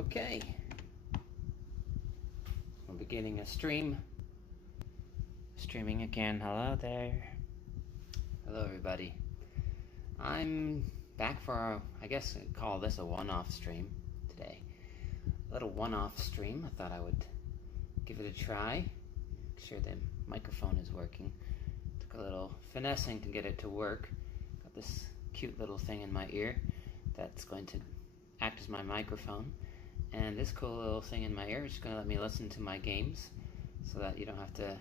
Okay, we're beginning a streaming again. Hello there. Hello everybody. I'm back for, I guess I'd call this a one-off stream today. A little one-off stream. I thought I would give it a try. Make sure the microphone is working. Took a little finessing to get it to work. Got this cute little thing in my ear that's going to act as my microphone. And this cool little thing in my ear is going to let me listen to my games so that you don't have to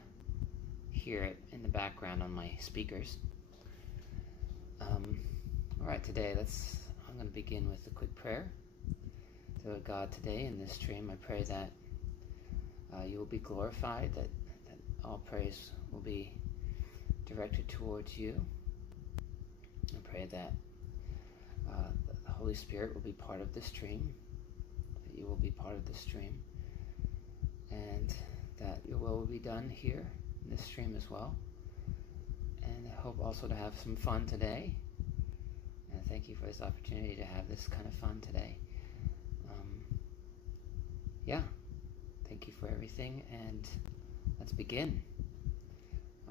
hear it in the background on my speakers. Alright, today I'm going to begin with a quick prayer to God today in this stream. I pray that you will be glorified, that all praise will be directed towards you. I pray that the Holy Spirit will be part of the stream, that you will be part of the stream, and that your will be done here in this stream as well. And I hope also to have some fun today. And thank you for this opportunity to have this kind of fun today. Yeah, thank you for everything, and let's begin.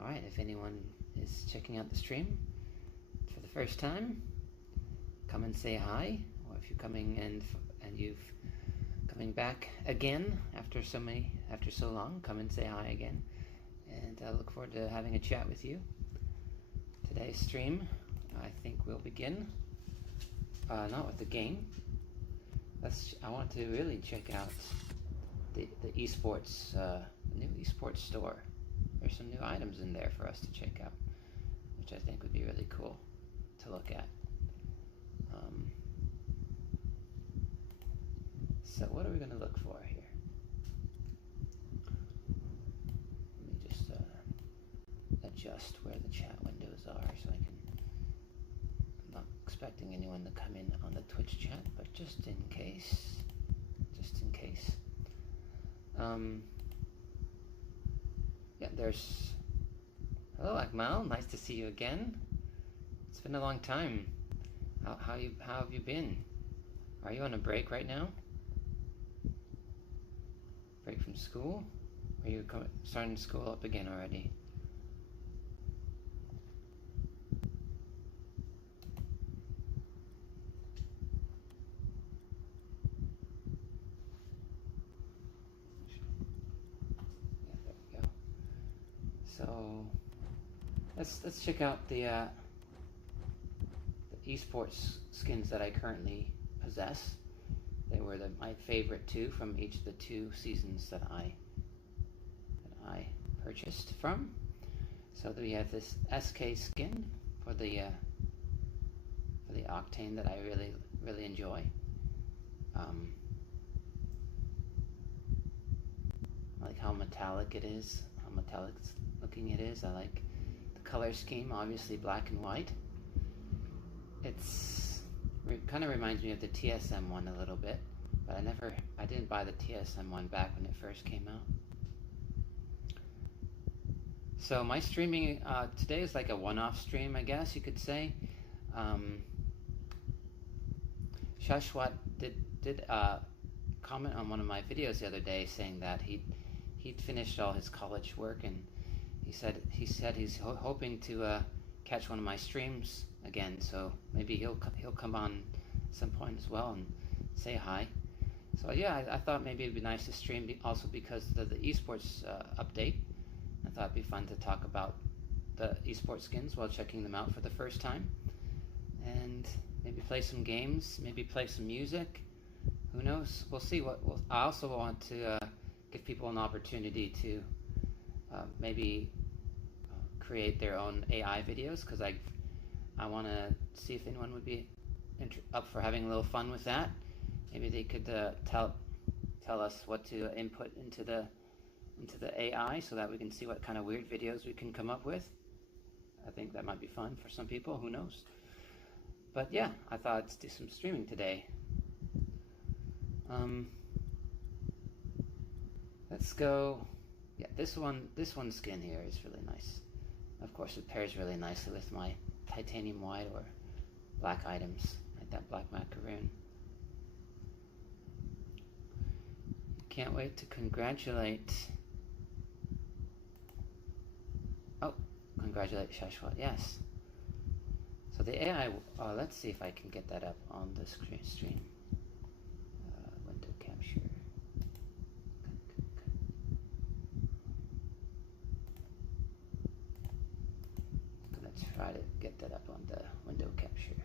Alright, if anyone is checking out the stream for the first time, come and say hi. Or if you're coming in and you've coming back again after so long, come and say hi again. And I look forward to having a chat with you. Today's stream, I think we'll begin not with the game. I want to really check out the esports, new esports store. There's some new items in there for us to check out, which I think would be really cool to look at. So what are we going to look for here? Let me just adjust where the chat windows are so I can... I'm not expecting anyone to come in on the Twitch chat, but just in case. Yeah, there's... Hello Akmal, nice to see you again. It's been a long time. How have you been? Are you on a break right now? Break from school? Are you starting school up again already? Yeah, there we go. So let's check out the esports skins that I currently possess. They were my favorite two from each of the 2 seasons that I purchased from. So we have this SK skin for the Octane that I really enjoy. I like how metallic it is, how metallic looking it is. I like the color scheme, obviously black and white. It kind of reminds me of the TSM one a little bit, but I didn't buy the TSM one back when it first came out. So my streaming today is like a one-off stream, I guess you could say. Shashwat did comment on one of my videos the other day saying that he'd finished all his college work, and he said he's hoping to catch one of my streams again, so maybe he'll come on at some point as well and say hi. So yeah, I thought maybe it'd be nice to stream also because of the esports update. I thought it'd be fun to talk about the esports skins while checking them out for the first time, and maybe play some games, maybe play some music. Who knows? We'll see. I also want to give people an opportunity to maybe create their own AI videos, because I want to see if anyone would be up for having a little fun with that. Maybe they could tell us what to input into the AI so that we can see what kind of weird videos we can come up with. I think that might be fun for some people. Who knows? But yeah, I thought let's do some streaming today. Let's go. Yeah, this one skin here is really nice. Of course, it pairs really nicely with my titanium white or black items, like that black macaroon. can't wait to congratulate. Oh, congratulate Shashwat. Yes. So the AI. Let's see if I can get that up on the stream. Window capture. Let's try to get that up on the window capture.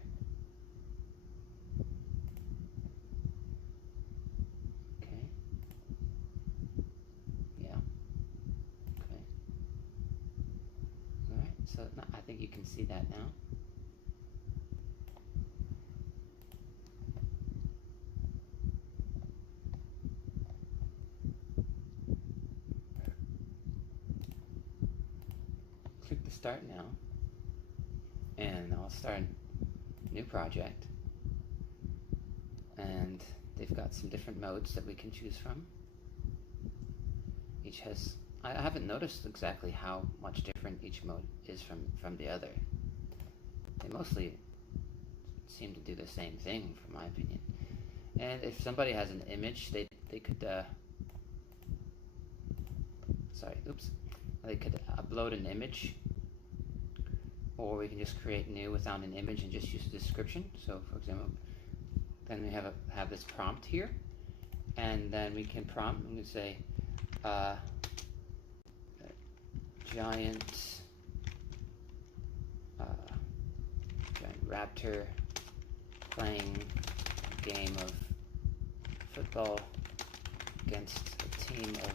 Okay. Yeah. Okay. All right. So I think you can see that now. Click the start now, and I'll start a new project. And they've got some different modes that we can choose from. Each has, I haven't noticed exactly how much different each mode is from the other. They mostly seem to do the same thing, from my opinion. And if somebody has an image, they could they could upload an image, or we can just create new without an image and just use a description. So for example, then we have this prompt here, and then we can prompt, we can say giant raptor playing a game of football against a team of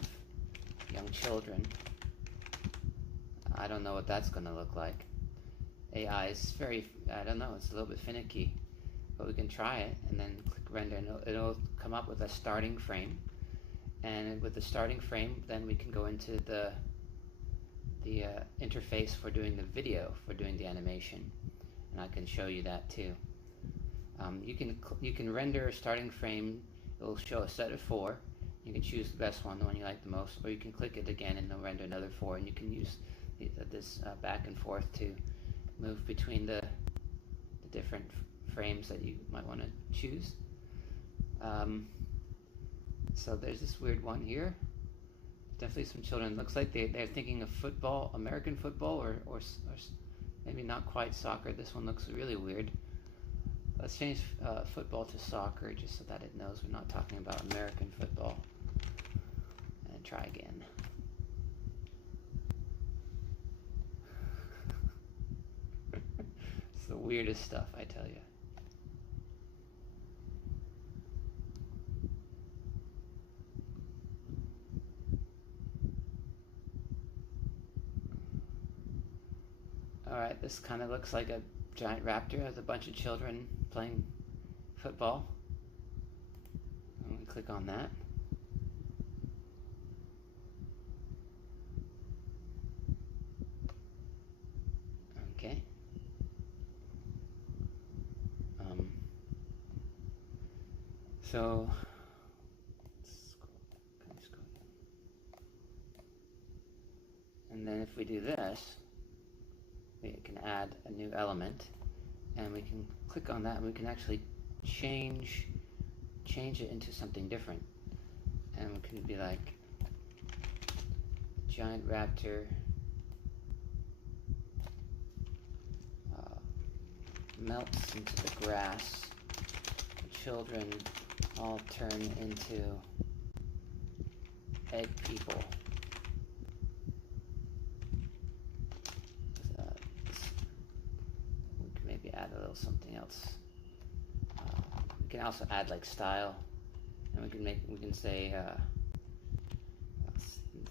young children. I don't know what that's going to look like. AI is I don't know, it's a little bit finicky, but we can try it and then click render, and it'll come up with a starting frame. And with the starting frame, then we can go into the interface for doing the video, for doing the animation, and I can show you that too. You can render a starting frame. It'll show a set of 4. You can choose the best one, the one you like the most, or you can click it again and it'll render another 4, and you can use this back and forth to move between the different frames that you might want to choose. So there's this weird one here. Definitely some children. Looks like they're thinking of football, American football, or maybe not quite soccer. This one looks really weird. Let's change football to soccer just so that it knows we're not talking about American football. And try again. It's the weirdest stuff, I tell you. Alright, this kind of looks like a giant raptor with a bunch of children playing football. I'm going to click on that. Okay. So and then if we do this, we can add a new element, and we can click on that, and we can actually change it into something different. And we can be like giant raptor melts into the grass. The children all turn into egg people. We can maybe add a little something else. We can also add like style, and we can say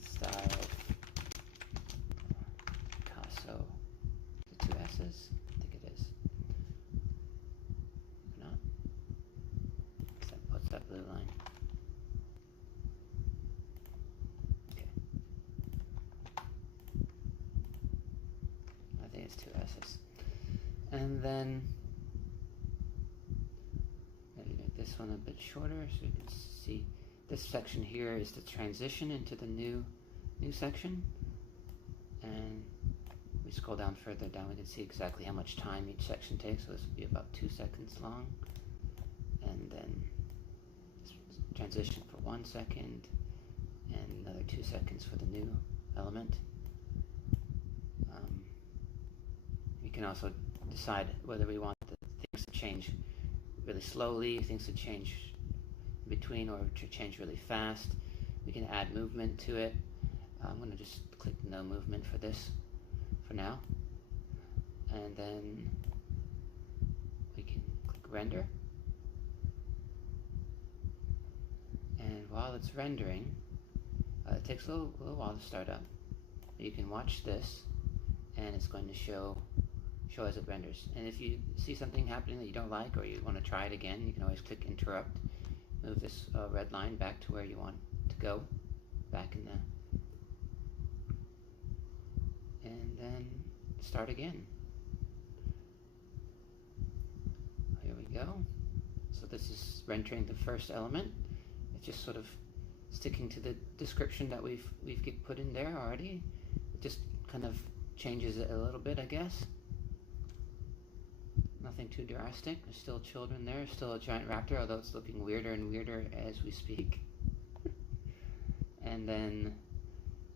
style Picasso. The 2 S's? I think it is. Or not? What's that blue line? Okay. I think it's 2 S's. And then maybe make this one a bit shorter so you can see. This section here is the transition into the new section, and we scroll down further down, we can see exactly how much time each section takes. So this would be about 2 seconds long, and then transition for 1 second, and another 2 seconds for the new element. We can also decide whether we want the things to change really slowly, things to change in between, or to change really fast. We can add movement to it. I'm going to just click no movement for this for now. And then we can click render. And while it's rendering, it takes a little while to start up. You can watch this, and it's going to show as it renders. And if you see something happening that you don't like, or you want to try it again, you can always click interrupt, move this red line back to where you want to go, back in the, and then start again. Here we go. So this is rendering the first element. It's just sort of sticking to the description that we've put in there already. It just kind of changes it a little bit, I guess. Nothing too drastic. There's still children there, still a giant raptor, although it's looking weirder and weirder as we speak. And then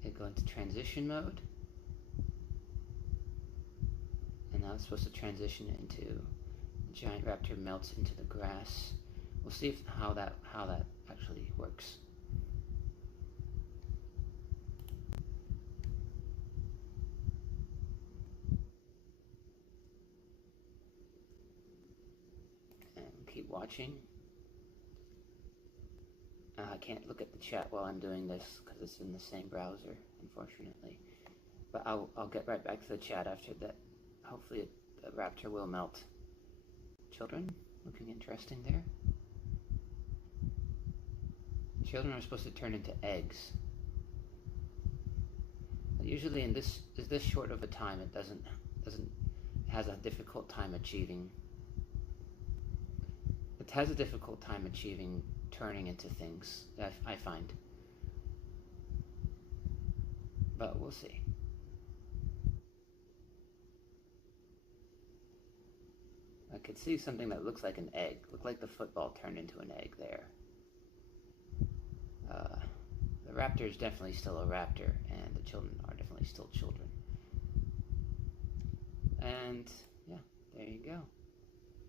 it go into transition mode. And now it's supposed to transition into the giant raptor melts into the grass. We'll see how that actually works. Keep watching. I can't look at the chat while I'm doing this because it's in the same browser, unfortunately. But I'll get right back to the chat after that. Hopefully the raptor will melt. Children, looking interesting there. Children are supposed to turn into eggs. But usually in this short of a time, it has a difficult time achieving. It has a difficult time achieving turning into things, I find. But we'll see. I could see something that looks like an egg. Looked like the football turned into an egg there. The raptor is definitely still a raptor, and the children are definitely still children. And yeah, there you go.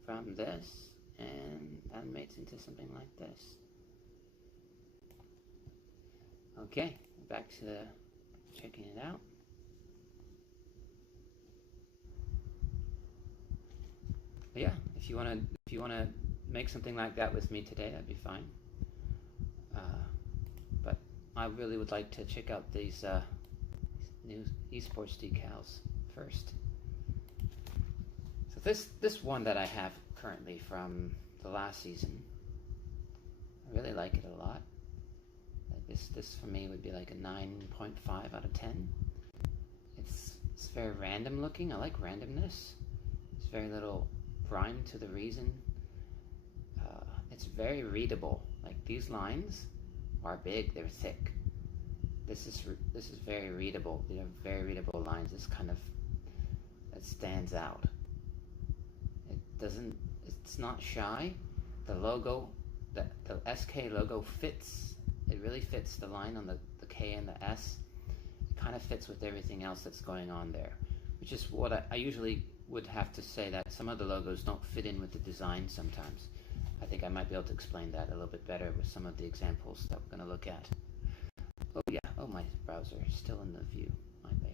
From this, and animates into something like this. Okay, back to checking it out. But yeah, if you wanna make something like that with me today, that'd be fine. But I really would like to check out these new esports decals first. So this one that I have currently from the last season, I really like it a lot. This for me would be like a 9.5 out of 10. It's very random looking. I like randomness. It's very little rhyme to the reason. It's very readable. Like these lines are big. They're thick. This is very readable. They are very readable lines. This kind of it stands out. It's not shy. The logo, the SK logo fits. It really fits the line on the K and the S. It kind of fits with everything else that's going on there, which is what I usually would have to say, that some of the logos don't fit in with the design sometimes. I think I might be able to explain that a little bit better with some of the examples that we're going to look at. Oh yeah, oh my browser is still in the view. My bad.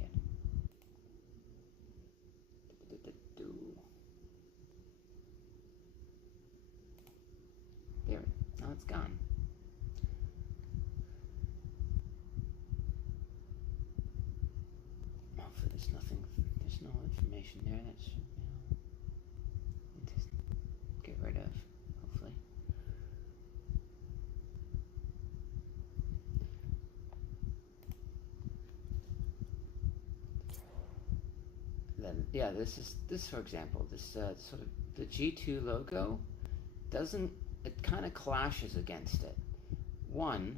There, now it's gone. Hopefully there's no information there that should need to get rid of, hopefully. Then, yeah, this for example, this sort of the G2 logo it kind of clashes against it. One,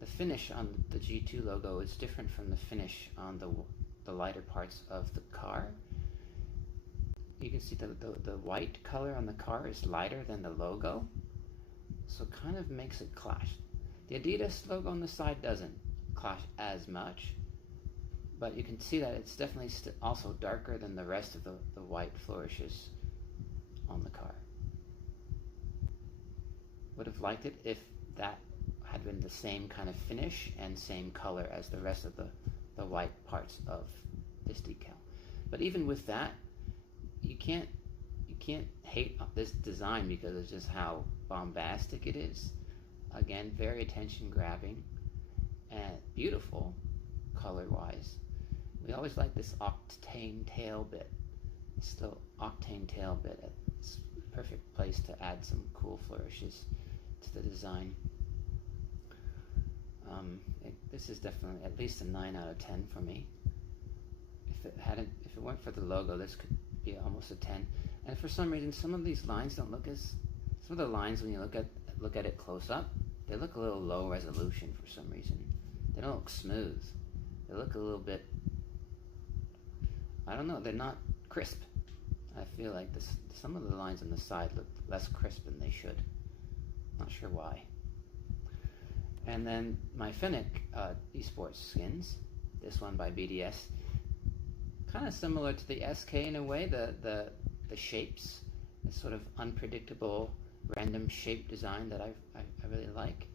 the finish on the G2 logo is different from the finish on the lighter parts of the car. You can see the white color on the car is lighter than the logo. so it kind of makes it clash. The Adidas logo on the side doesn't clash as much, but you can see that it's definitely also darker than the rest of the white flourishes on the car. Would have liked it if that had been the same kind of finish and same color as the rest of the white parts of this decal. But even with that, you can't hate this design because it's just how bombastic it is. Again, very attention grabbing and beautiful color wise. We always like this octane tail bit. This little octane tail bit. It's a perfect place to add some cool flourishes to the design. This is definitely at least a 9 out of 10 for me. If it weren't for the logo, this could be almost a 10. And for some reason, some of these lines don't look as. Some of the lines, when you look at it close up, they look a little low resolution for some reason. They don't look smooth. They look a little bit. I don't know. They're not crisp. I feel like some of the lines on the side look less crisp than they should. Not sure why. And then my Fennec esports skins. This one by BDS. Kind of similar to the SK in a way. The shapes, this sort of unpredictable, random shape design that I really like.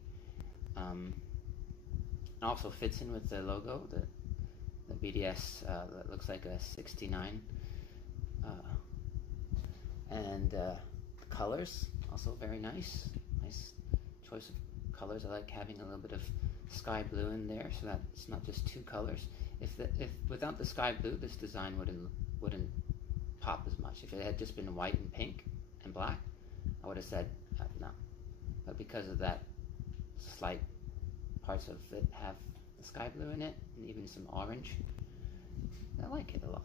It also fits in with the logo, the BDS that looks like a 69. And the colors, also very nice. Nice choice of colors. I like having a little bit of sky blue in there so that it's not just two colors. If without the sky blue, this design wouldn't pop as much. If it had just been white and pink and black, I would have said no. But because of that, slight parts of it have the sky blue in it and even some orange. I like it a lot.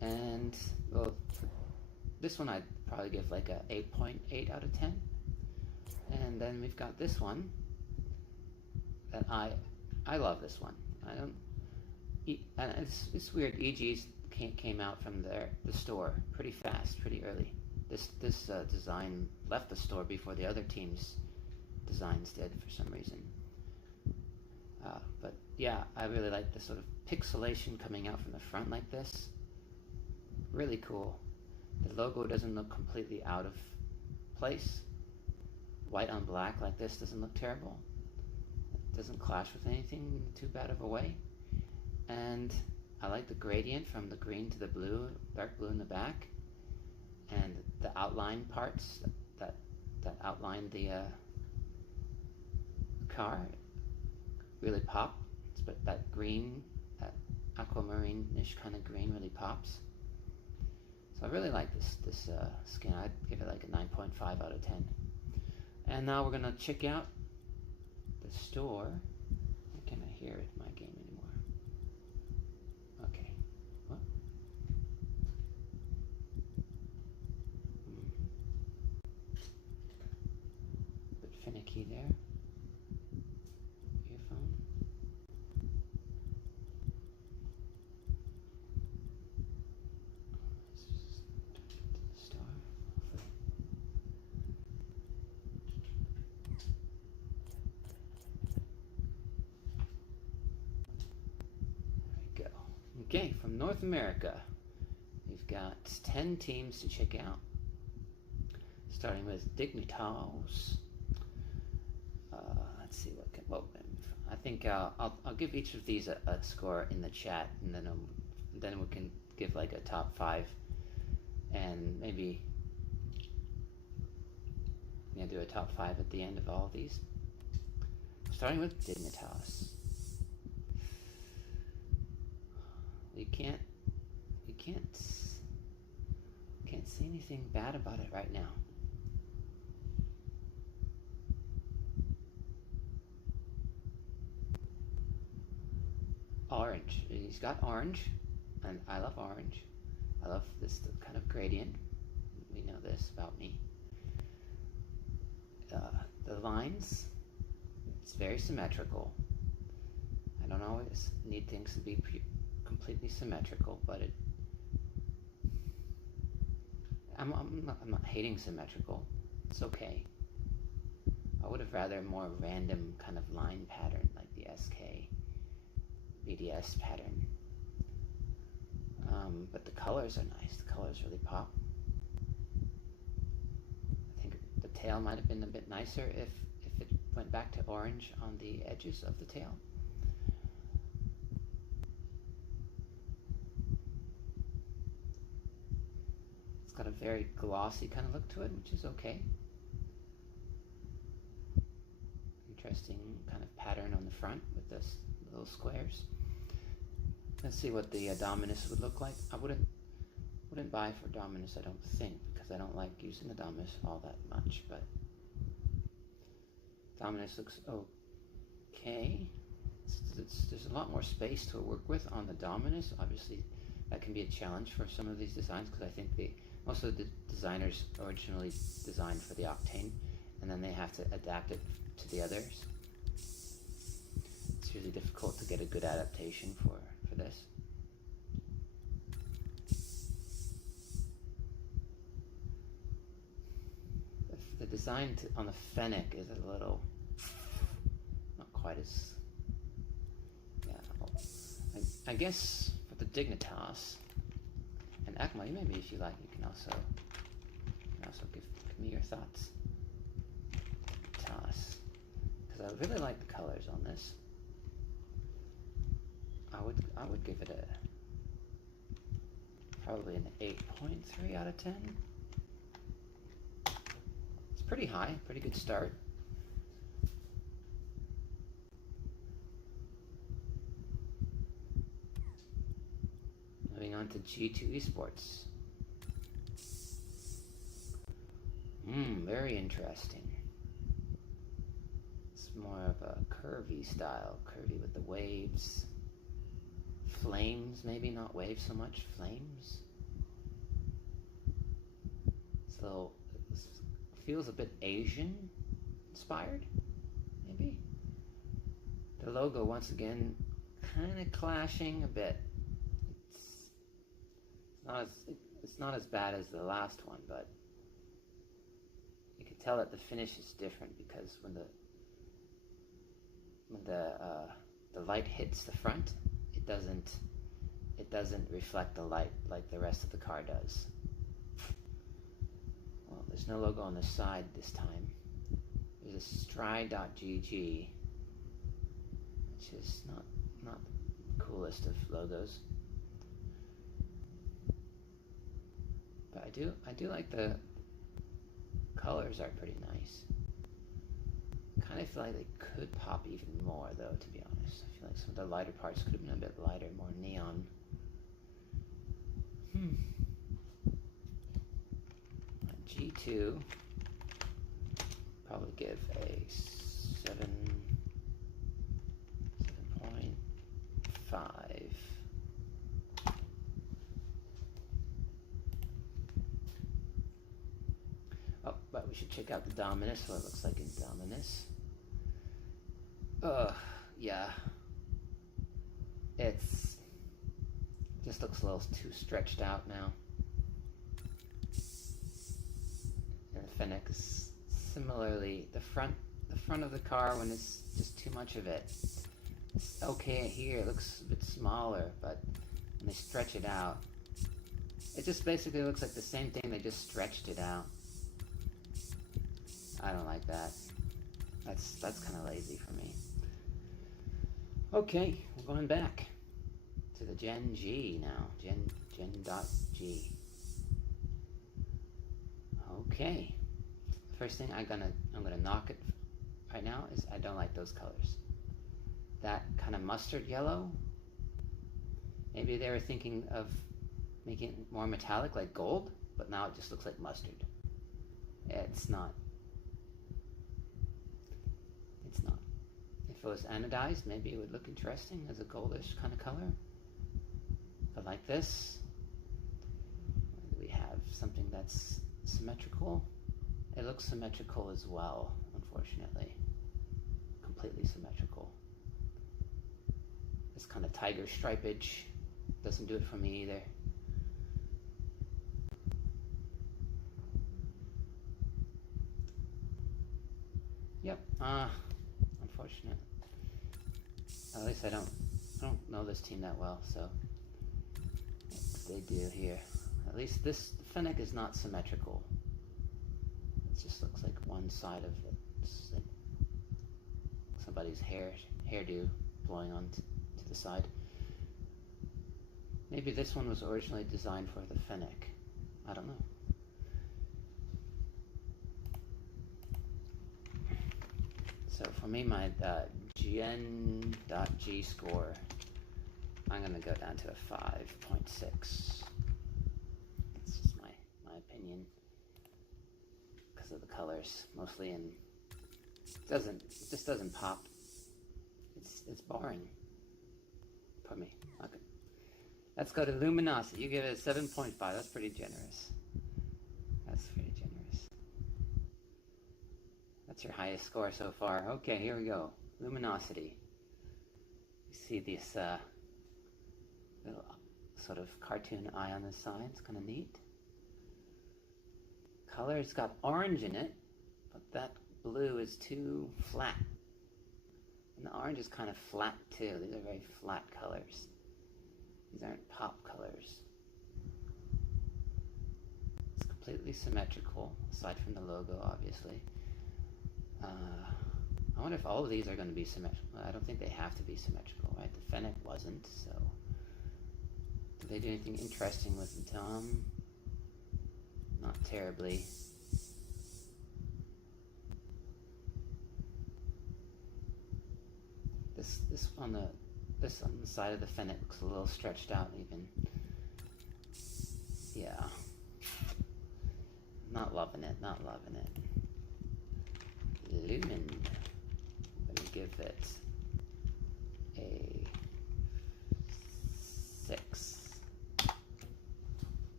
And well, this one I'd probably give like a 8.8 out of 10. And then we've got this one that I love this one. And it's weird. EGs came out from the store pretty fast, pretty early. This design left the store before the other team's designs did for some reason. But yeah, I really like the sort of pixelation coming out from the front like this. Really cool. The logo doesn't look completely out of place. White on black like this doesn't look terrible. It doesn't clash with anything in too bad of a way. And I like the gradient from the green to the blue, dark blue in the back, and the outline parts that outline the car really pop. But that green, that aquamarine-ish kind of green really pops. So I really like this skin. I'd give it like a 9.5 out of 10. And now we're gonna check out the store. Why can't I hear it in my game anymore? Okay. What? A bit finicky there. Earphone. Okay, from North America, we've got 10 teams to check out, starting with decals. Let's see I think I'll give each of these a score in the chat, and then we can give like a top 5, and maybe do a top 5 at the end of all of these. Starting with decals. You can't see anything bad about it right now. Orange. He's got orange, and I love orange. I love this kind of gradient. We know this about me. The lines, it's very symmetrical. I don't always need things to be completely symmetrical, but I'm not hating symmetrical. It's okay. I would have rather more random kind of line pattern like the SK BDS pattern. But the colors are nice. The colors really pop. I think the tail might have been a bit nicer if it went back to orange on the edges of the tail. It's got a very glossy kind of look to it, which is okay. Interesting kind of pattern on the front with this little squares. Let's see what the Dominus would look like. I wouldn't buy for Dominus, I don't think, because I don't like using the Dominus all that much, but Dominus looks okay. There's a lot more space to work with on the Dominus. Obviously, that can be a challenge for some of these designs, because I think most of the designers originally designed for the Octane, and then they have to adapt it to the others. It's really difficult to get a good adaptation for this. The design on the Fennec is a little not quite as, yeah. I guess for the Dignitas and Akma, maybe if you like, you can also give me your thoughts. Dignitas, because I really like the colors on this. I would give it probably an 8.3 out of 10. It's pretty high, pretty good start. Moving on to G2 esports. Very interesting. It's more of a curvy style, curvy with the waves. Flames, maybe not waves so much, flames. So it feels a bit Asian inspired, maybe. The logo, once again, kind of clashing a bit. It's not as bad as the last one, but you can tell that the finish is different, because when the light hits the front, it doesn't reflect the light like the rest of the car does. Well, there's no logo on the side this time. There's a stride.gg, which is not the coolest of logos. But I do like the colors are pretty nice. Kind of feel like they could pop even more, though, to be honest. I feel like some of the lighter parts could have been a bit lighter, more neon. G2, probably give a 7.5. Oh, but we should check out the Dominus, what it looks like in Dominus. Yeah. Just looks a little too stretched out now. And the Fennec is similarly, the front of the car, when it's just too much of it, it's okay here, it looks a bit smaller, but when they stretch it out, it just basically looks like the same thing, they just stretched it out. I don't like that. That's kind of lazy for me. Okay, we're going back to the Gen G now. Gen.G. Okay. First thing I'm gonna knock it right now is I don't like those colors. That kind of mustard yellow. Maybe they were thinking of making it more metallic like gold, but now it just looks like mustard. It's not. If it was anodized, maybe it would look interesting as a goldish kind of color. But like this, we have something that's symmetrical. It looks symmetrical as well, unfortunately. Completely symmetrical. This kind of tiger stripage doesn't do it for me either. Yep. Unfortunate. At least I don't know this team that well, so what they do here. At least this fennec is not symmetrical. It just looks like one side of it. It's like somebody's hairdo blowing on to the side. Maybe this one was originally designed for the fennec. I don't know. So for me, my gen.g score, I'm going to go down to a 5.6. That's just my opinion. Because of the colors, mostly, and it just doesn't pop. It's boring for me. Okay. Let's go to luminosity. You give it a 7.5. That's pretty generous. That's pretty generous. That's your highest score so far. Okay, here we go. Luminosity. You see this little sort of cartoon eye on the side. It's kind of neat. Color, it's got orange in it, but that blue is too flat. And the orange is kind of flat too. These are very flat colors. These aren't pop colors. It's completely symmetrical, aside from the logo, obviously. I wonder if all of these are going to be symmetrical. I don't think they have to be symmetrical, right? The fennec wasn't, so... Did they do anything interesting with the dome? Not terribly. This on the side of the fennec looks a little stretched out even. Yeah. Not loving it, not loving it. Lumen. Let me give it a 6.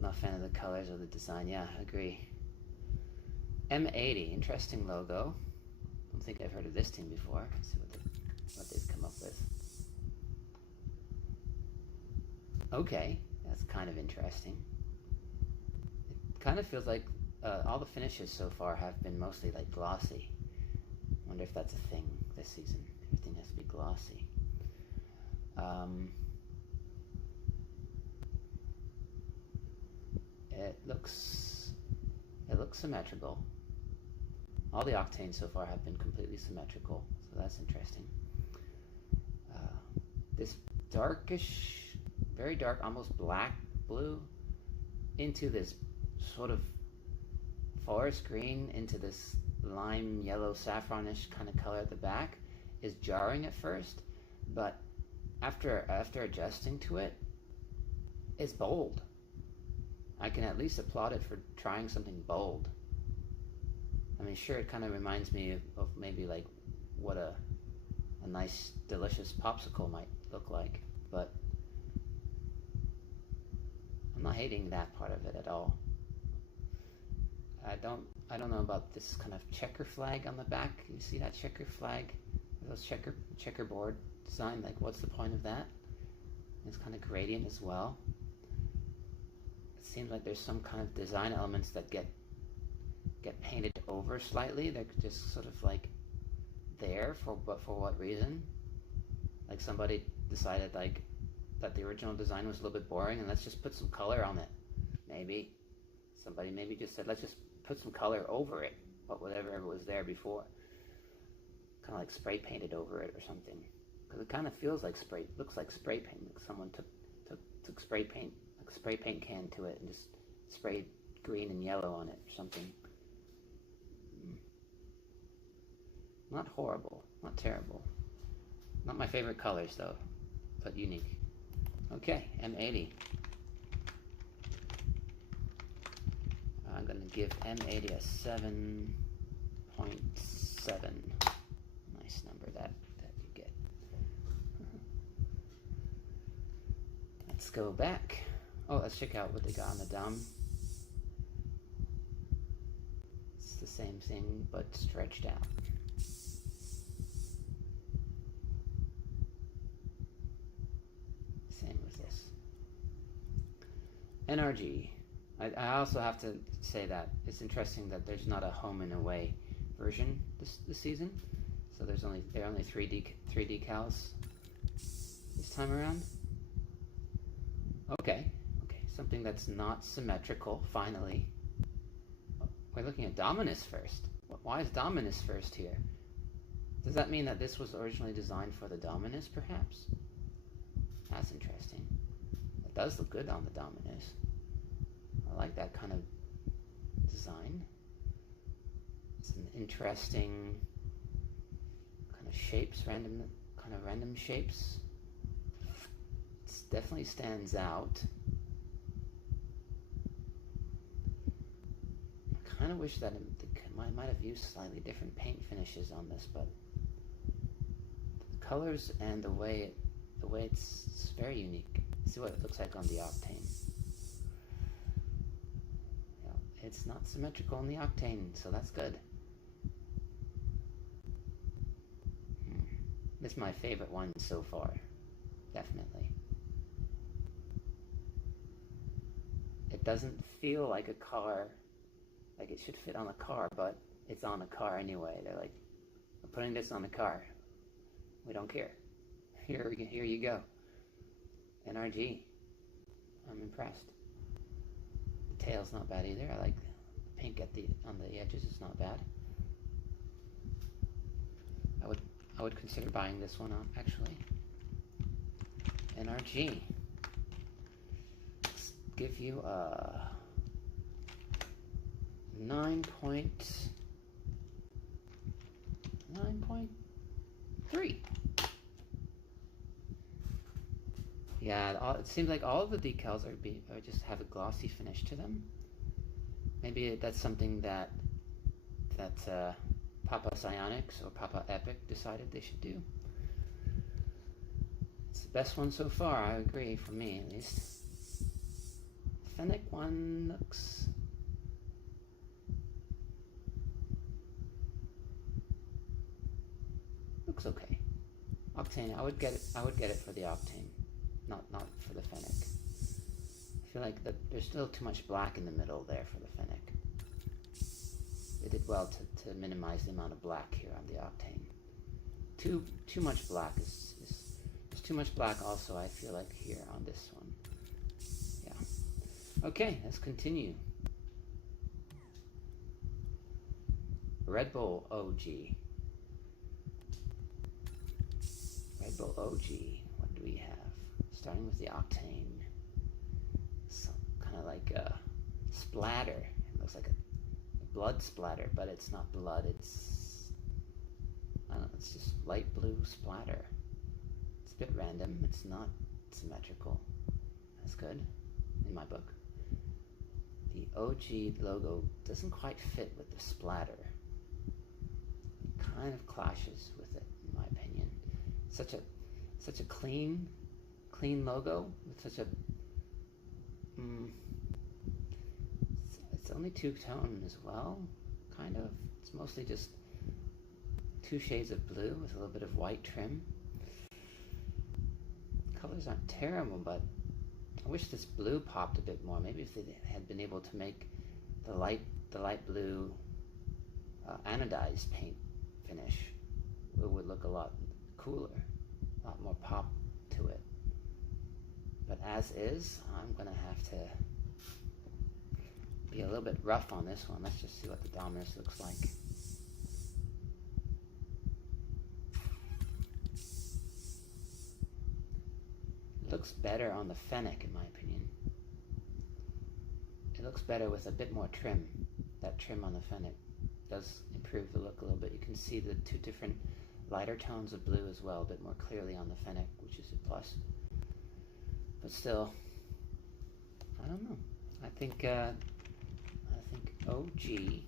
Not a fan of the colors or the design. Yeah, I agree. M80, interesting logo. I don't think I've heard of this team before. Let's see what they've come up with. Okay, that's kind of interesting. It kind of feels like all the finishes so far have been mostly like glossy. I wonder if that's a thing this season. Everything has to be glossy. It looks symmetrical. All the octanes so far have been completely symmetrical, so that's interesting. This darkish, very dark, almost black blue into this sort of forest green into this lime yellow saffronish kind of color at the back is jarring at first, but after adjusting to it, it's bold. I can at least applaud it for trying something bold. I mean, sure, it kind of reminds me of maybe like what a nice, delicious popsicle might look like, but I'm not hating that part of it at all. I don't know about this kind of checker flag on the back. You see that checker flag? Those checkerboard design, like what's the point of that? It's kind of gradient as well. Seems like there's some kind of design elements that get painted over slightly. They're just sort of like there but for what reason? Like somebody decided like that the original design was a little bit boring and let's just put some color on it. Maybe somebody just said let's just put some color over it, but whatever was there before, kind of like spray painted over it or something. Because it kind of feels like looks like spray paint. Like someone took spray paint. A spray paint can to it and just sprayed green and yellow on it or something. Not horrible, not terrible. Not my favorite colors though, but unique. Okay, M80. I'm gonna give M80 a 7.7. Nice number that you get. Let's go back. Oh, let's check out what they got on the dome. It's the same thing, but stretched out. Same with this. NRG. I also have to say that it's interesting that there's not a home and away version this season. So there are only three decals this time around. Okay, something that's not symmetrical. Finally, we're looking at Dominus first. Why is Dominus first here? Does that mean that this was originally designed for the Dominus, perhaps? That's interesting. It does look good on the Dominus. I like that kind of design. It's an interesting kind of shapes, random shapes. It definitely stands out. I kind of wish that I might have used slightly different paint finishes on this, but the colors and the way it's very unique. See what it looks like on the Octane. It's not symmetrical in the Octane, so that's good. This is my favorite one so far, definitely. It doesn't feel like a car, like it should fit on a car, but it's on a car anyway. They're like, we're putting this on a car. We don't care. Here you go. NRG. I'm impressed. The tail's not bad either. I like the pink on the edges. It's not bad. I would consider buying this one actually. NRG. Let's give you a 9.3. Yeah, it seems like all of the decals are just have a glossy finish to them. Maybe that's something that Papa Psionics or Papa Epic decided they should do. It's the best one so far, I agree, for me at least. Fennec one looks okay. Octane, I would get it for the Octane, not for the Fennec. I feel like there's still too much black in the middle there for the Fennec. They did well to minimize the amount of black here on the Octane. Too much black there's too much black also, I feel like, here on this one. Yeah. Okay, let's continue. Red Bull OG. Red Bull OG. What do we have? Starting with the Octane. Some kind of like a splatter. It looks like a blood splatter, but it's not blood. It's, I don't know, it's just light blue splatter. It's a bit random. It's not symmetrical. That's good in my book. The OG logo doesn't quite fit with the splatter. It kind of clashes with it, in my opinion. Such a clean logo with such a it's only two-tone as well, kind of. It's mostly just two shades of blue with a little bit of white trim. Colors aren't terrible, but I wish this blue popped a bit more. Maybe if they had been able to make the light blue anodized paint finish, it would look a lot cooler, a lot more pop to it. But as is, I'm gonna have to be a little bit rough on this one. Let's just see what the Dominus looks like. It looks better on the Fennec, in my opinion. It looks better with a bit more trim. That trim on the Fennec does improve the look a little bit. You can see the two different lighter tones of blue as well, a bit more clearly on the Fennec, which is a plus. But still, I don't know. I think OG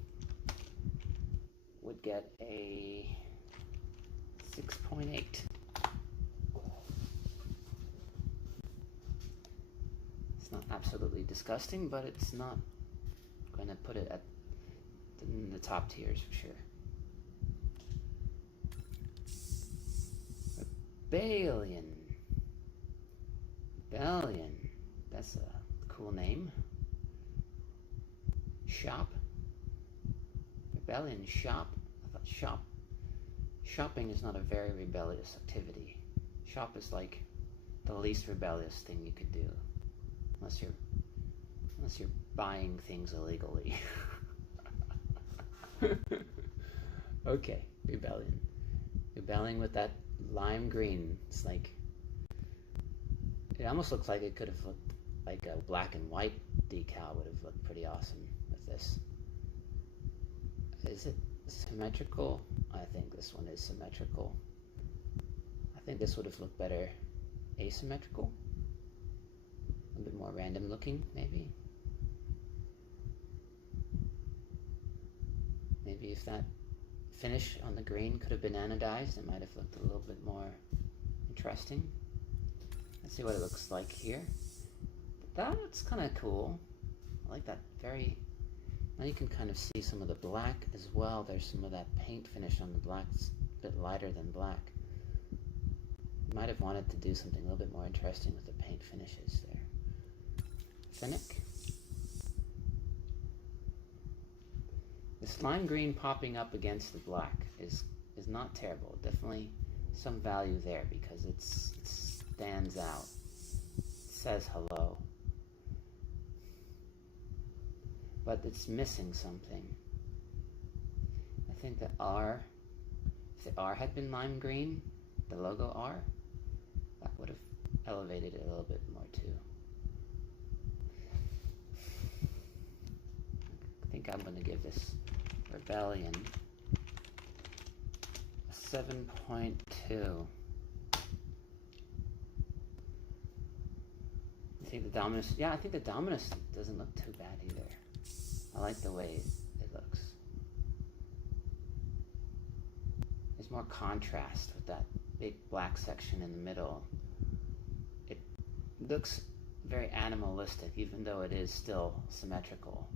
would get a 6.8. It's not absolutely disgusting, but it's not going to put it in the top tiers for sure. Rebellion. Rebellion. That's a cool name. Shop. Rebellion shop. I thought shopping is not a very rebellious activity. Shop is like the least rebellious thing you could do, unless you're buying things illegally. Okay, rebellion. Rebelling with that lime green. It's like, it almost looks like it could have looked like a black and white decal would have looked pretty awesome with this. Is it symmetrical? I think this one is symmetrical. I think this would have looked better asymmetrical. A little bit more random looking, maybe. Maybe if that finish on the green could have been anodized, it might have looked a little bit more interesting. Let's see what it looks like here. That's kind of cool. I like that very... Now you can kind of see some of the black as well. There's some of that paint finish on the black. It's a bit lighter than black. Might have wanted to do something a little bit more interesting with the paint finishes there. Finnick. This lime green popping up against the black is not terrible. Definitely some value there because it stands out. It says hello. But it's missing something. I think the R, if the R had been lime green, the logo R, that would have elevated it a little bit more too. I think I'm going to give this Rebellion a 7.2. I think the Dominus, yeah, I think the Dominus doesn't look too bad either. I like the way it looks. There's more contrast with that big black section in the middle. It looks very animalistic, even though it is still symmetrical.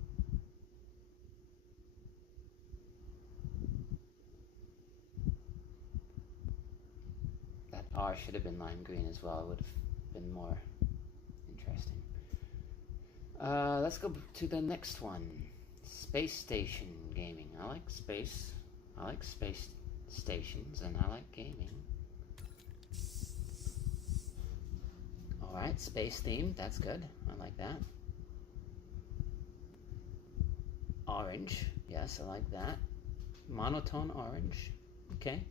That R should have been lime green as well. It would have been more interesting. Let's go to the next one. Space Station Gaming. I like space. I like space stations, and I like gaming. Alright, space themed. That's good. I like that. Orange. Yes, I like that. Monotone orange. Okay.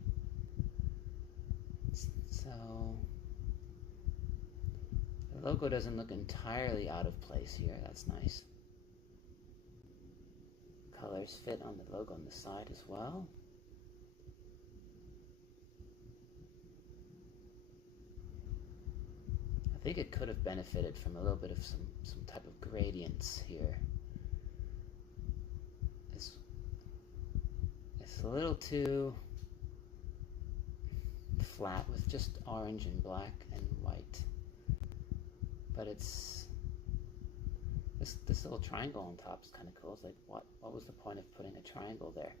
So... the logo doesn't look entirely out of place here. That's nice. Colors fit on the logo on the side as well. I think it could have benefited from a little bit of some type of gradients here. It's a little too flat with just orange and black and white. But it's this little triangle on top is kind of cool. It's like, what was the point of putting a triangle there?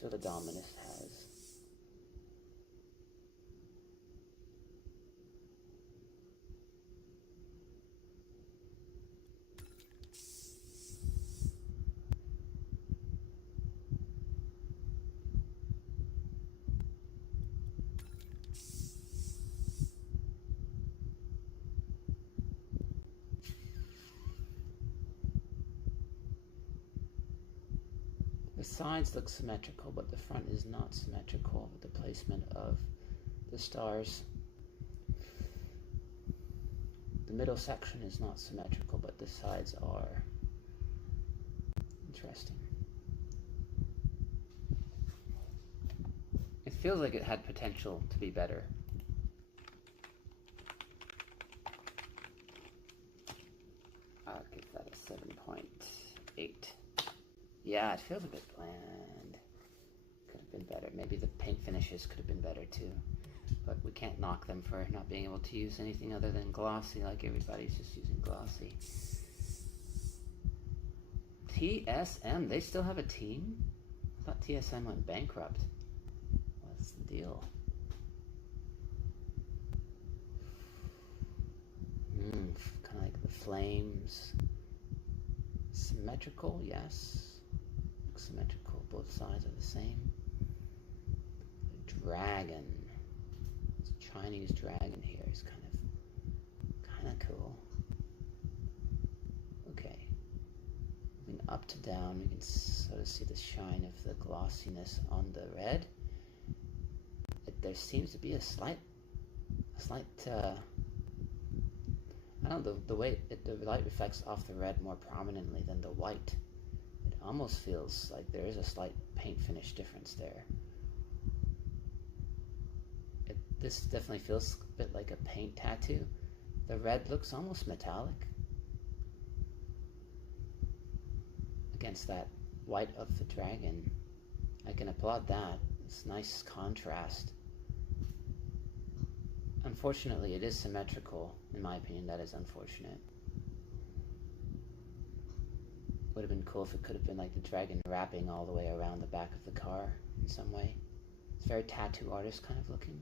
So the Dominus has. The sides look symmetrical, but the front is not symmetrical with the placement of the stars. The middle section is not symmetrical, but the sides are. Interesting. It feels like it had potential to be better. I'll give that a 7.8. Yeah, it feels a bit bland. Could have been better. Maybe the paint finishes could have been better too. But we can't knock them for not being able to use anything other than glossy, like everybody's just using glossy. TSM, they still have a team? I thought TSM went bankrupt. What's the deal? flames. Symmetrical, yes. Looks symmetrical, both sides are the same. The dragon. This Chinese dragon here is kind of cool. Okay. Moving up to down, we can sort of see the shine of the glossiness on the red. There seems to be a slight I don't know, the way the light reflects off the red more prominently than the white. It almost feels like there is a slight paint finish difference there. This definitely feels a bit like a paint tattoo. The red looks almost metallic against that white of the dragon. I can applaud that. It's nice contrast. Unfortunately, it is symmetrical. In my opinion, that is unfortunate. Would have been cool if it could have been like the dragon wrapping all the way around the back of the car in some way. It's very tattoo artist kind of looking.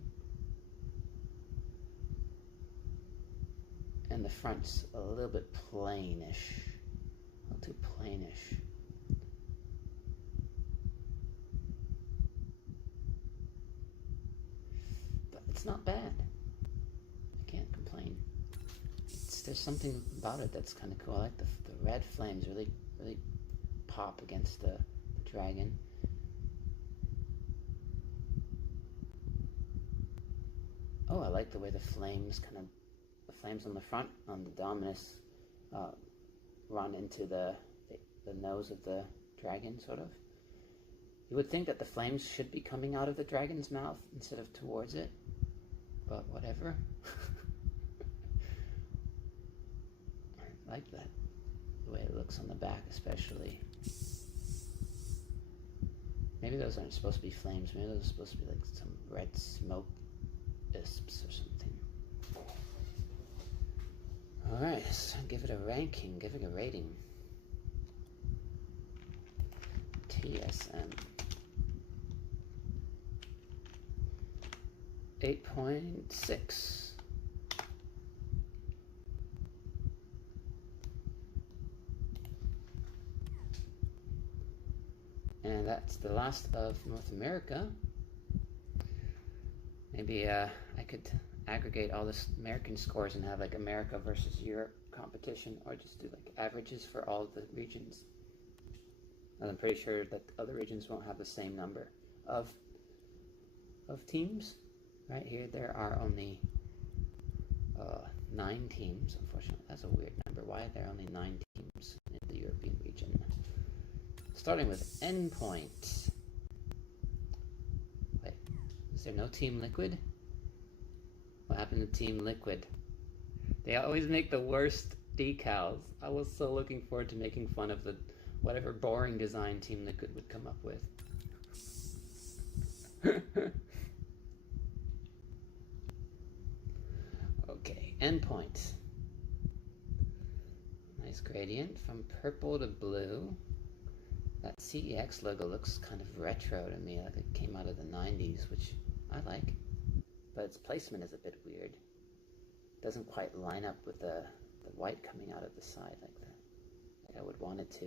And the front's a little bit plainish. A little too plainish. But it's not bad. I can't complain. There's something about it that's kind of cool. I like the red flames really pop against the dragon. Oh, I like the way the flames on the front, on the Dominus, run into the nose of the dragon, sort of. You would think that the flames should be coming out of the dragon's mouth instead of towards it, but whatever. I like that, the way it looks on the back especially. Maybe those aren't supposed to be flames, maybe those are supposed to be like some red smoke wisps or something. Alright, so give it a ranking, give it a rating. TSM 8.6. And that's the last of North America. Maybe I could aggregate all the American scores and have like America versus Europe competition, or just do like averages for all the regions. And I'm pretty sure that other regions won't have the same number of teams. Right here, there are only 9 teams, unfortunately. That's a weird number. Why are there only 9 teams in the European region? Starting with endpoint. Wait, is there no Team Liquid? What happened to Team Liquid? They always make the worst decals. I was so looking forward to making fun of the whatever boring design Team Liquid would come up with. Okay, endpoint. Nice gradient from purple to blue. That CEX logo looks kind of retro to me, like it came out of the 90s, which I like. But its placement is a bit weird. It doesn't quite line up with the white coming out of the side like I would want it to.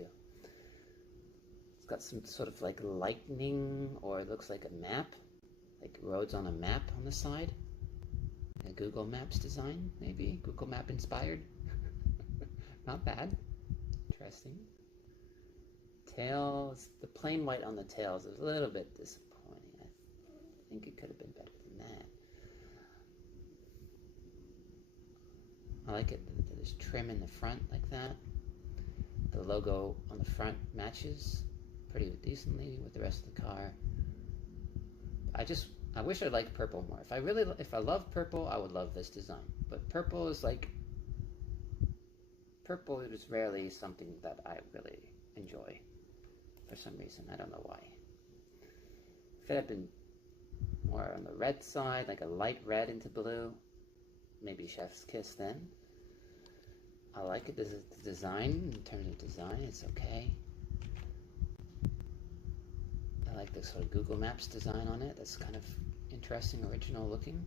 It's got some sort of like lightning, or it looks like a map, like roads on a map on the side. A Google Maps design, maybe? Google Map inspired? Not bad. Interesting. Tails, the plain white on the tails is a little bit disappointing. I think it could have been better than that. I like it that there's trim in the front like that. The logo on the front matches pretty decently with the rest of the car. I wish I liked purple more. If I love purple, I would love this design. But purple is rarely something that I really enjoy for some reason. I don't know why. If it had been more on the red side, like a light red into blue, maybe Chef's Kiss then. I like it as a design. In terms of design, it's okay. I like the sort of Google Maps design on it. That's kind of interesting, original looking.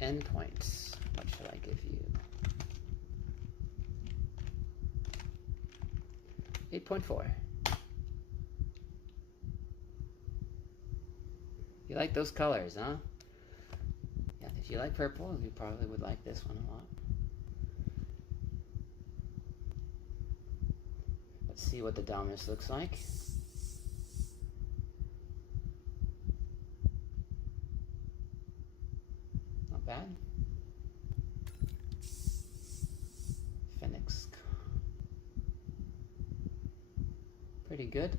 endpoints. What should I give you? 8.4. You like those colors, huh? Yeah, if you like purple, you probably would like this one a lot. Let's see what the Dominus looks like. Not bad. Phoenix. Pretty good.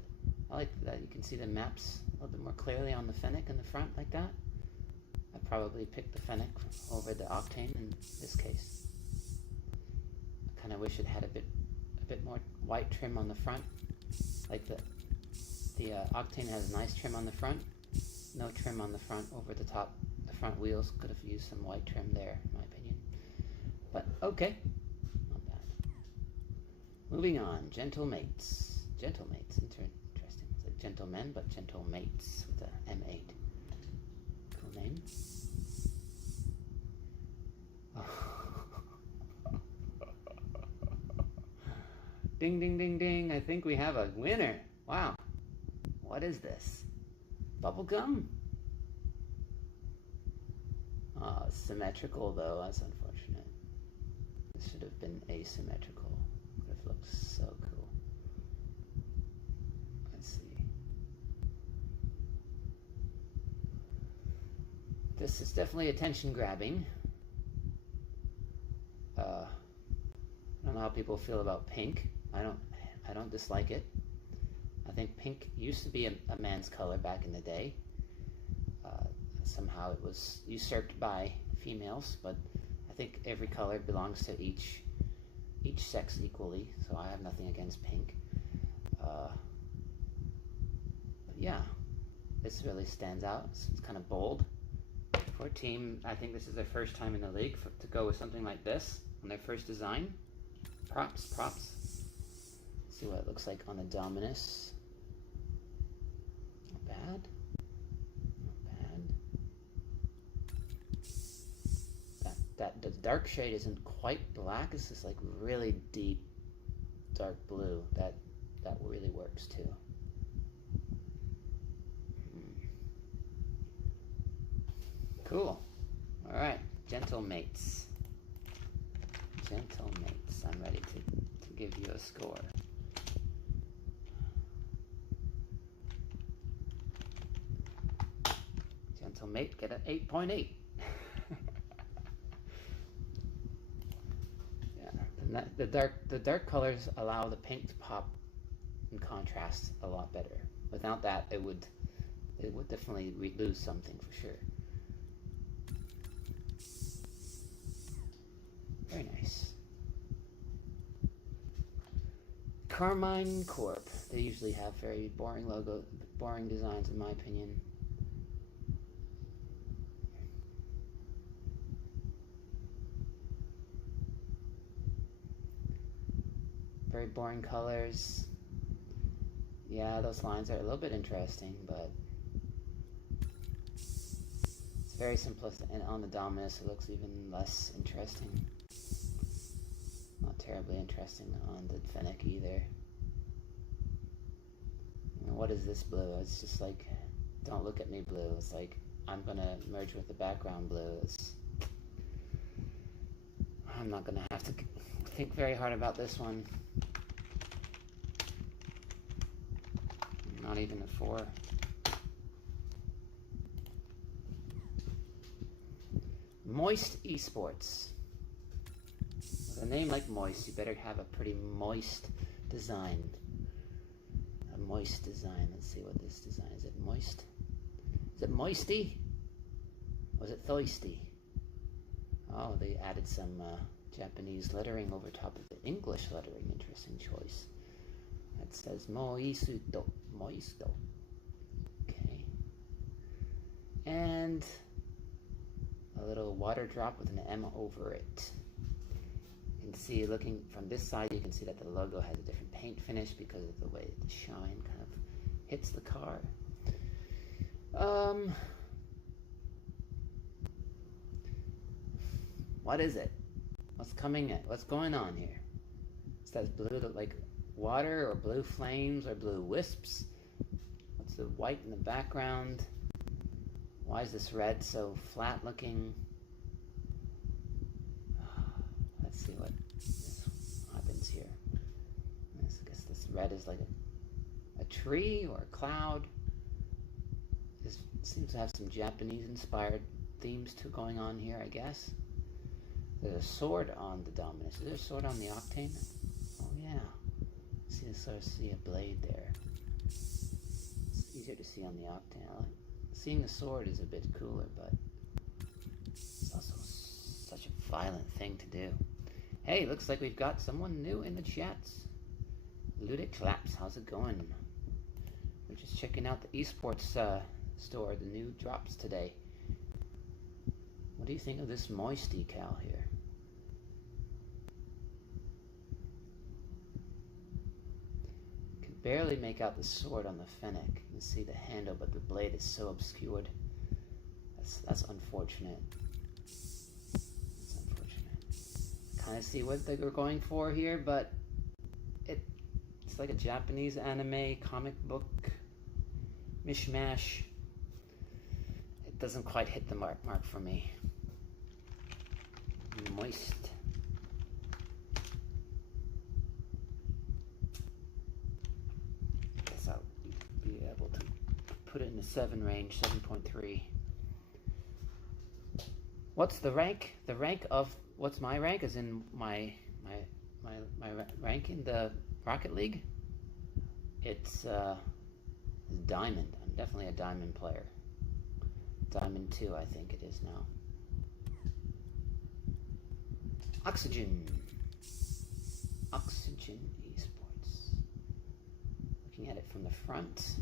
I like that you can see the maps a little bit more clearly on the Fennec in the front like that. I probably picked the Fennec over the Octane in this case. I kind of wish it had a bit more white trim on the front. Like the Octane has a nice trim on the front. No trim on the front over the top. The front wheels could have used some white trim there, in my opinion. But okay, not bad. Moving on, Gentle Mates. Gentle Mates, interesting. It's like gentlemen, but gentle mates with a M8. Cool name. Ding, ding, ding, ding. I think we have a winner. Wow. What is this? Bubblegum? Oh, symmetrical though. That's unfortunate. This should have been asymmetrical. Would have looked so cool. Let's see. This is definitely attention grabbing. I don't know how people feel about pink. I don't dislike it. I think pink used to be a man's color back in the day. Somehow it was usurped by females, but I think every color belongs to each sex equally, so I have nothing against pink. But yeah, this really stands out. It's kind of bold. For a team, I think this is their first time in the league to go with something like this on their first design. Props. See what it looks like on the Dominus. Not bad. The dark shade isn't quite black. It's just like really deep dark blue. That really works too. Cool. All right, Gentle Mates. Gentle Mates. I'm ready to give you a score. Gentle Mate, get an 8.8. Yeah, the dark colors allow the paint to pop and contrast a lot better. Without that, it would definitely lose something for sure. Very nice. Carmine Corp. They usually have very boring designs in my opinion. Very boring colors. Yeah, those lines are a little bit interesting, but it's very simplistic. And on the Dominus, it looks even less interesting. Not terribly interesting on the Fennec either. And what is this blue? It's just like, don't look at me blue. It's like, I'm gonna merge with the background blue. I'm not gonna have to think very hard about this one. Not even a 4. Moist Esports. With a name like Moist, you better have a pretty moist design. A moist design. Let's see what this design is. It moist? Is it moisty? Or is it thoisty? Oh, they added some Japanese lettering over top of the English lettering. Interesting choice. It says moisto. Moisto. Okay. And a little water drop with an M over it. You can see, looking from this side, you can see that the logo has a different paint finish because of the way the shine kind of hits the car. What is it? What's coming in? What's going on here? Is that blue like water or blue flames or blue wisps? What's the white in the background? Why is this red so flat looking? Let's see what happens here. I guess this red is like a tree or a cloud. This seems to have some Japanese inspired themes going on here, I guess. There's a sword on the Dominus. Is there a sword on the Octane? Oh yeah. See a blade there. It's easier to see on the Octane. Seeing the sword is a bit cooler, but it's also such a violent thing to do. Hey, looks like we've got someone new in the chats. Ludic Claps, how's it going? We're just checking out the esports store, the new drops today. What do you think of this moist decal here? Can barely make out the sword on the Fennec. You can see the handle, but the blade is so obscured. That's unfortunate. That's unfortunate. Kind of see what they were going for here, but it's like a Japanese anime comic book mishmash. It doesn't quite hit the mark for me. Moist. Guess I'll be able to put it in the 7 range, 7.3. What's the rank? The rank of what's my rank? Is in my rank in the Rocket League. It's Diamond. I'm definitely a Diamond player. Diamond 2, I think it is now. Oxygen esports. Looking at it from the front,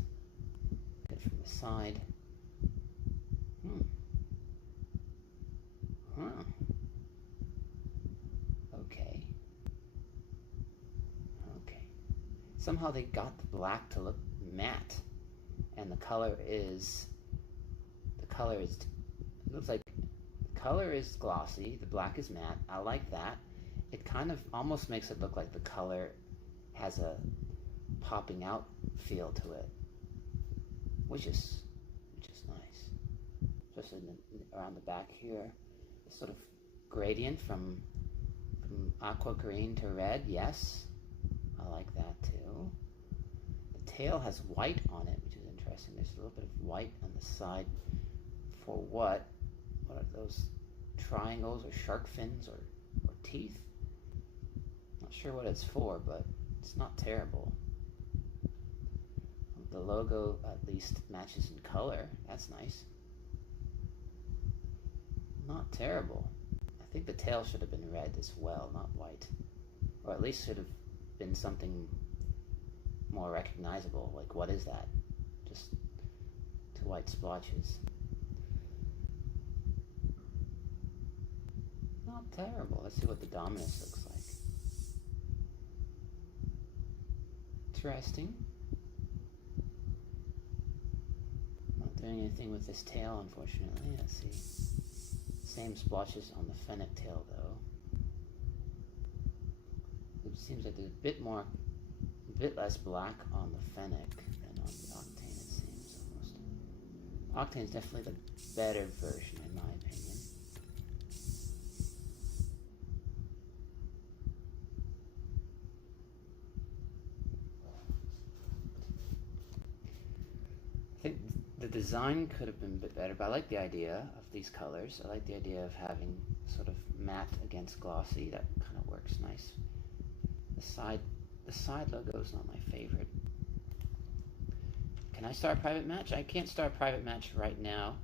look at it from the side. Okay. Somehow they got the black to look matte, and the color is it looks like the color is glossy, the black is matte. I like that. It kind of almost makes it look like the color has a popping out feel to it, which is nice. Especially around the back here, this sort of gradient from aqua green to red. Yes, I like that too. The tail has white on it, which is interesting. There's a little bit of white on the side. For what? What are those triangles or shark fins or teeth? Not sure what it's for, but it's not terrible. The logo at least matches in color. That's nice. Not terrible. I think the tail should have been red as well, not white. Or at least should have been something more recognizable. Like, what is that? Just 2 white splotches. Not terrible. Let's see what the Dominus looks like. Interesting. Not doing anything with this tail, unfortunately. Let's see. Same splotches on the Fennec tail, though. It seems like there's a bit less black on the Fennec than on the Octane, it seems, almost. Octane's definitely the better version, in my opinion. I think the design could have been a bit better, but I like the idea of these colors. I like the idea of having sort of matte against glossy. That kind of works nice. The side logo is not my favorite. Can I start a private match? I can't start a private match right now.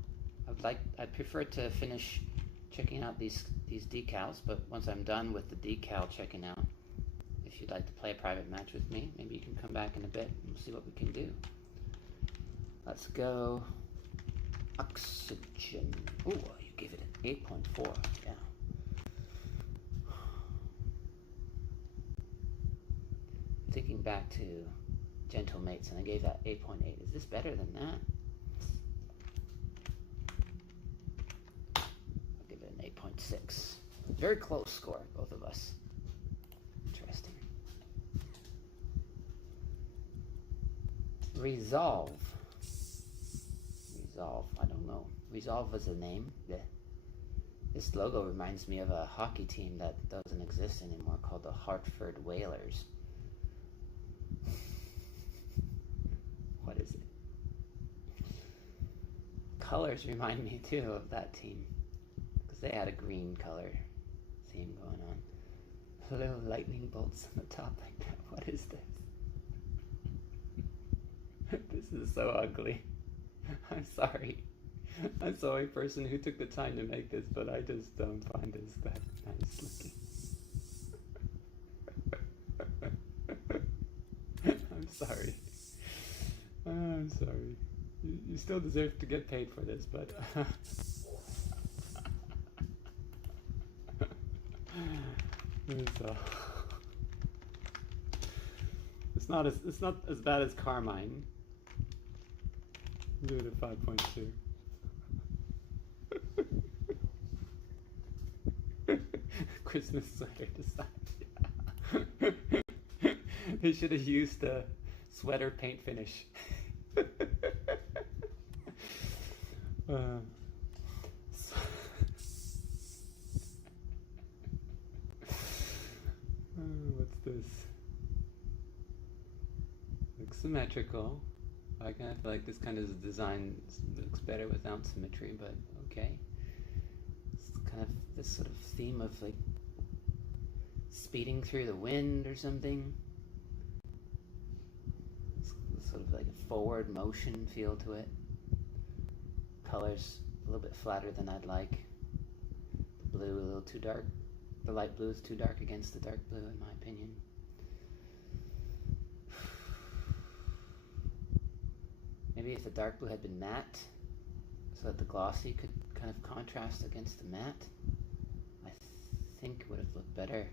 I'd prefer to finish checking out these decals, but once I'm done with the decal checking out, if you'd like to play a private match with me, maybe you can come back in a bit and we'll see what we can do. Let's go Oxygen. Ooh, you give it an 8.4. Yeah. Thinking back to Gentle Mates, and I gave that 8.8. Is this better than that? I'll give it an 8.6. Very close score, both of us. Interesting. Resolve. Resolve, I don't know. Resolve is a name. This logo reminds me of a hockey team that doesn't exist anymore called the Hartford Whalers. What is it? Colors remind me too of that team, because they had a green color theme going on. Little lightning bolts on the top like that. What is this? This is so ugly. I'm sorry. I'm sorry, person who took the time to make this, but I just don't find this that nice looking. I'm sorry. I'm sorry. You still deserve to get paid for this, but it's not as bad as Carmine. Do it at 5.2. Christmas sweater design. Yeah. They should have used the sweater paint finish. What's this? Looks symmetrical. I kind of feel like this kind of design looks better without symmetry, but okay. It's kind of this sort of theme of like speeding through the wind or something. It's sort of like a forward motion feel to it. Colors a little bit flatter than I'd like. The blue a little too dark. The light blue is too dark against the dark blue in my opinion. Maybe if the dark blue had been matte, so that the glossy could kind of contrast against the matte, I think it would have looked better.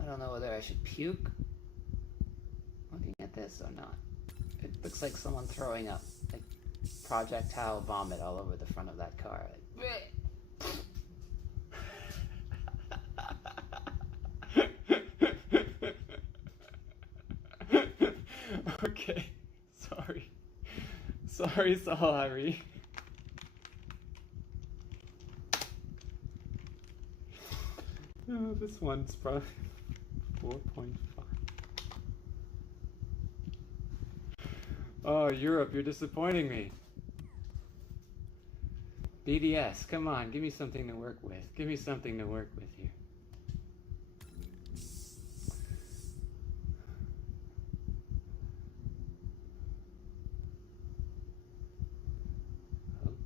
I don't know whether I should puke looking at this or not. It looks like someone throwing up, like projectile vomit all over the front of that car. Okay, sorry, Sahari. Oh, this one's probably 4.5. Oh, Europe, you're disappointing me. BDS, come on, give me something to work with. Give me something to work with here.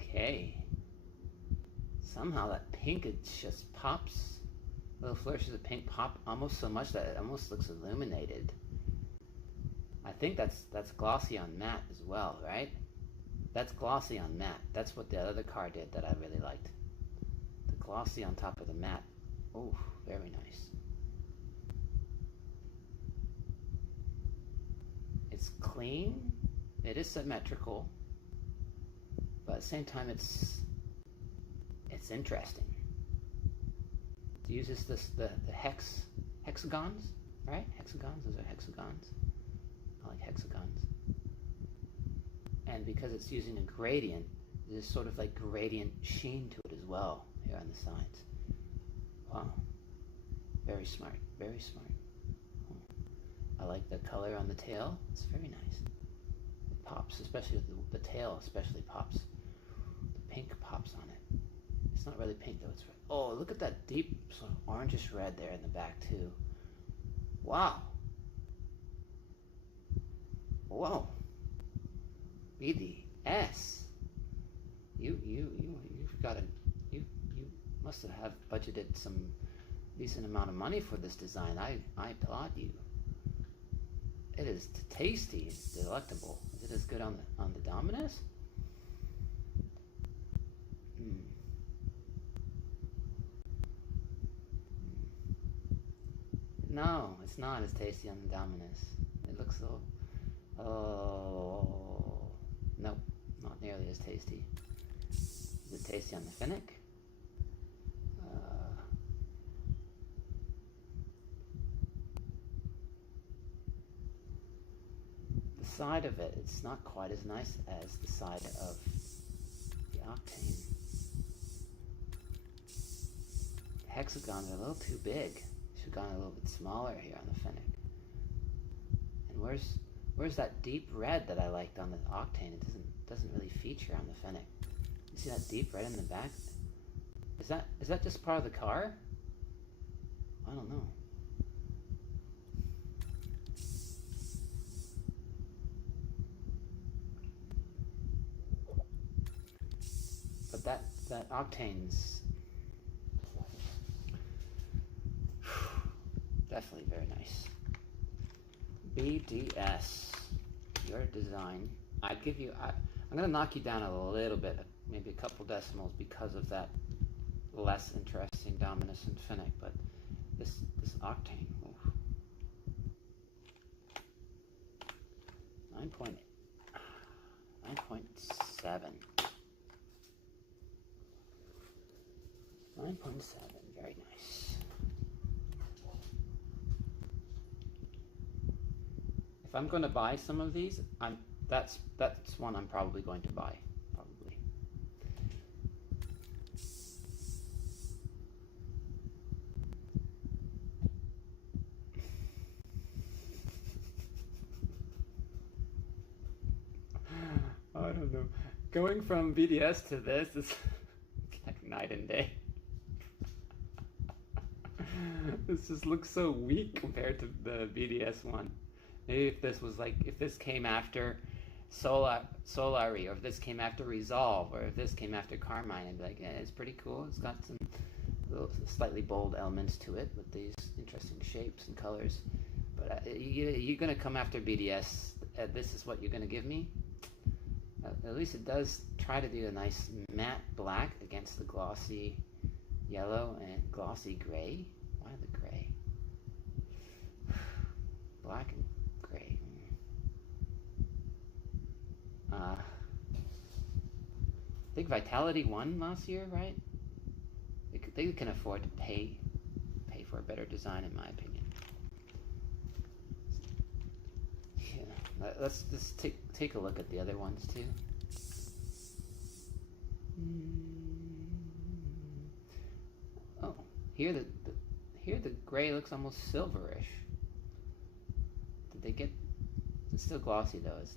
Okay. Somehow that pink, it just pops. Little flourishes of pink pop almost so much that it almost looks illuminated. I think that's glossy on matte as well, right? That's glossy on matte. That's what the other car did that I really liked. The glossy on top of the matte. Oh, very nice. It's clean. It is symmetrical. But at the same time, it's interesting. It uses the hexagons, right? Hexagons, those are hexagons. I like hexagons. And because it's using a gradient, there's sort of like gradient sheen to it as well here on the sides. Wow. Very smart, very smart. I like the color on the tail. It's very nice. It pops, especially the tail especially pops. The pink pops on it. It's not really pink though, it's red. Oh, look at that deep sort of orangish red there in the back too. Wow. Whoa. BDS. You've got you must have budgeted some decent amount of money for this design. I applaud you. It is tasty, it's delectable. Is it as good on the Dominus? No, it's not as tasty on the Dominus. It looks so... Oh... Nope, not nearly as tasty. Is it tasty on the Finnick? The side of it, it's not quite as nice as the side of the Octane. The hexagons are a little too big. Should have gone a little bit smaller here on the Finnick. And where's that deep red that I liked on the Octane? It doesn't really feature on the Finnick. You see that deep red in the back? Is that just part of the car? I don't know. But that Octane's definitely very nice. BDS, your design. I'd give you. I'm gonna knock you down a little bit, maybe a couple decimals, because of that less interesting Dominus and Finnick. But this Octane, 9.7. Very nice. If I'm going to buy some of these, that's one I'm probably going to buy. Probably. I don't know. Going from BDS to this is like night and day. This just looks so weak compared to the BDS one. Maybe if this came after Solari, or if this came after Resolve, or if this came after Carmine, I'd be like, yeah, it's pretty cool. It's got some little slightly bold elements to it with these interesting shapes and colors. But you're going to come after BDS. This is what you're going to give me? At least it does try to do a nice matte black against the glossy yellow and glossy gray. Why the gray? Black and gray. I think Vitality won last year, right? They can afford to pay for a better design, in my opinion. Yeah, let's just take a look at the other ones too. Oh, here the gray looks almost silverish. Did they get? It's still glossy though. It's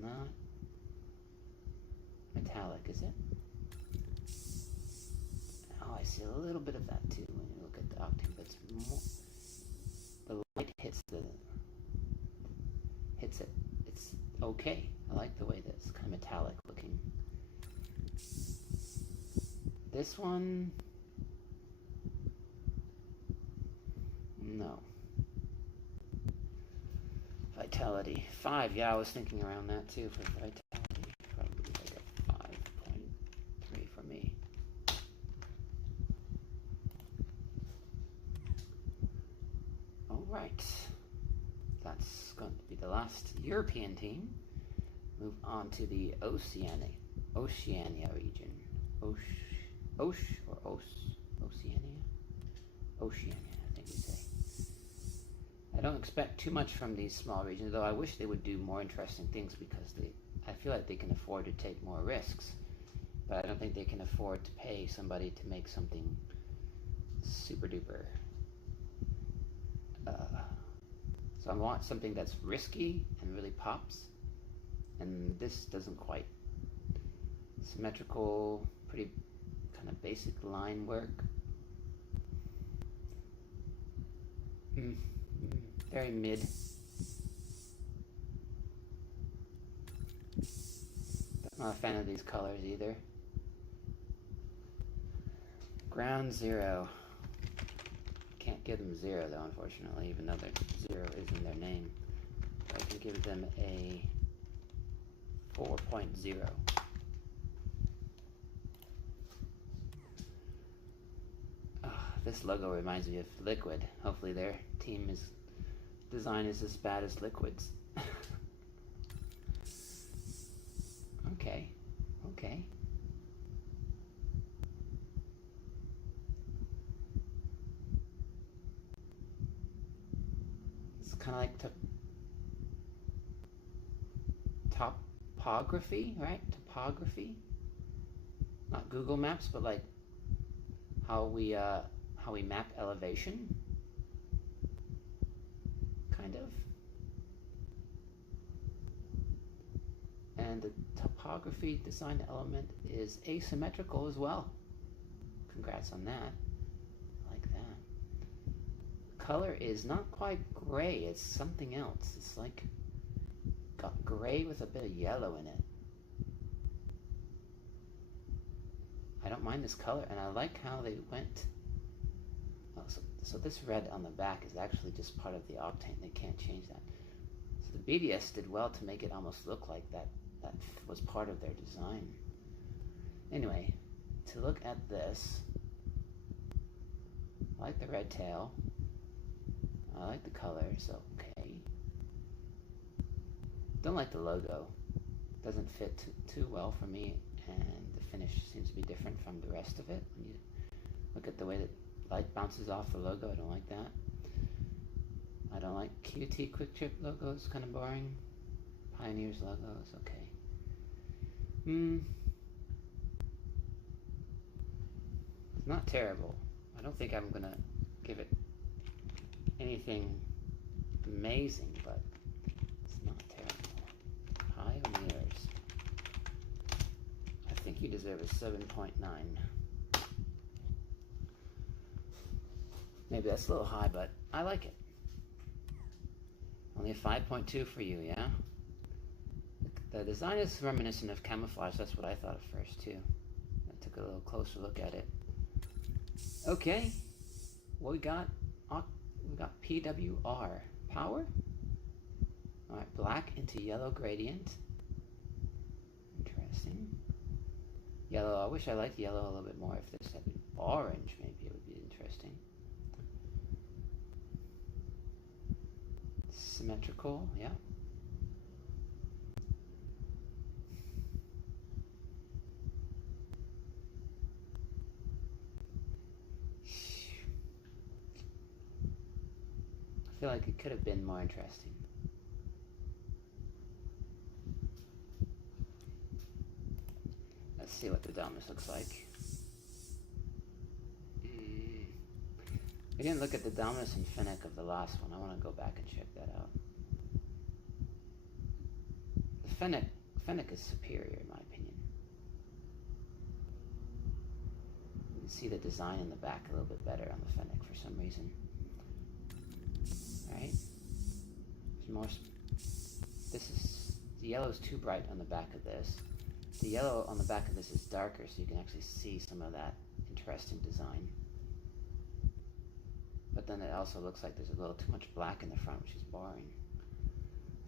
not metallic, is it? Oh, I see a little bit of that too when you look at the Octane, but it's more, the light hits it. It's okay. I like the way that it's kind of metallic looking. This one, no. Vitality 5. Yeah, I was thinking around that too for Vitality. Probably like a 5.3 for me. All right, that's going to be the last European team. Move on to the Oceania region. Oceania, I think we say. I don't expect too much from these small regions, though I wish they would do more interesting things, because I feel like they can afford to take more risks, but I don't think they can afford to pay somebody to make something super duper. So I want something that's risky and really pops, and this doesn't quite. Symmetrical, pretty kind of basic line work. Very mid. Not a fan of these colors either. Ground Zero. Can't give them 0 though, unfortunately, even though their 0 is in their name. I can give them a 4.0. This logo reminds me of Liquid. Hopefully their design is as bad as Liquid's. Okay. kind of like topography, right? Topography, not Google Maps, but like how we map elevation, kind of. And the topography design element is asymmetrical as well. Congrats on that. I like that. Color is not quite gray, it's something else. It's like got gray with a bit of yellow in it. I don't mind this color, and I like how they went. Oh, so this red on the back is actually just part of the Octane. They can't change that. So the BDS did well to make it almost look like that was part of their design. Anyway, to look at this, I like the red tail. I like the colors, okay. Don't like the logo. Doesn't fit too well for me, and the finish seems to be different from the rest of it. When you look at the way that light bounces off the logo, I don't like that. I don't like QT Quick Trip logos, kind of boring. Pioneer's logos, okay. It's not terrible. I don't think I'm gonna give it anything amazing, but it's not terrible. Pioneers. I think you deserve a 7.9. Maybe that's a little high, but I like it. Only a 5.2 for you, yeah? The design is reminiscent of camouflage. That's what I thought at first, too. I took a little closer look at it. Okay. What we got PWR. Power? Alright, black into yellow gradient. Interesting. Yellow. I wish I liked yellow a little bit more. If this had been orange, maybe it would be interesting. Symmetrical, yeah. I feel like it could have been more interesting. Let's see what the Dominus looks like. We didn't look at the Dominus and Fennec of the last one. I want to go back and check that out. The Fennec is superior in my opinion. You can see the design in the back a little bit better on the Fennec for some reason. Alright. There's more. The yellow is too bright on the back of this. The yellow on the back of this is darker, so you can actually see some of that interesting design. But then it also looks like there's a little too much black in the front, which is boring.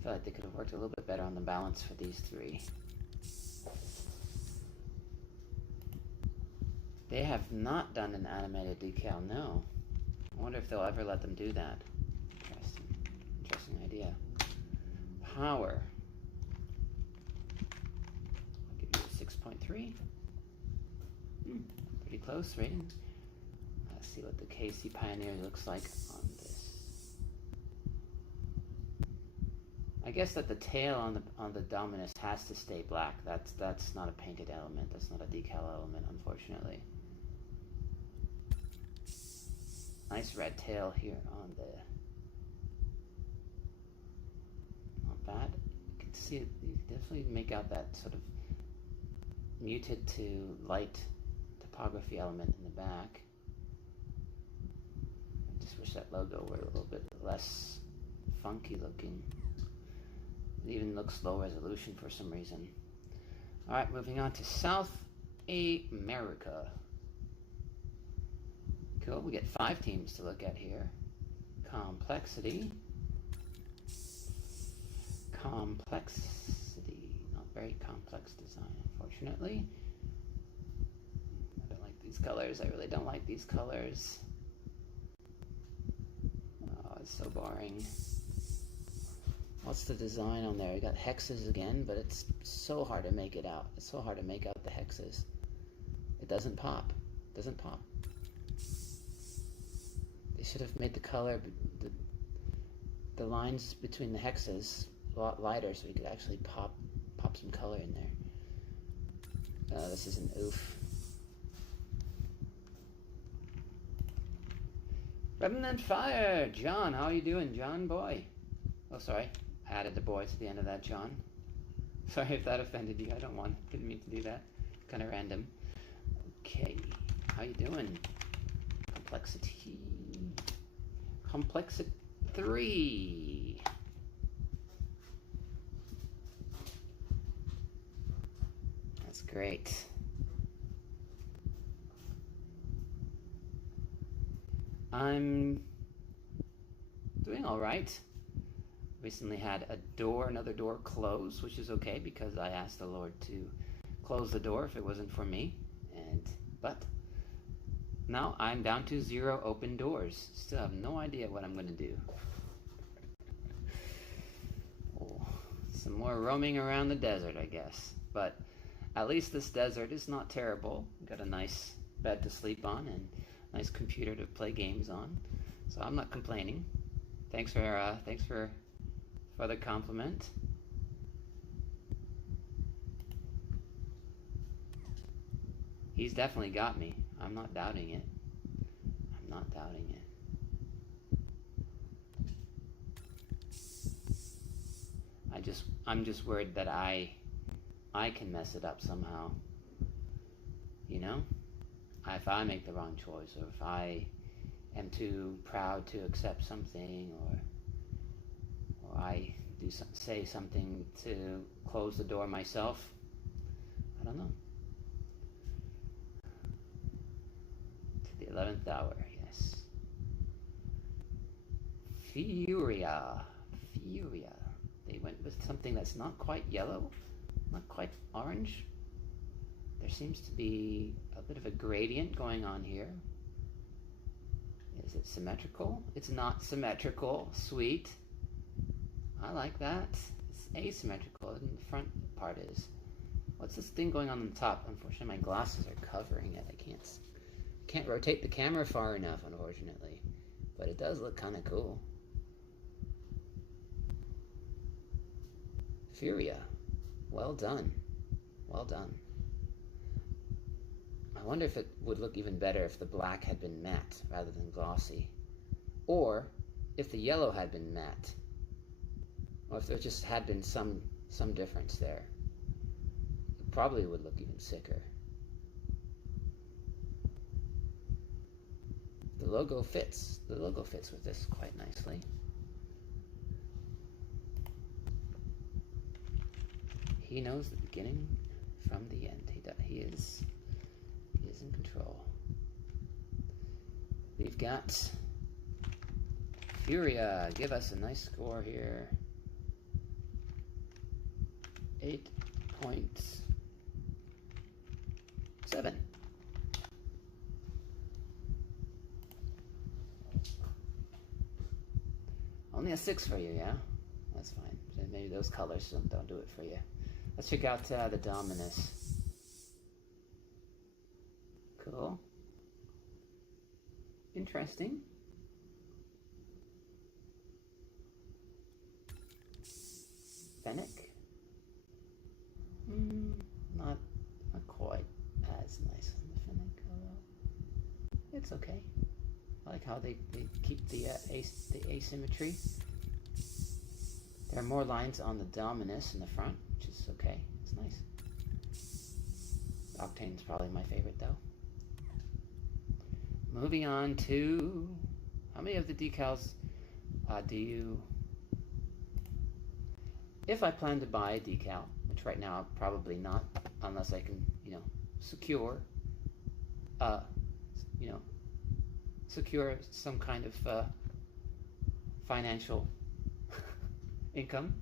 I feel like they could have worked a little bit better on the balance for these three. They have not done an animated decal, no. I wonder if they'll ever let them do that. Interesting idea. Power. I'll give you a 6.3. Pretty close rating. Let's see what the KC Pioneer looks like on this. I guess that the tail on the Dominus has to stay black. That's not a painted element. That's not a decal element, unfortunately. Nice red tail here on the. Not bad. You can see it. You can definitely make out that sort of muted to light topography element in the back. I just wish that logo were a little bit less funky looking. It even looks low resolution for some reason. Alright, moving on to South America. Cool, we get 5 teams to look at here. Complexity. Not very complex design, unfortunately. I don't like these colors. I really don't like these colors. Oh, it's so boring. What's the design on there? You got hexes again, but it's so hard to make it out. It's so hard to make out the hexes. It doesn't pop. It doesn't pop. They should have made the color, the the lines between the hexes a lot lighter so we could actually pop some color in there. This is an oof. Remnant Fire! John, how are you doing, John boy? Oh, sorry. I added the boy to the end of that, John. Sorry if that offended you. Didn't mean to do that. Kind of random. Okay. How you doing? Complexity. Complexity 3. That's great. I'm doing all right. Recently had another door close, which is okay because I asked the Lord to close the door if it wasn't for me. But now I'm down to 0 open doors. Still have no idea what I'm going to do. Oh, some more roaming around the desert, I guess. But at least this desert is not terrible. Got a nice bed to sleep on and a nice computer to play games on. So I'm not complaining. Thanks for the compliment. He's definitely got me. I'm not doubting it. I'm not doubting it. I'm just worried that I can mess it up somehow. You know? If I make the wrong choice, or if I am too proud to accept something, or I say something to close the door myself. I don't know. To the 11th hour, yes. Furia. They went with something that's not quite yellow, not quite orange. There seems to be a bit of a gradient going on here. Is it symmetrical? It's not symmetrical. Sweet. I like that. It's asymmetrical, and the front part is. What's this thing going on the top? Unfortunately, my glasses are covering it. I can't rotate the camera far enough, unfortunately. But it does look kind of cool. Furia. Well done. Well done. I wonder if it would look even better if the black had been matte rather than glossy. Or if the yellow had been matte. Or if there just had been some difference there. It probably would look even sicker. The logo fits. The logo fits with this quite nicely. He knows the beginning from the end. He is in control. We've got Furia. Give us a nice score here. 8.7. Only a 6 for you, yeah? That's fine. Maybe those colors don't do it for you. Let's check out the Dominus. Cool. Interesting. Fennec. Not quite as nice on the Fennec, although it's okay. I like how they keep the asymmetry. There are more lines on the Dominus in the front, which is okay. It's nice. Octane's probably my favorite, though. Moving on to... How many of the decals do you... If I plan to buy a decal, which right now probably not, unless I can, secure some kind of financial income.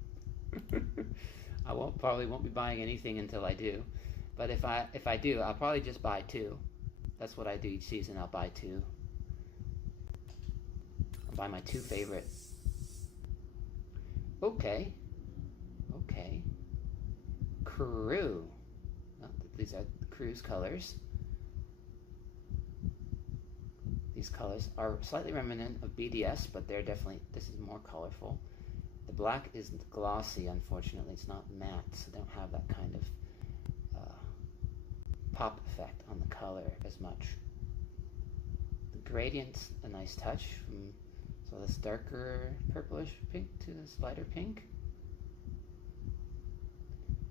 I probably won't be buying anything until I do. But if I do, I'll probably just buy 2. That's what I do each season. I'll buy 2. I'll buy my 2 favorite. Okay. Crew. Oh, these are the crew's colors. These colors are slightly reminiscent of BDS, but they're definitely, this is more colorful. The black is glossy, unfortunately. It's not matte, so they don't have that kind of pop effect on the color as much. The gradient's a nice touch from this darker purplish pink to this lighter pink.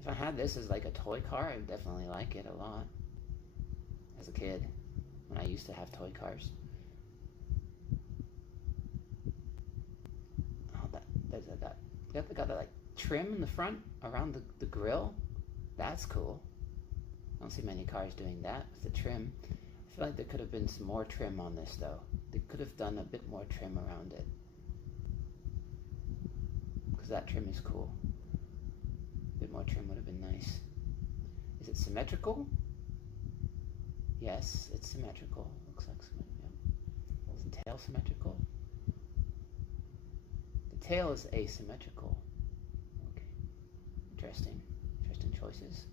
If I had this as like a toy car, I would definitely like it a lot. As a kid, when I used to have toy cars. Oh, they got that like trim in the front around the grill. That's cool. I don't see many cars doing that with the trim. I feel like there could have been some more trim on this though. They could have done a bit more trim around it. Because that trim is cool. A bit more trim would have been nice. Is it symmetrical? Yes, it's symmetrical. Looks like symmetrical. Yep. Is the tail symmetrical? The tail is asymmetrical. Okay. Interesting. Interesting choices.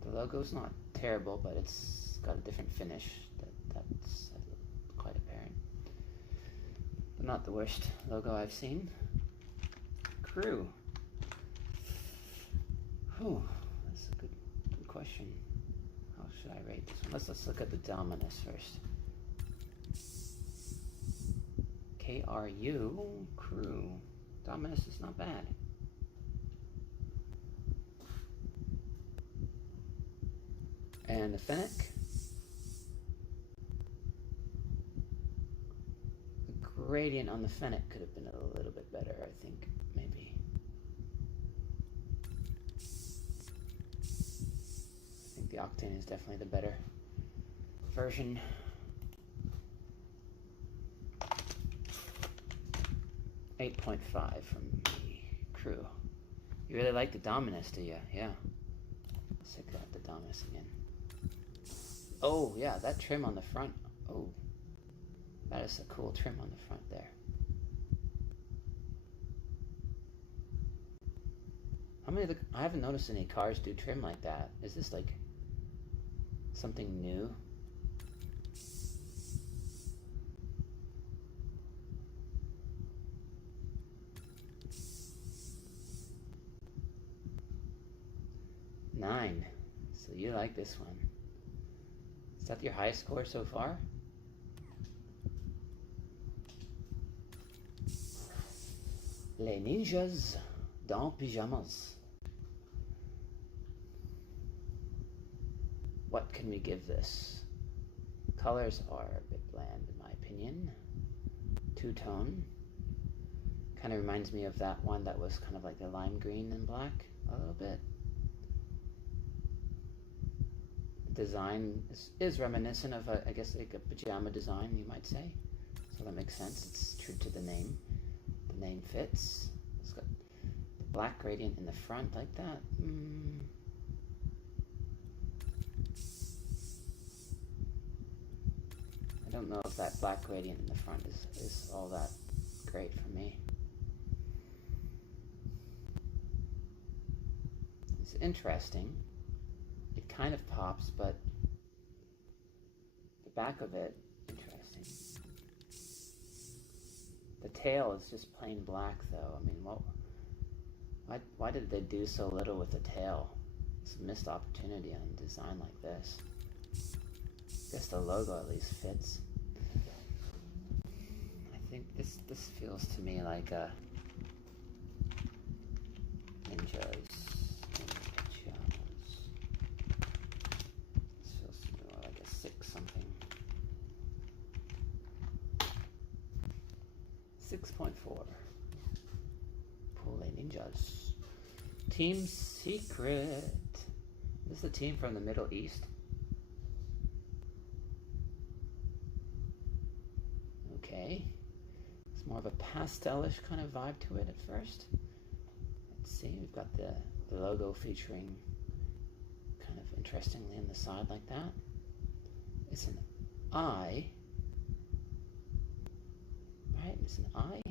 The logo's not terrible, but it's got a different finish. That's quite apparent. But not the worst logo I've seen. Crew. Whew, that's a good question. How should I rate this one? Let's look at the Dominus first. KRU, crew. Dominus is not bad. And the Fennec. The gradient on the Fennec could have been a little bit better, I think, maybe. I think the Octane is definitely the better version. .5 from the crew. You really like the Dominus, do you? Yeah. Let's check out the Dominus again. Oh, yeah, that trim on the front. Oh, that is a cool trim on the front there. How many I haven't noticed any cars do trim like that. Is this like something new? Nine. So you like this one. Is that your highest score so far? Les ninjas dans pyjamas. What can we give this? Colors are a bit bland in my opinion. Two-tone. Kind of reminds me of that one that was kind of like the lime green and black a little bit. Design is reminiscent of I guess like a pajama design, you might say. So that makes sense. It's true to the name. The name fits. It's got the black gradient in the front like that. I don't know if that black gradient in the front is all that great for me. It's interesting. It kind of pops, but the back of it, interesting. The tail is just plain black, though. I mean, why did they do so little with the tail? It's a missed opportunity on a design like this. I guess the logo at least fits. I think this feels to me like a ninjas. Something. 6.4. Pool Ninjas. Team Secret. This is a team from the Middle East. Okay. It's more of a pastelish kind of vibe to it at first. Let's see, we've got the logo featuring kind of interestingly on the side like that. It's an eye, right? It's an eye.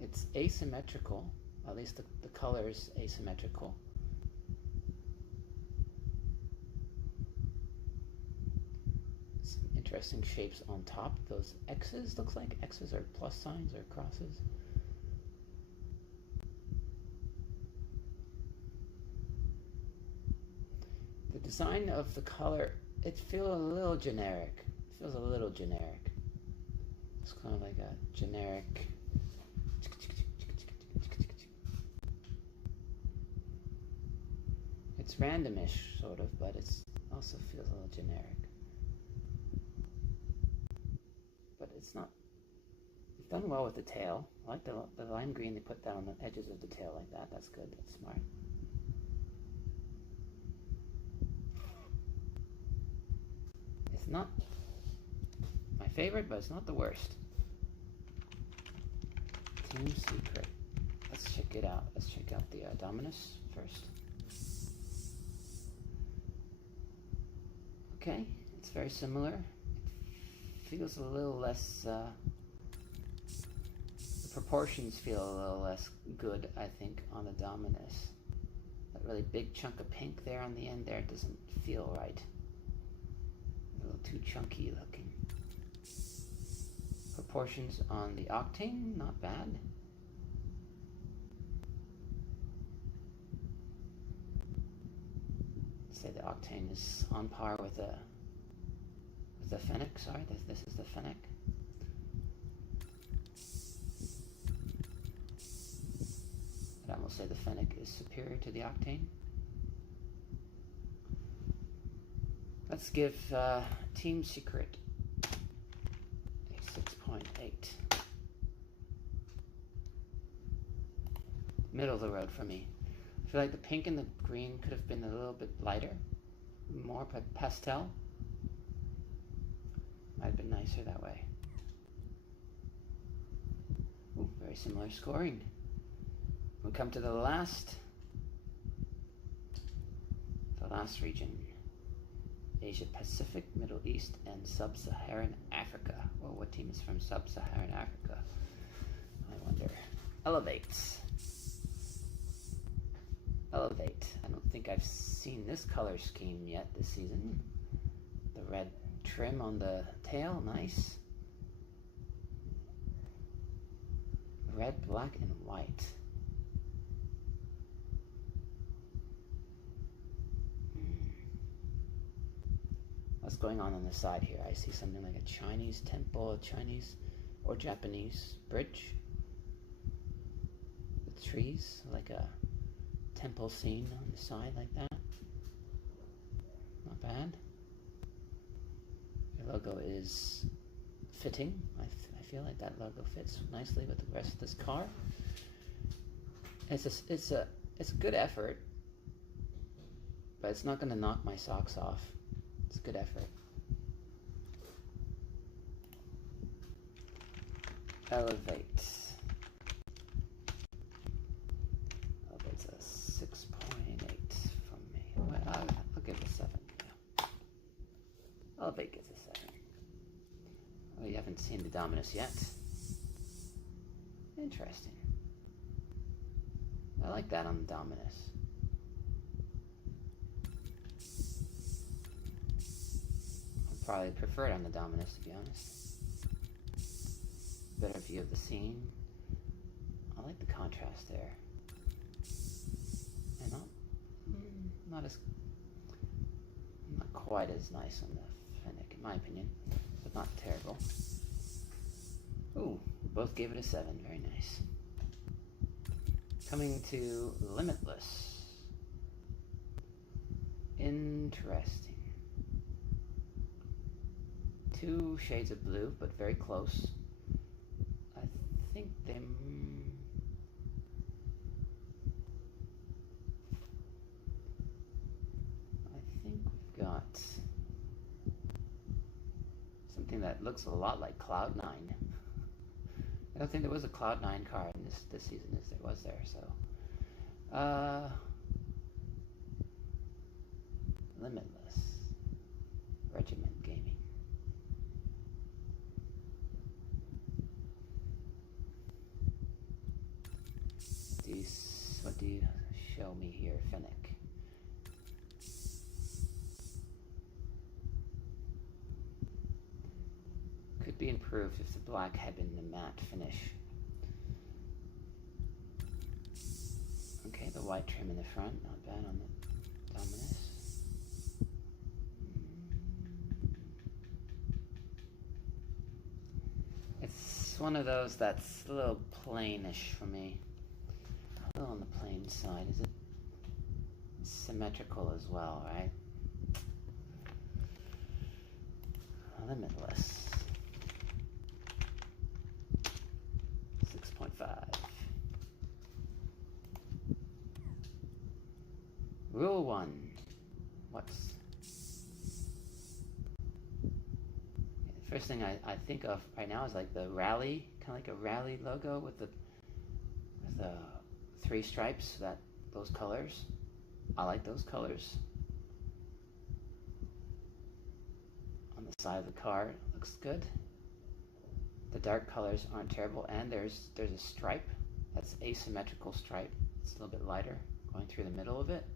It's asymmetrical, at least the color is asymmetrical. interesting shapes on top. Those X's, looks like X's are plus signs or crosses. The design of the color, it feels a little generic. It feels a little generic. It's kind of like a generic. It's randomish, sort of, but it's also feels a little generic. But it's not. It's done well with the tail. I like the lime green they put down on the edges of the tail like that. That's good. That's smart. It's not my favorite, but it's not the worst. Team Secret. Let's check it out. Let's check out the Dominus first. Okay, it's very similar. It feels a little less, the proportions feel a little less good, I think, on the Dominus. That really big chunk of pink there on the end there doesn't feel right. A little too chunky looking. Proportions on the Octane, not bad. Say the Octane is on par with the Fennec. Sorry, this is the Fennec. I'd almost say the Fennec is superior to the Octane. Let's give Team Secret a 6.8. Middle of the road for me. I feel like the pink and the green could have been a little bit lighter, more pastel. Might have been nicer that way. Ooh, very similar scoring. We come to the last region. Asia Pacific, Middle East, and Sub-Saharan Africa. Well, what team is from Sub-Saharan Africa? I wonder. Elevates. Elevate. I don't think I've seen this color scheme yet this season. The red trim on the tail, nice. Red, black, and white. What's going on the side here? I see something like a Chinese temple, a Chinese or Japanese bridge with trees, like a temple scene on the side like that. Not bad. The logo is fitting. I feel like that logo fits nicely with the rest of this car. It's a good effort, but it's not going to knock my socks off. It's a good effort. Elevate. Elevate's a 6.8 from me. Well, I'll give it a 7. Yeah. Elevate gets a 7. Oh, you haven't seen the Dominus yet. Interesting. I like that on the Dominus. Probably prefer it on the Dominus, to be honest. Better view of the scene. I like the contrast there. And not quite as nice on the Fennec, in my opinion, but not terrible. Ooh, we both gave it a 7. Very nice. Coming to Limitless. Interesting. 2 shades of blue, but very close. I think they. I think we've got something that looks a lot like Cloud9. I don't think there was a Cloud9 car in this season as there was there. So, Limitless Regiment Gaming. What do you show me here, Fennec? improved if the black had been the matte finish. Okay, the white trim in the front, not bad on the Dominus. It's one of those that's a little plainish for me. A little on the plain side. Is it symmetrical as well, right? Limitless. 6.5. Rule 1. What's... The first thing I think of right now is like the rally, kind of like a rally logo with the 3 stripes, those colors. I like those colors. On the side of the car, looks good. The dark colors aren't terrible, and there's a stripe. That's asymmetrical stripe. It's a little bit lighter, going through the middle of it.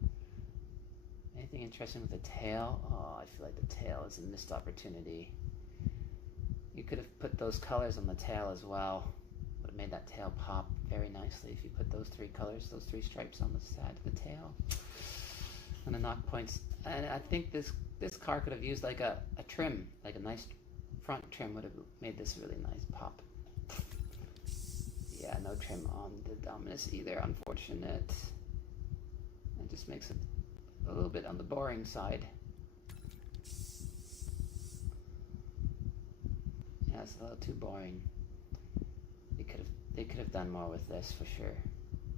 Anything interesting with the tail? Oh, I feel like the tail is a missed opportunity. You could have put those colors on the tail as well. Would have made that tail pop very nicely if you put those 3 colors, those 3 stripes on the side of the tail. And the knock points. And I think this car could have used like a trim, like a nice front trim would have made this really nice pop. Yeah, no trim on the Dominus either, unfortunate. It just makes it a little bit on the boring side. Yeah, it's a little too boring. They could have done more with this for sure.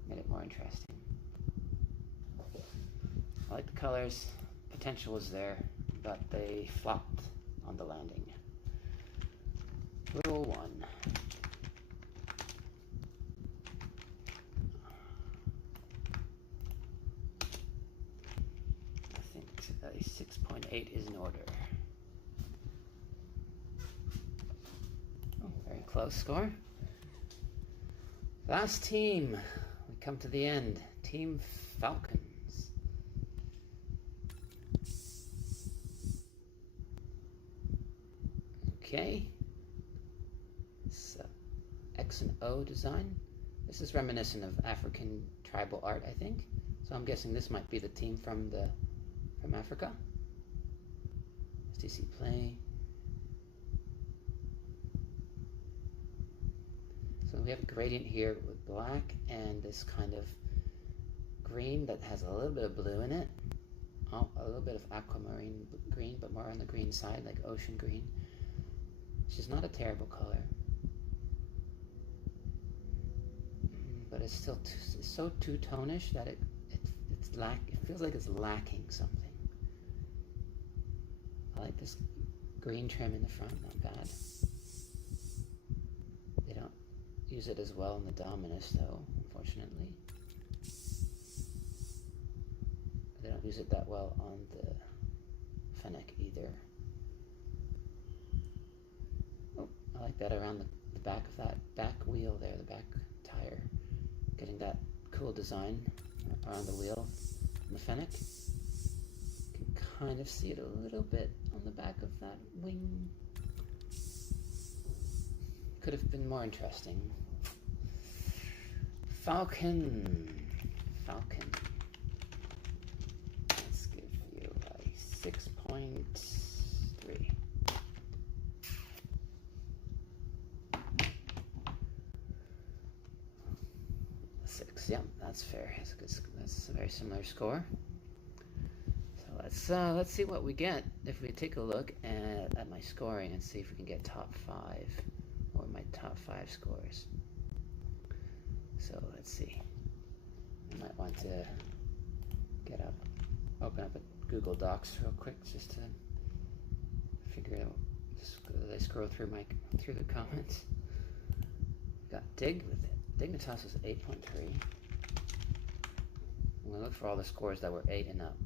Made it more interesting. I like the colors. Potential was there, but they flopped on the landing. Rule 1. I think a 6.8 is in order. Oh, very close score. Last team. We come to the end. Team Falcons. Okay. It's X and O design. This is reminiscent of African tribal art, I think. So I'm guessing this might be the team from Africa. STC play. So we have a gradient here with black and this kind of green that has a little bit of blue in it. Oh, a little bit of aquamarine green, but more on the green side, like ocean green. Which is not a terrible color. But it's still it's so two-tonish that it feels like it's lacking something. I like this green trim in the front, not bad. They don't use it as well in the Dominus though, unfortunately. They don't use it that well on the Fennec either. Oh, I like that around the back of that back wheel there, the back tire. Getting that cool design around the wheel on the Fennec. You can kind of see it a little bit on the back of that wing. Could have been more interesting. Falcon. Let's give you a 6.3. 6. Yep, that's fair. That's a very similar score. So let's see what we get if we take a look at my scoring and see if we can get top 5 or my top 5 scores. So let's see. I might want to open up a Google Docs real quick just to figure out. As I scroll through the comments. Got Dig with it. Dignitas was 8.3. I'm going to look for all the scores that were 8 and up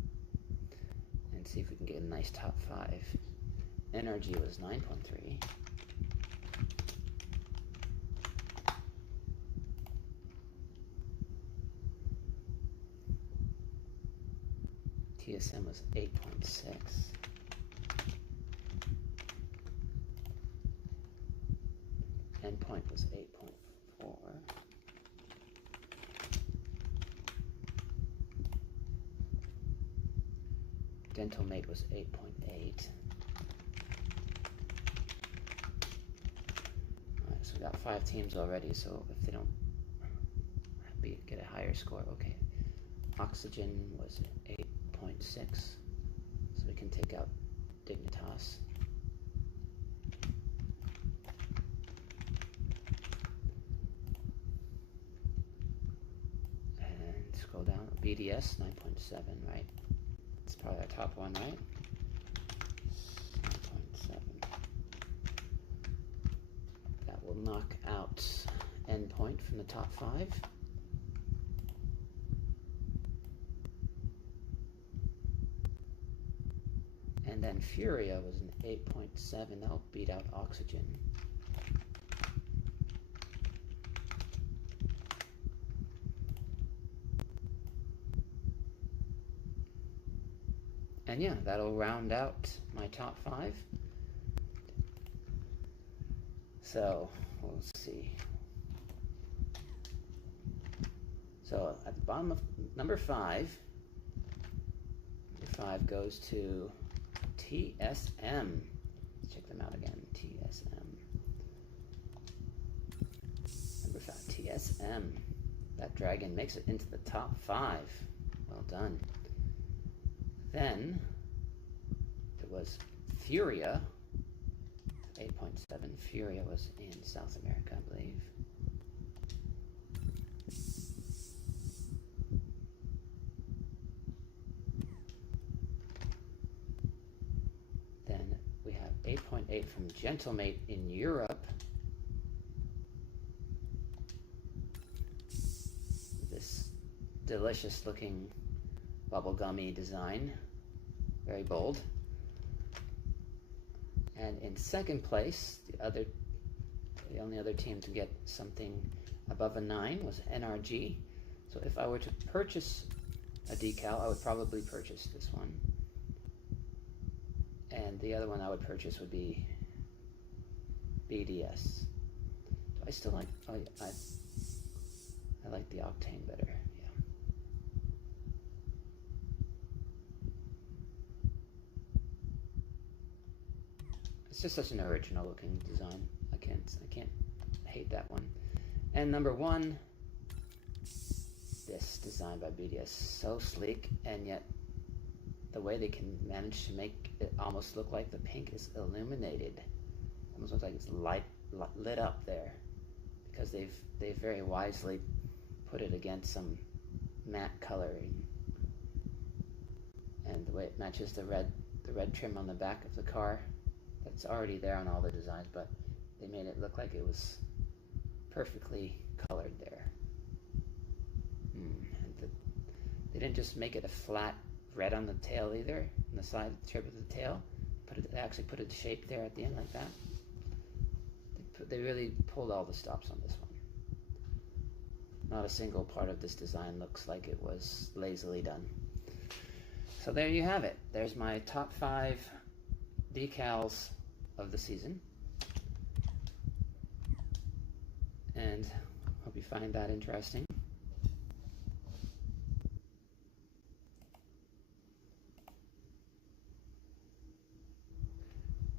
and see if we can get a nice top 5. Energy was 9.3. TSM was 8.6. endpoint was 8.4. Dental mate was 8.8. Alright, so we got 5 teams already, so if they don't get a higher score, okay. Oxygen was 8.6, so we can take out Dignitas. And scroll down, BDS 9.7, right? It's probably our top one, right? 9.7. That will knock out endpoint from the top 5. And then Furia was an 8.7. That'll beat out Oxygen. And yeah, that'll round out my top 5. So, we'll see. So, at the bottom of number 5 goes to TSM. Let's check them out again. TSM. Number 5, TSM. That dragon makes it into the top 5. Well done. Then there was Furia. 8.7. Furia was in South America, I believe. Then we have 8.8 from Gentlemate in Europe. This delicious looking bubblegummy design. Very bold. And in second place, the only other team to get something above a 9 was NRG. So if I were to purchase a decal, I would probably purchase this one. And the other one I would purchase would be BDS. So I still like, I like the Octane better, yeah. It's just such an original looking design. I can't hate that one. And number 1, this design by BDS, so sleek, and yet the way they can manage to make it almost look like the pink is illuminated. Almost looks like it's lit up there, because they've very wisely put it against some matte coloring, and the way it matches the red trim on the back of the car. That's already there on all the designs, but they made it look like it was perfectly colored there. They didn't just make it a flat red on the tail either, on the side tip of the tail. They actually put a shape there at the end like that. They really pulled all the stops on this one. Not a single part of this design looks like it was lazily done. So there you have it. There's my top 5 decals of the season. And hope you find that interesting.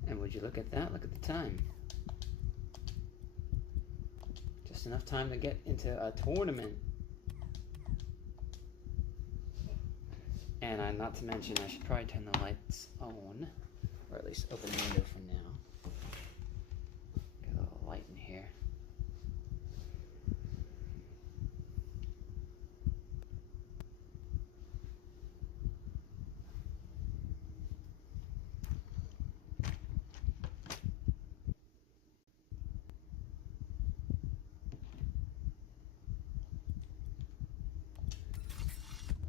And would you look at that? Look at the time. Just enough time to get into a tournament. And not to mention, I should probably turn the lights on, or at least open the window for now. Get a little light in here.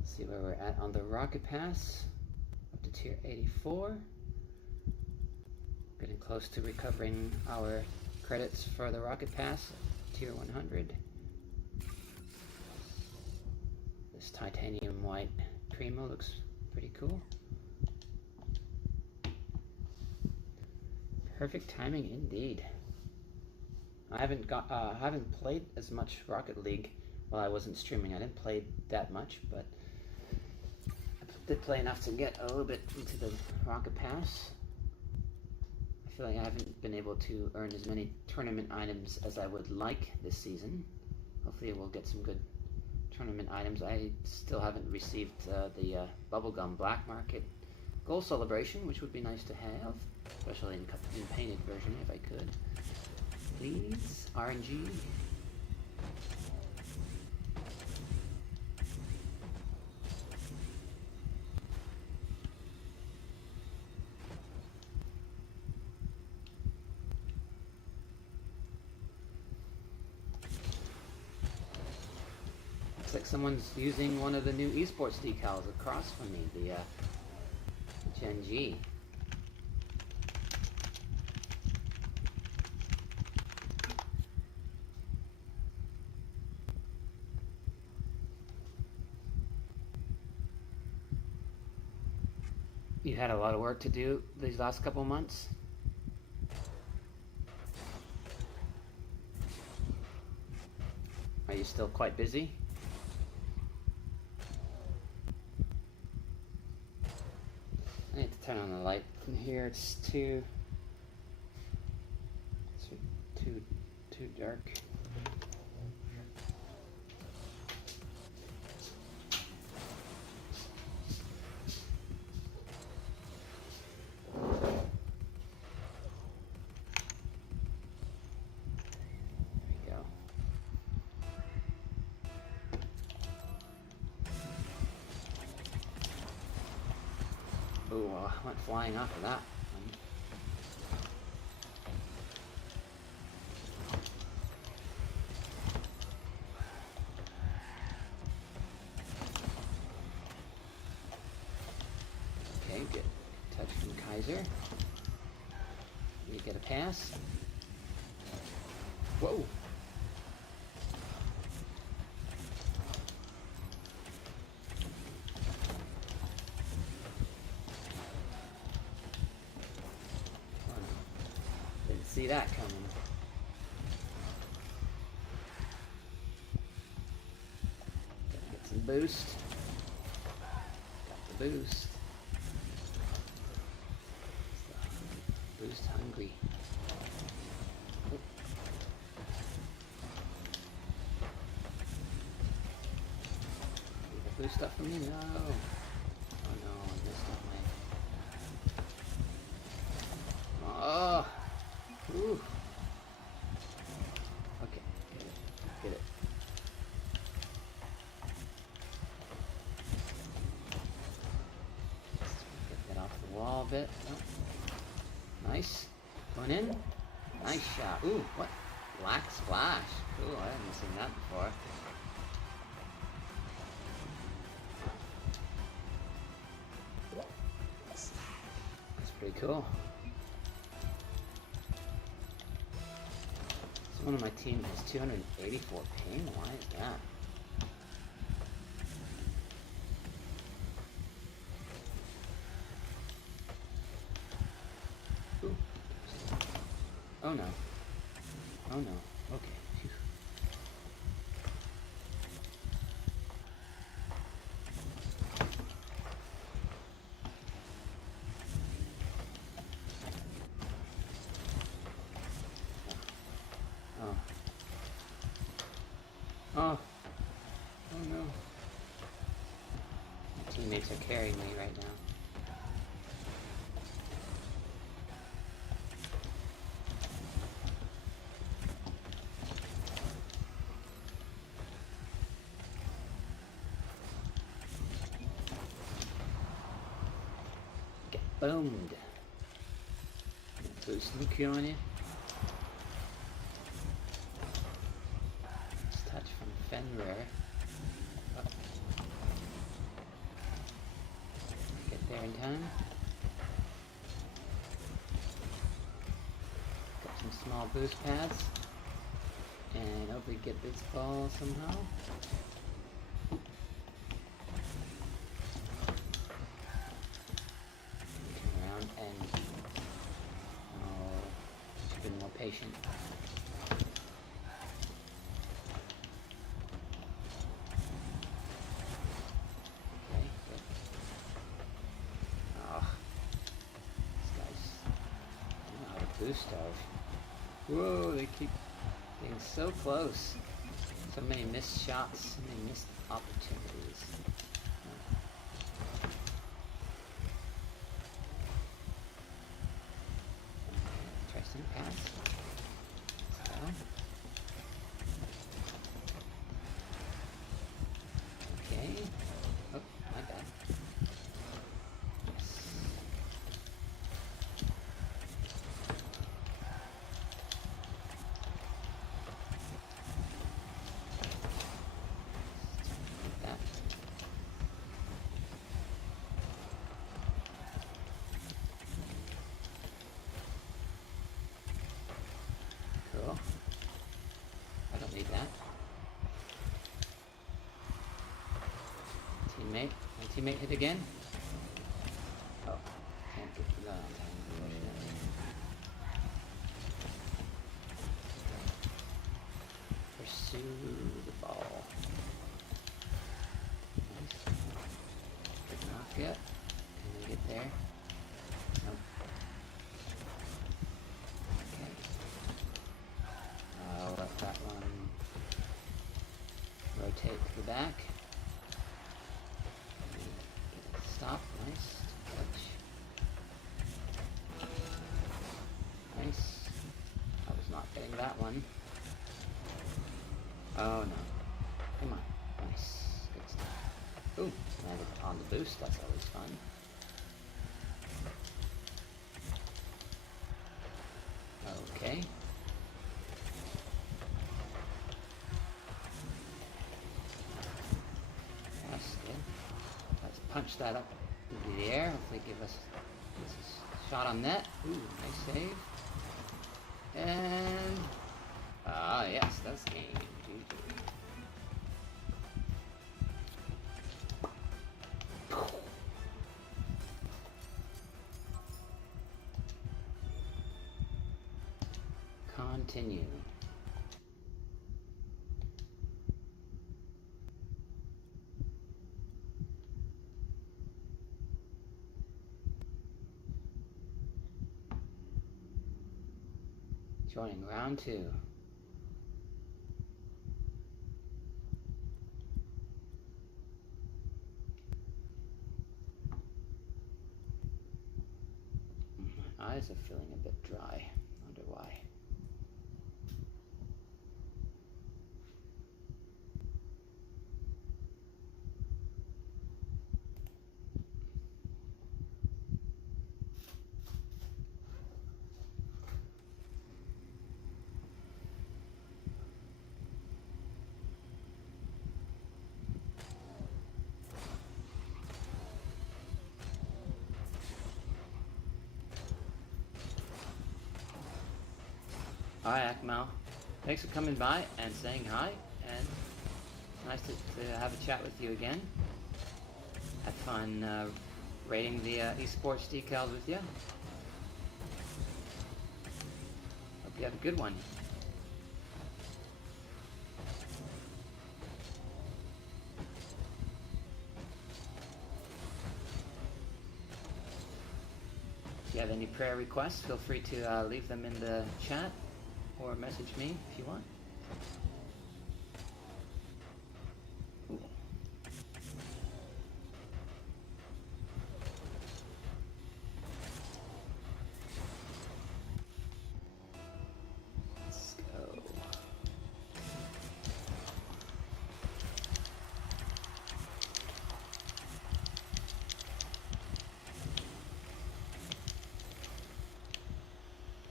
See where we're at on the Rocket Pass, up to tier 84. Getting close to recovering our credits for the Rocket Pass, tier 100. This titanium white Primo looks pretty cool. Perfect timing indeed. I haven't played as much Rocket League while I wasn't streaming. I didn't play that much, but I did play enough to get a little bit into the Rocket Pass. I feel like I haven't been able to earn as many tournament items as I would like this season. Hopefully we'll get some good tournament items. I still haven't received the Bubblegum Black Market Goal Celebration, which would be nice to have, especially in painted version if I could. Please, RNG. Looks like someone's using one of the new esports decals across from me, the Gen G. You had a lot of work to do these last couple months? Are you still quite busy? I need to turn on the light from here. It's too dark. Ooh, I went flying off of that one. Okay, good touch from Kaiser. We get a pass. Whoa! See that coming. Get some boost. Got the boost. Boost hungry. Oh. Did the boost up for me? No. Oh no, I messed up my. Oh. Ooh. Okay, get it. Get that off the wall a bit. Oh. Nice. Going in. Nice shot. Ooh, what? Black splash. Ooh, I haven't seen that before. That's pretty cool. One of my team has 284 ping. Why is that? Ooh. Oh no. Oh no. Okay. Phew. Oh. Oh no. My teammates are carrying me right now. Get boomed. Boost Luki on you. Fenrir. Oh. Get there in time. Got some small boost pads. And hopefully get this ball somehow. Turn around and... Oh, should have been more patient. boost of. Whoa, they keep getting so close. So many missed shots, so many missed opportunities. Interesting pass. So. Okay. Oh, my bad. Yes. Like that. Cool. I don't need that. Teammate. My teammate hit again. Oh, can't get to that on time, unfortunately. Pursue the ball. Nice. Good knock yet. Can we get there? Nope. Okay. I'll let that one rotate to the back. Stop. Nice. Touch. Nice. I was not getting that one. Oh no. Come on. Nice. Good stuff. Ooh, landed on the boost. That's always fun. Okay. That's good. Let's punch that up into the air. Hopefully give us a shot on net. Ooh, nice save. And yes, that's game. GG. Continue. Joining round 2. My eyes are feeling a bit dry. Wonder why. Hi, Akmal. Thanks for coming by and saying hi, and nice to have a chat with you again. Had fun rating the esports decals with you. Hope you have a good one. If you have any prayer requests, feel free to leave them in the chat or message me if you want. Ooh. Let's go.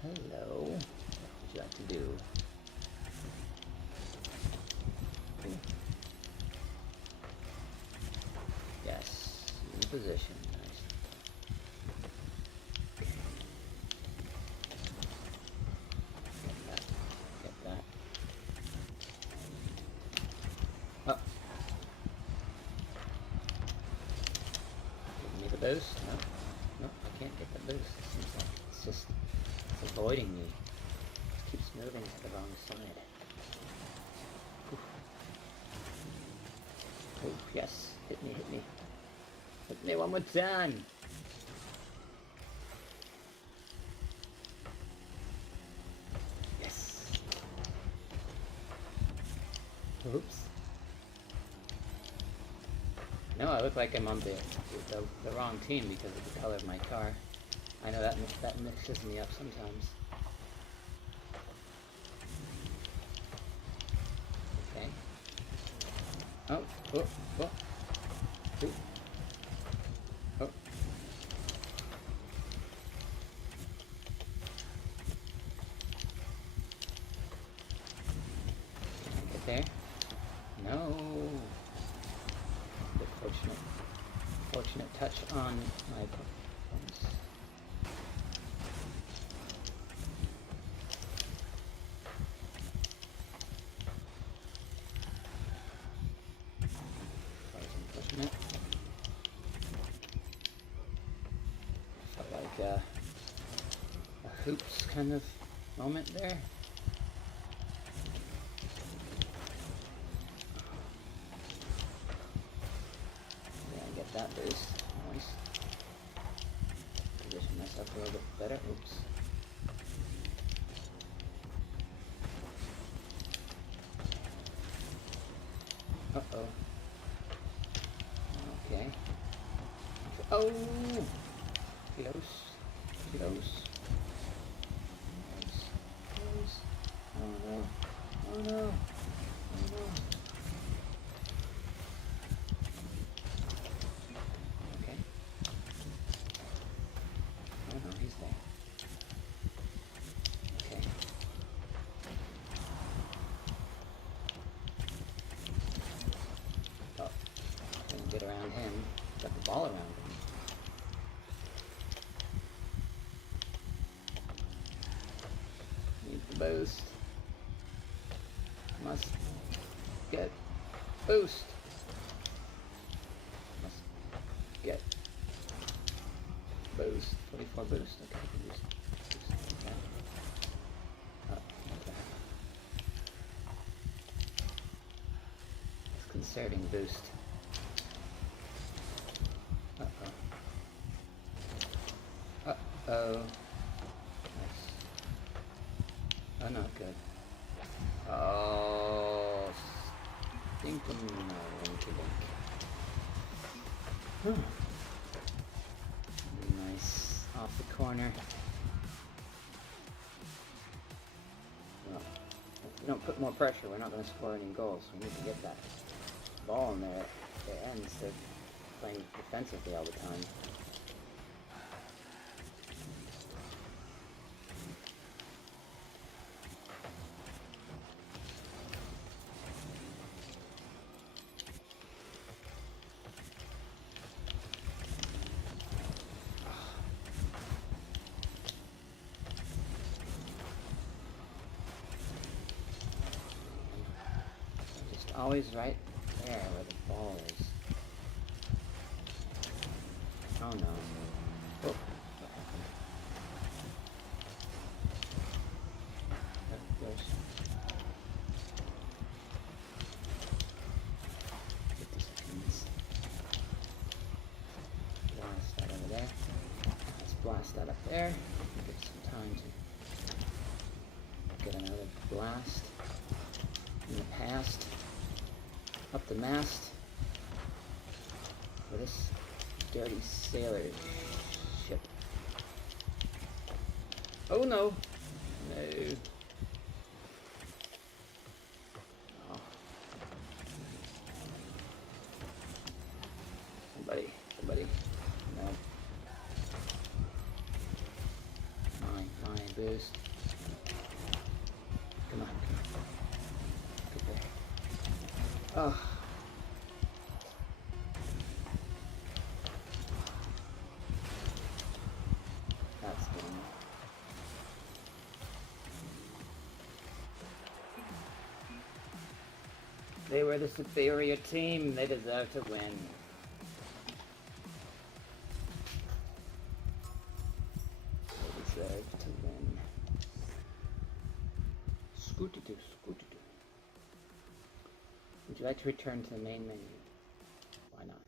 Hello. What would you like to do? Yes, in position. Nice. Get that. Oh. Give me the boost. No. No, I can't get the boost. It seems like it's just avoiding me. It keeps moving to the wrong side. Oof. Oh, yes. Hit me, hit me. Hit me one more time. Oops. No, I look like I'm on the wrong team because of the color of my car. I know that mixes me up sometimes. Okay. Oh, oh, oh. Ooh. Oh. Get there? No. The fortunate touch on my opponents. That was unfortunate. Felt like a hoops kind of moment there. That boost. Nice. Position myself a little bit better. Oops. Uh-oh. Okay. Oh! Close. Close. Close. Oh no. Oh no. Oh no. He's there. Okay. Oh, gonna get around him. Got the ball around him. Need the boost. Must get boost. Must get boost. 44 boost. Okay, I can use boost. Okay. Oh, okay. Disconcerting boost. Uh-oh. Uh-oh. Nice. Oh, not good. Oh, stinking winky wink. Nice. Off the corner. Well, if we don't put more pressure, we're not going to score any goals. We need to get that ball in there at the end instead of playing defensively all the time. Always right there where the ball is. Oh no. Oh, what happened? There's 50 seconds. Blast that over there. Let's blast that up there. Give some time to get another blast in the past. Up the mast for this dirty sailor ship. Oh no! No. Oh. Somebody. No. Fine, boost. Come on. Get there. Oh. That's good. They were the superior team. They deserve to win. They deserve to win. Scooty-doo. Would you like to return to the main menu? Why not?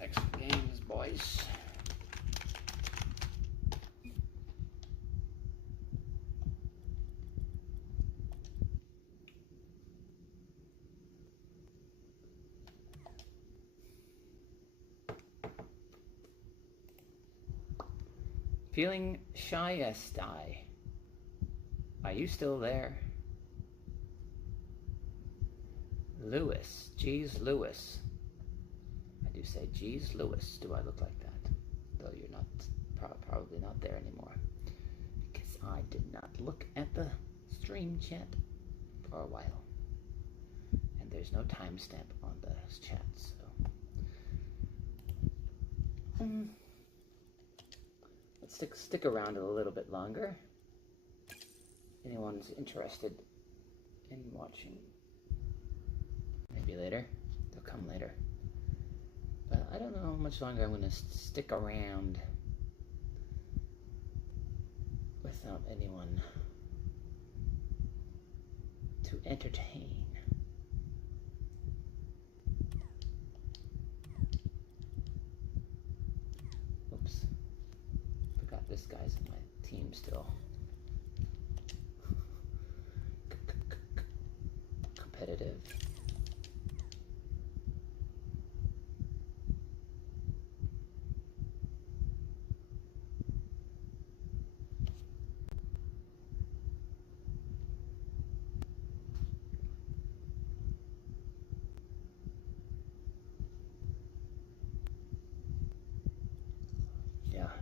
Extra games, boys. Feeling shy-esty. Are you still there? Lewis. Geez Lewis. I do say, geez Lewis. Do I look like that? Though you're not, probably not there anymore. Because I did not look at the stream chat for a while. And there's no timestamp on the chat, so. Let's stick around a little bit longer. Anyone's interested in watching? Maybe later. They'll come later. But I don't know how much longer I'm going to stick around without anyone to entertain. Oops. Forgot this guy's in my team still. Competitive.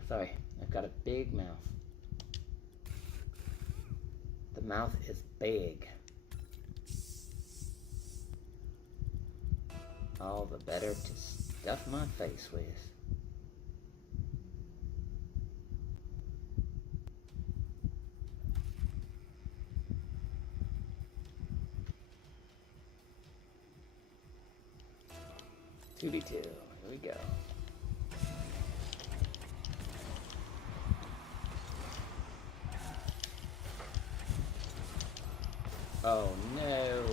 Sorry, I've got a big mouth. The mouth is big. All the better to stuff my face with. Two v two. Here we go. Oh no!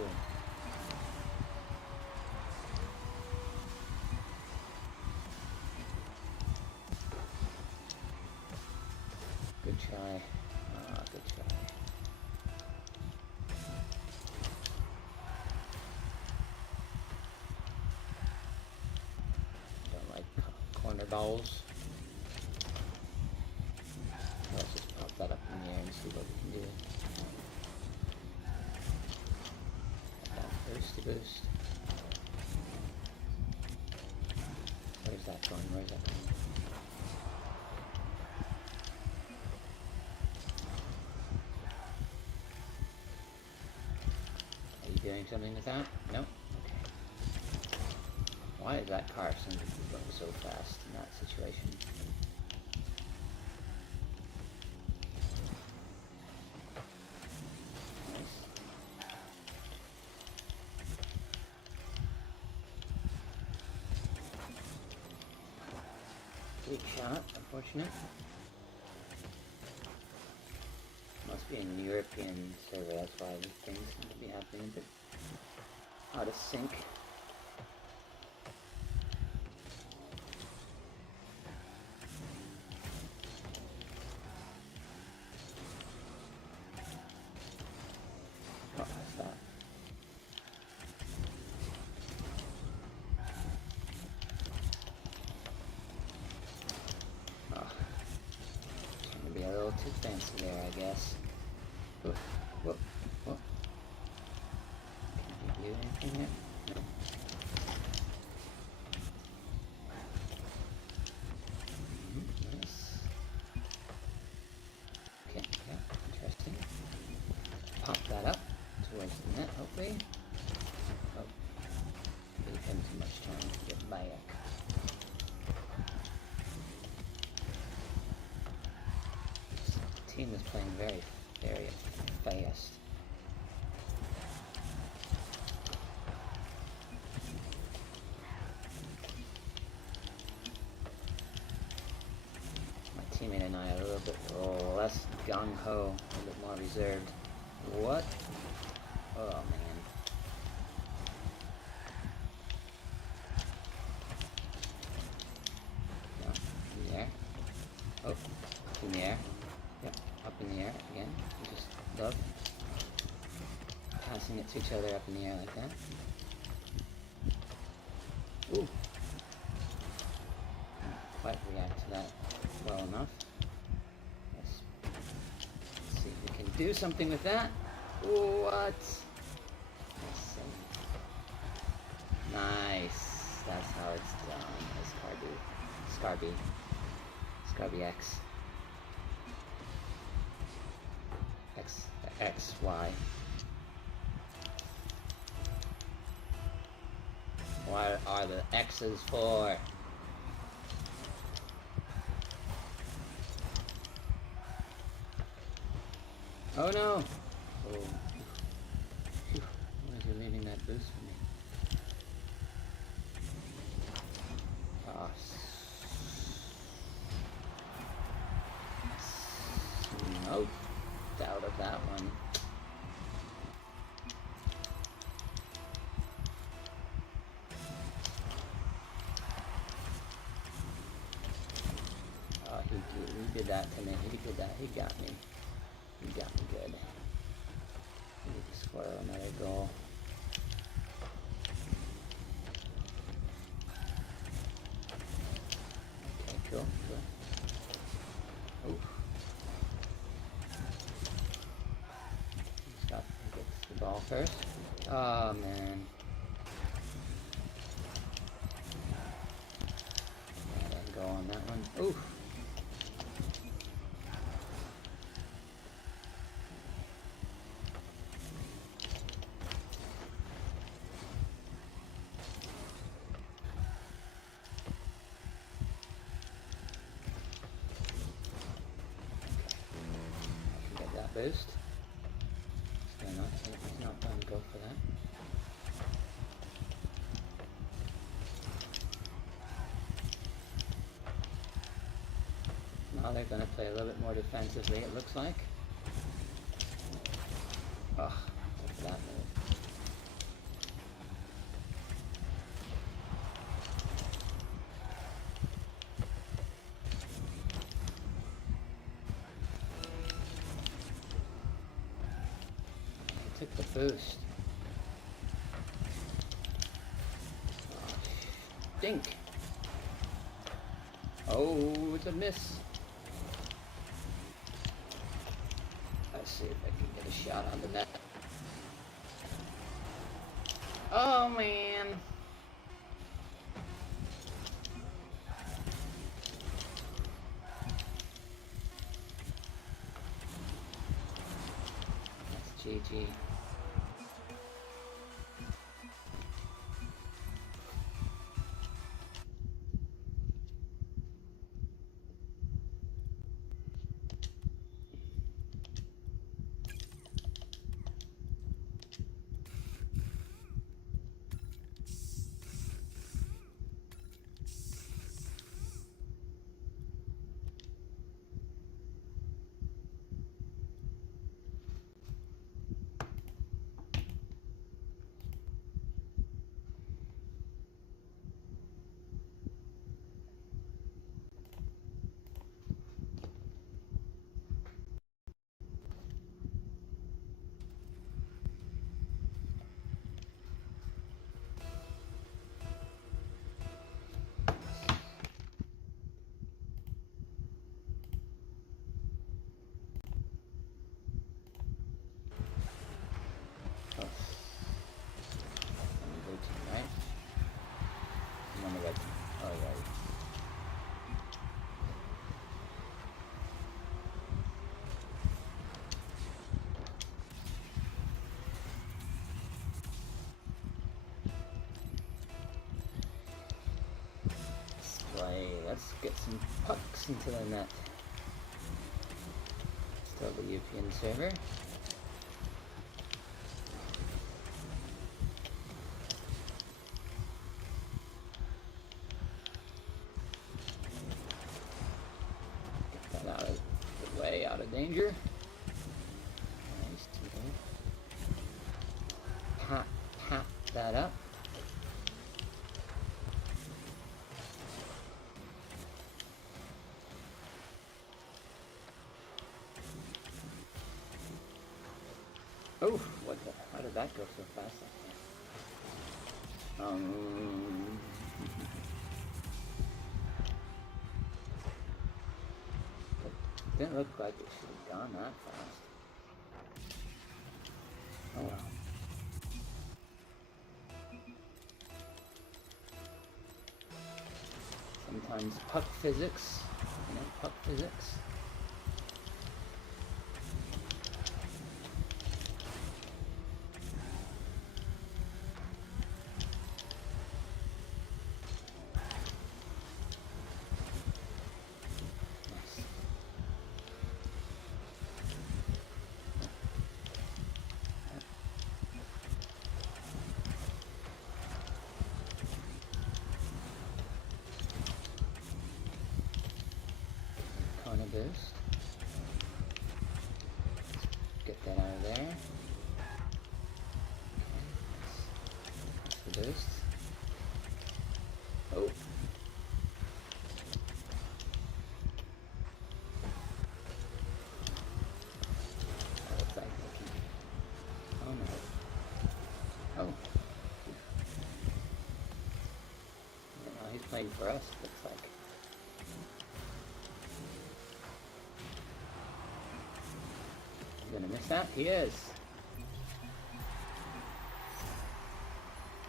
Good try. Ah, good try. Don't like corner balls. Let's just pop that up in the air and see what we can do. Boosty boost. Where's that going? Where's that going? Are you doing something with that? No? Okay. Why is that car seem to be going so fast in that situation? Weak shot, unfortunate. Must be an European server, that's why these things seem to be happening a bit out of sync. What was that? A little too fancy there, I guess. Whoop, whoop, whoop. Can you do anything there? No. Nice. Okay, yeah, interesting. Pop that up towards the net, hopefully. Oh, gave him too much time to get back. Team is playing very, very fast. My teammate and I are a little bit less gung-ho, a little bit more reserved. What? Oh man. No, in the air. Oh, in the air. Yep, up in the air again. We just love passing it to each other up in the air like that. Ooh. Didn't quite react to that well enough. do something with that. What? Nice. That's how it's done. Scarby X. X, Y. What are the X's for? Oh no! Oh. Why is he leaving that boost for me? No doubt of that one. Oh, he did that to me. He did that. He got me. He got me good. We need to score another goal. Okay, cool. Oh. He gets the ball first. Oh, man. Let go on that one. Oof. Boost. He's not going to go for that. Now they're going to play a little bit more defensively, it looks like. Ugh, go for that move. Took the boost. Oh, stink. Oh, it's a miss. Let's see if I can get a shot on the net. Oh, man. That's GG. Let's get some pucks into the net. Still the European server. Get that out of the way, out of danger. Nice. Pat that up. Oh, what the? How did that go so fast like that? It didn't look like it should have gone that fast. Oh well. Sometimes puck physics, puck physics. Boost. Get that out of there. Okay, that's the boost. Oh. That looks like looking. Oh no. Oh. Well, he's playing for us, looks like. Gonna miss that? He is.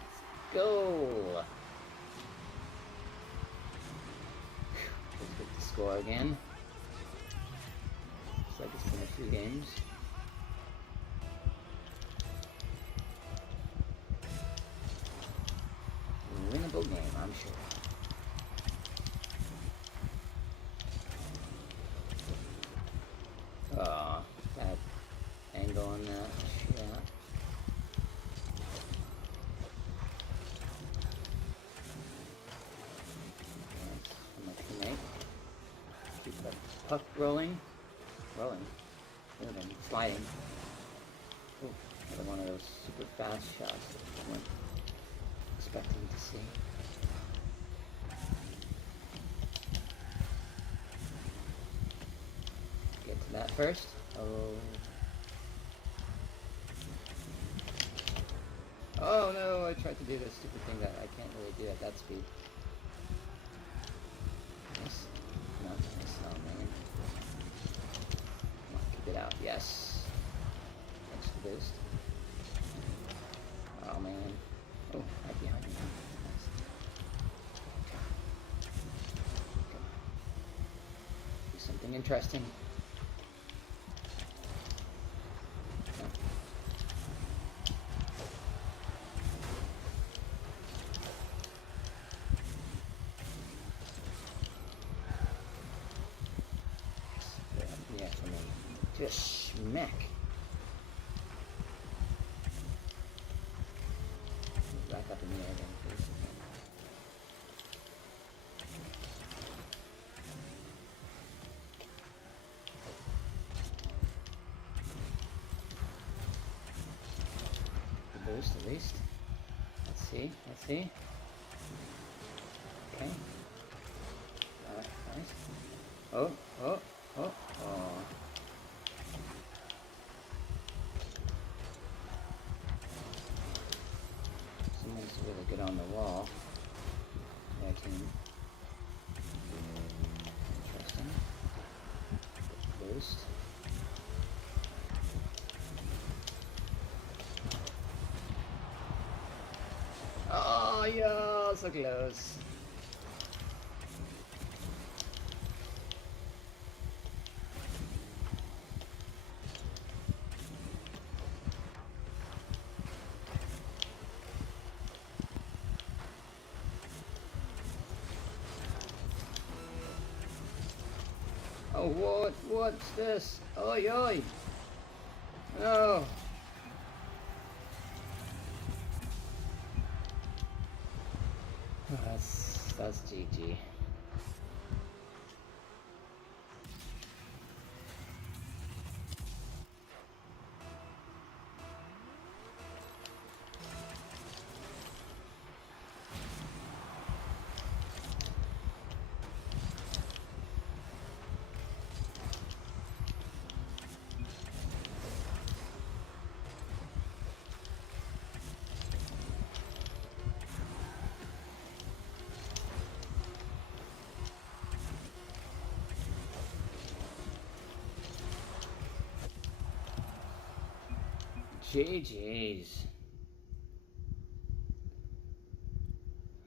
Let's go. Let's get the score again. Looks like it's been a few games. Winnable game, I'm sure. Aw, that angle on that shot. That's from my teammate. Keep that puck rolling. Moving, sliding. Oh, another one of those super fast shots that I weren't expecting to see. Get to that first. Oh no, I tried to do this stupid thing that I can't really do at that speed. Nice. Not nice. Oh man. Come on, keep it out. Yes. Thanks for the boost. Oh man. Oh, right behind me. Nice. Okay. Do something interesting. Yeah, for me. Just smack. Back up in the air again, please. The boost at least. Let's see. Okay. Nice. Oh. Someone's really good on the wall. Their team. Interesting. Boost. Oh yeah, so close. Oh, what's this? Oi. No. That's GG. GG's.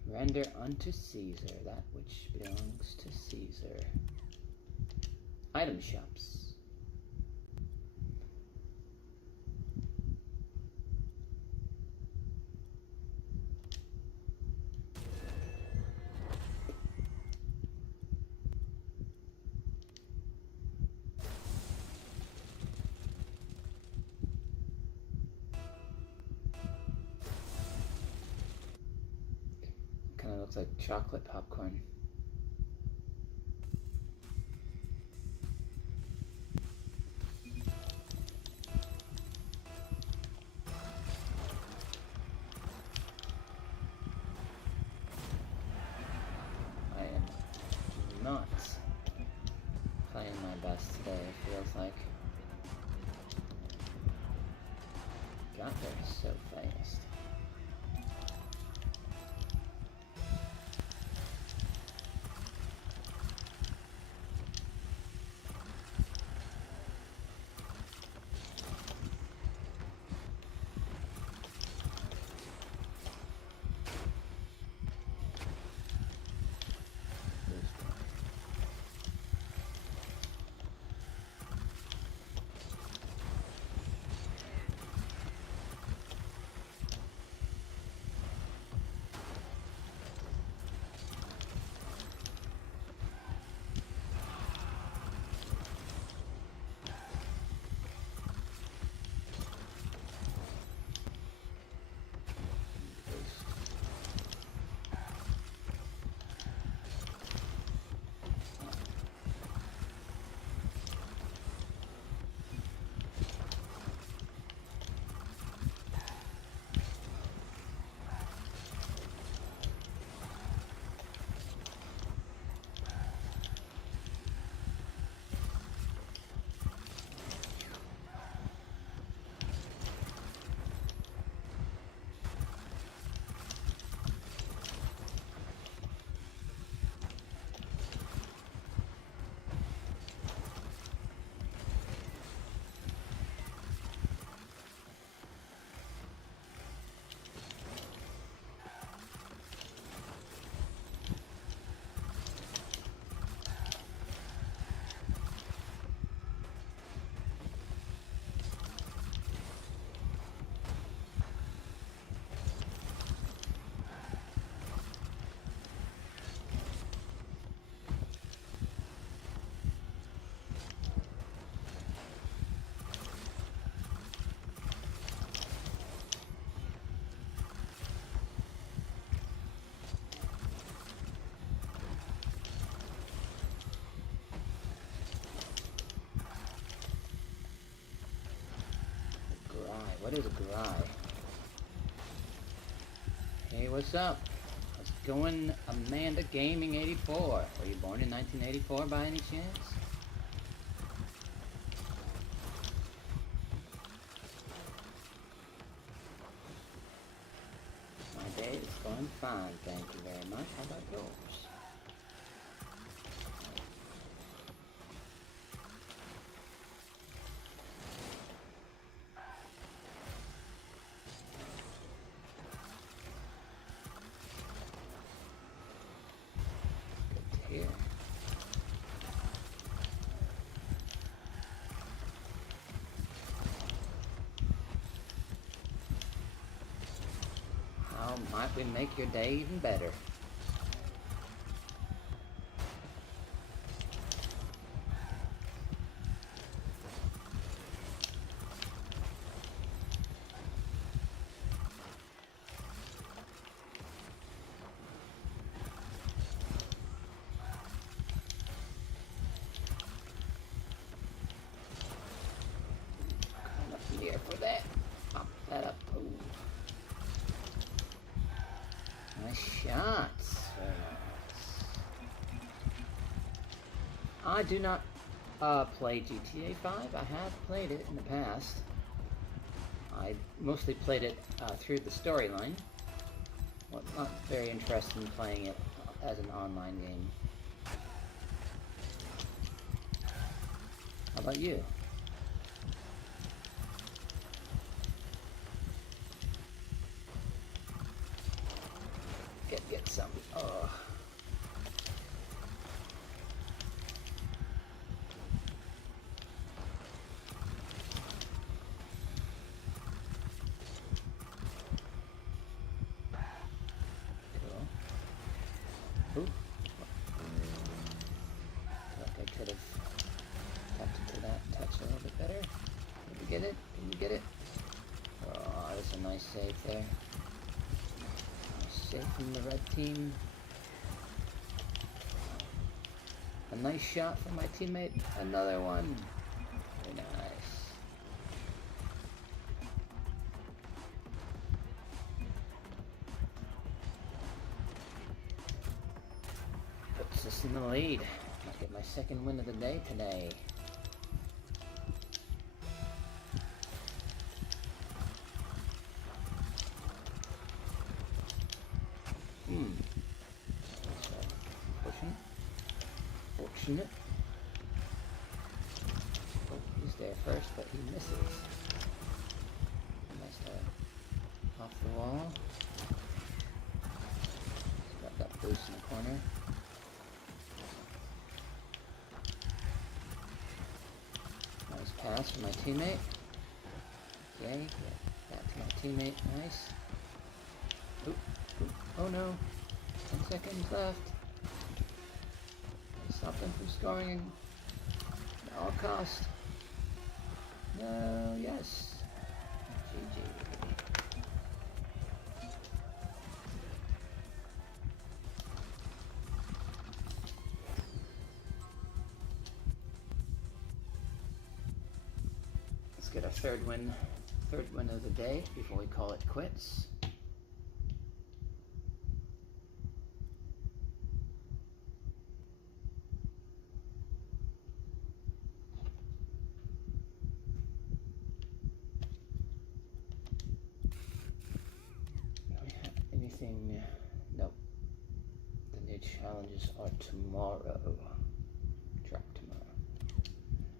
Render unto Caesar that which belongs to Caesar. Item shops. Kind of looks like chocolate popcorn. I am not playing my best today, it feels like. Got there so fast. What is a Gry? Hey, what's up? How's it going, Amanda Gaming 84? Were you born in 1984 by any chance? My day is going fine, thank you very much. How about yours? How might we make your day even better? Come up here for that. Pop that up. Ooh. Nice shots. I do not play GTA 5. I have played it in the past. I mostly played it through the storyline. Well, not very interested in playing it as an online game. How about you? get it? Can you get it? Oh, that's a nice save there. Nice save from the red team. A nice shot from my teammate. Another one. Very nice. Puts us in the lead. I'll get my second win of the day today. Fortunate. Oh, he's there first, but he misses. Nice off the wall. He's got that boost in the corner. Nice pass from my teammate. Okay, back to my teammate. Nice. Oop, oop. Oh no. 10 seconds left. Stop them from scoring at all cost. No, yes. GG. Let's get our third win of the day before we call it quits. Nope. The new challenges are tomorrow. Drop tomorrow.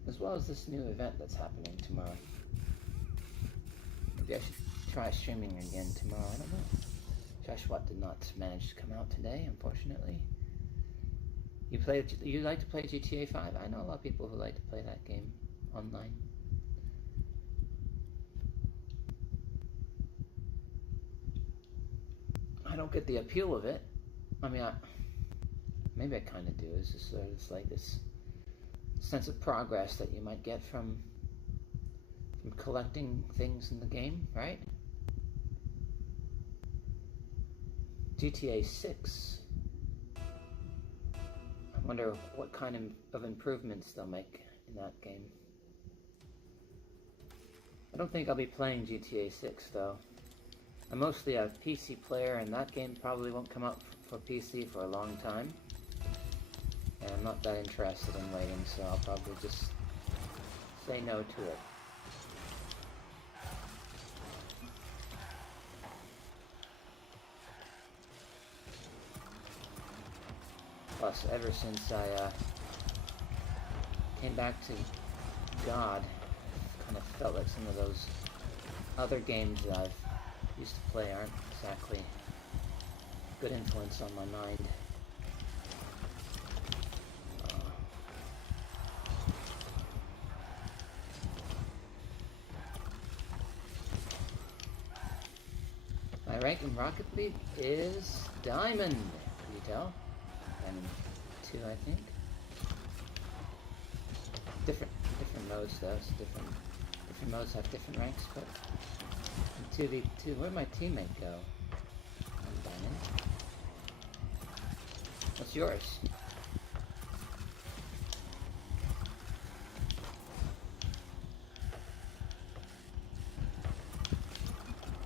As well as this new event that's happening tomorrow. Maybe I should try streaming again tomorrow. I don't know. Joshua did not manage to come out today, unfortunately. You like to play GTA 5? I know a lot of people who like to play that game online. I don't get the appeal of it. I mean, maybe I kind of do. It's just sort of like this sense of progress that you might get from collecting things in the game, right? GTA 6. I wonder what kind of improvements they'll make in that game. I don't think I'll be playing GTA 6 though. I'm mostly a PC player, and that game probably won't come out for PC for a long time. And I'm not that interested in waiting, so I'll probably just say no to it. Plus, ever since I came back to God, I've kind of felt like some of those other games that I've used to play aren't exactly good influence on my mind. My rank in Rocket League is Diamond. Can you tell? Diamond 2, I think. Different modes though. So different modes have different ranks, but. 2v2. Where'd my teammate go? I'm Diamond. What's yours?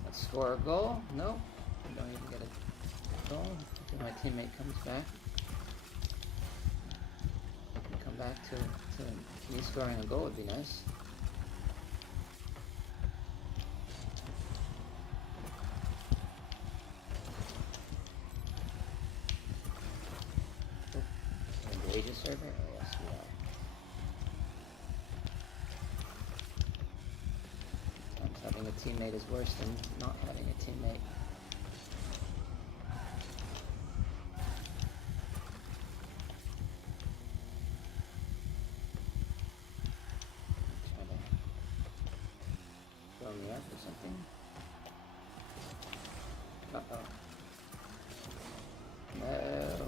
Let's score a goal. Nope. We don't even get a goal until my teammate comes back. I can come back to me scoring a goal would be nice. Server? Oh, yes, we are. Sometimes having a teammate is worse than not having a teammate. Try to throw me up or something. Uh-oh. No.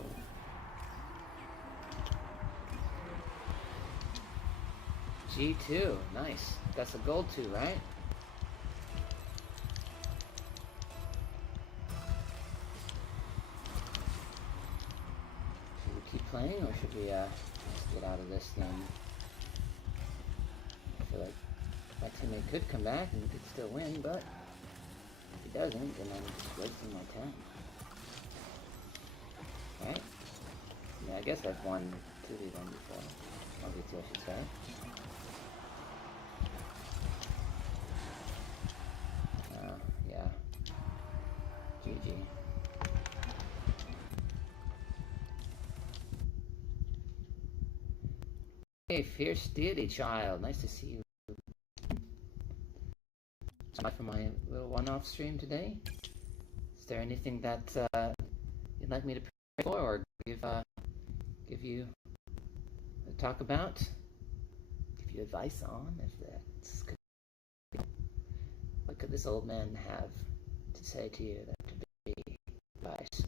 G2, nice. That's a gold 2, right? Should we keep playing, or should we get out of this then? I feel like my teammate could come back and we could still win, but if he doesn't, then I'm just wasting my time. Right? Yeah, I guess I've won 2v1 before. Obviously, I should say. Yeah. GG. Hey, Fierce Deity Child. Nice to see you. Sorry for my little one-off stream today. Is there anything that you'd like me to pray for or give you a talk about? Give you advice on? If that's good. What could this old man have to say to you that could be advice?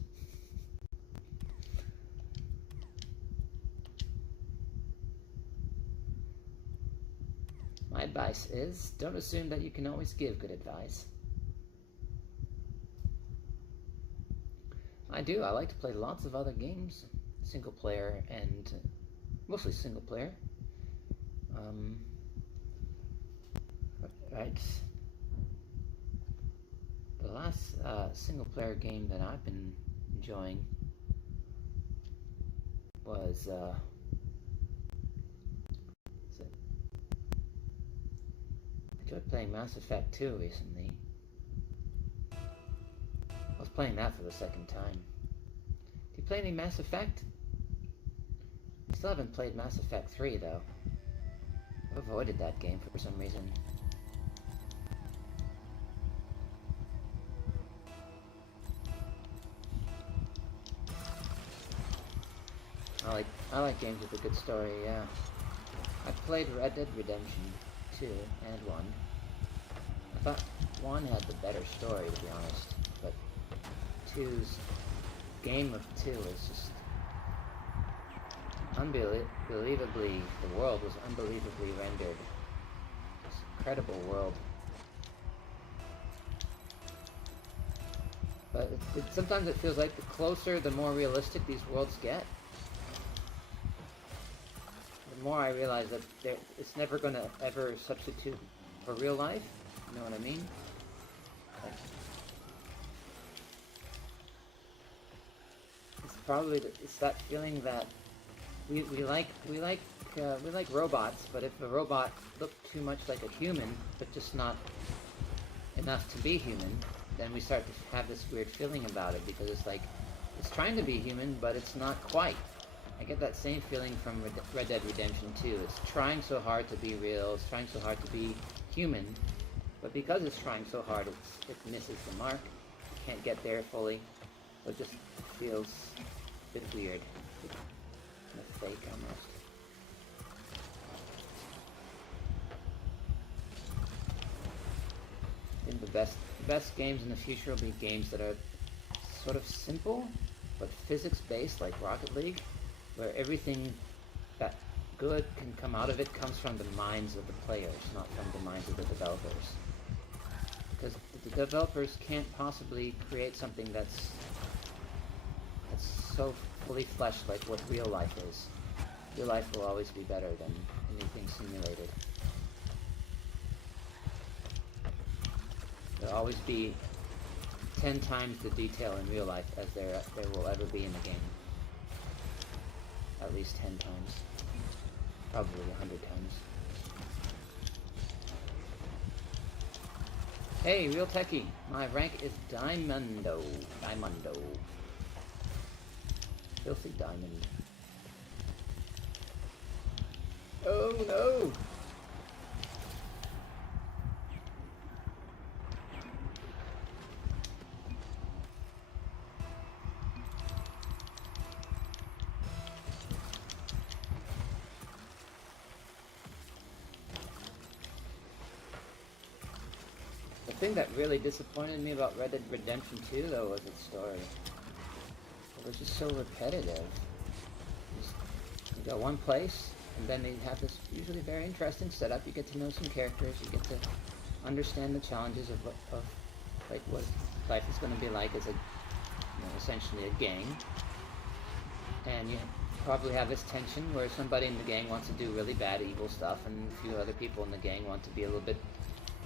My advice is, don't assume that you can always give good advice. I do. I like to play lots of other games, single player and mostly single player. Right. The last single player game that I've been enjoying was I enjoyed playing Mass Effect 2 recently. I was playing that for the second time. Do you play any Mass Effect? I still haven't played Mass Effect 3 though. I've avoided that game for some reason. I like games with a good story, yeah. I played Red Dead Redemption 2 and 1. I thought 1 had the better story, to be honest, but 2's game of 2 is just unbelievably, the world was unbelievably rendered. This incredible world. But sometimes it feels like the closer, the more realistic these worlds get. The more I realize that it's never going to ever substitute for real life. You know what I mean? Like, it's that feeling that we like robots, but if a robot looked too much like a human, but just not enough to be human, then we start to have this weird feeling about it, because it's like it's trying to be human, but it's not quite. I get that same feeling from Red Dead Redemption 2. It's trying so hard to be real, it's trying so hard to be human, but because it's trying so hard, it misses the mark. It can't get there fully, so it just feels a bit weird. Kind of fake almost. I think the best games in the future will be games that are sort of simple, but physics-based, like Rocket League, where everything that good can come out of it comes from the minds of the players, not from the minds of the developers. Because the developers can't possibly create something that's so fully fleshed like what real life is. Real life will always be better than anything simulated. There'll always be 10 times the detail in real life as there will ever be in the game. At least 10 times. Probably 100 times. Hey, Real Techie! My rank is Diamondo. Filthy Diamond. Oh no! The thing that really disappointed me about Red Dead Redemption 2, though, was its story. It was just so repetitive. You go one place, And then they have this usually very interesting setup. You get to know some characters. You get to understand the challenges of like what life is going to be like as a, essentially a gang. And you probably have this tension where somebody in the gang wants to do really bad, evil stuff, and a few other people in the gang want to be a little bit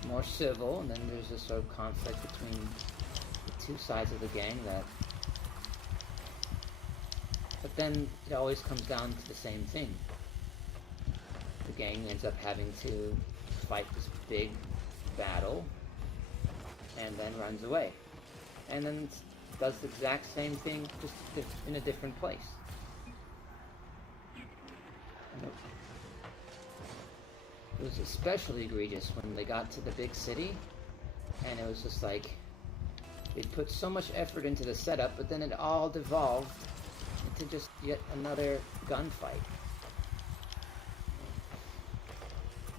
more civil. And then there's this sort of conflict between the two sides of the gang but then it always comes down to the same thing. The gang ends up having to fight this big battle and then runs away. And then does the exact same thing, just in a different place. And it was especially egregious when they got to the big city, and it was just like, they put so much effort into the setup, but then it all devolved into just yet another gunfight.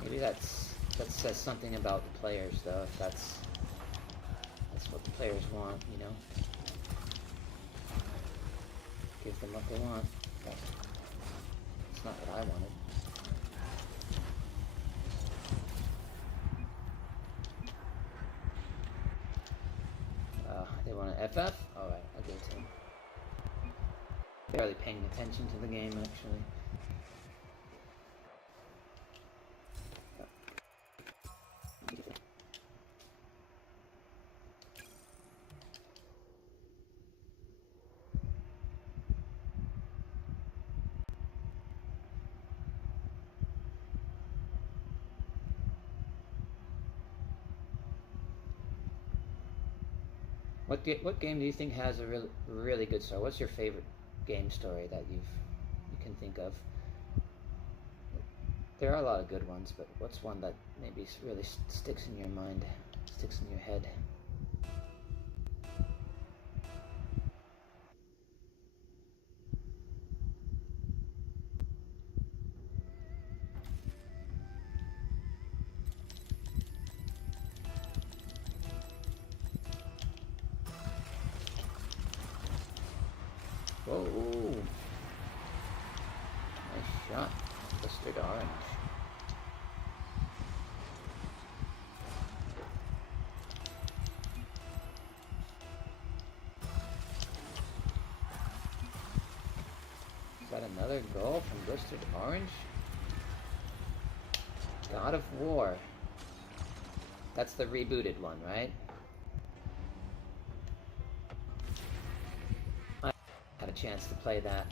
Maybe that says something about the players, though, if that's what the players want, Give them what they want. It's not what I wanted. They want an FF? Alright, I'll give it to them. Barely paying attention to the game, actually. What game do you think has a really good story? What's your favorite game story that you can think of? There are a lot of good ones, but what's one that maybe really sticks in your mind, sticks in your head? Whoa! Nice shot, blistered orange. Is that another goal from blistered orange? God of War. That's the rebooted one, right? A chance to play that.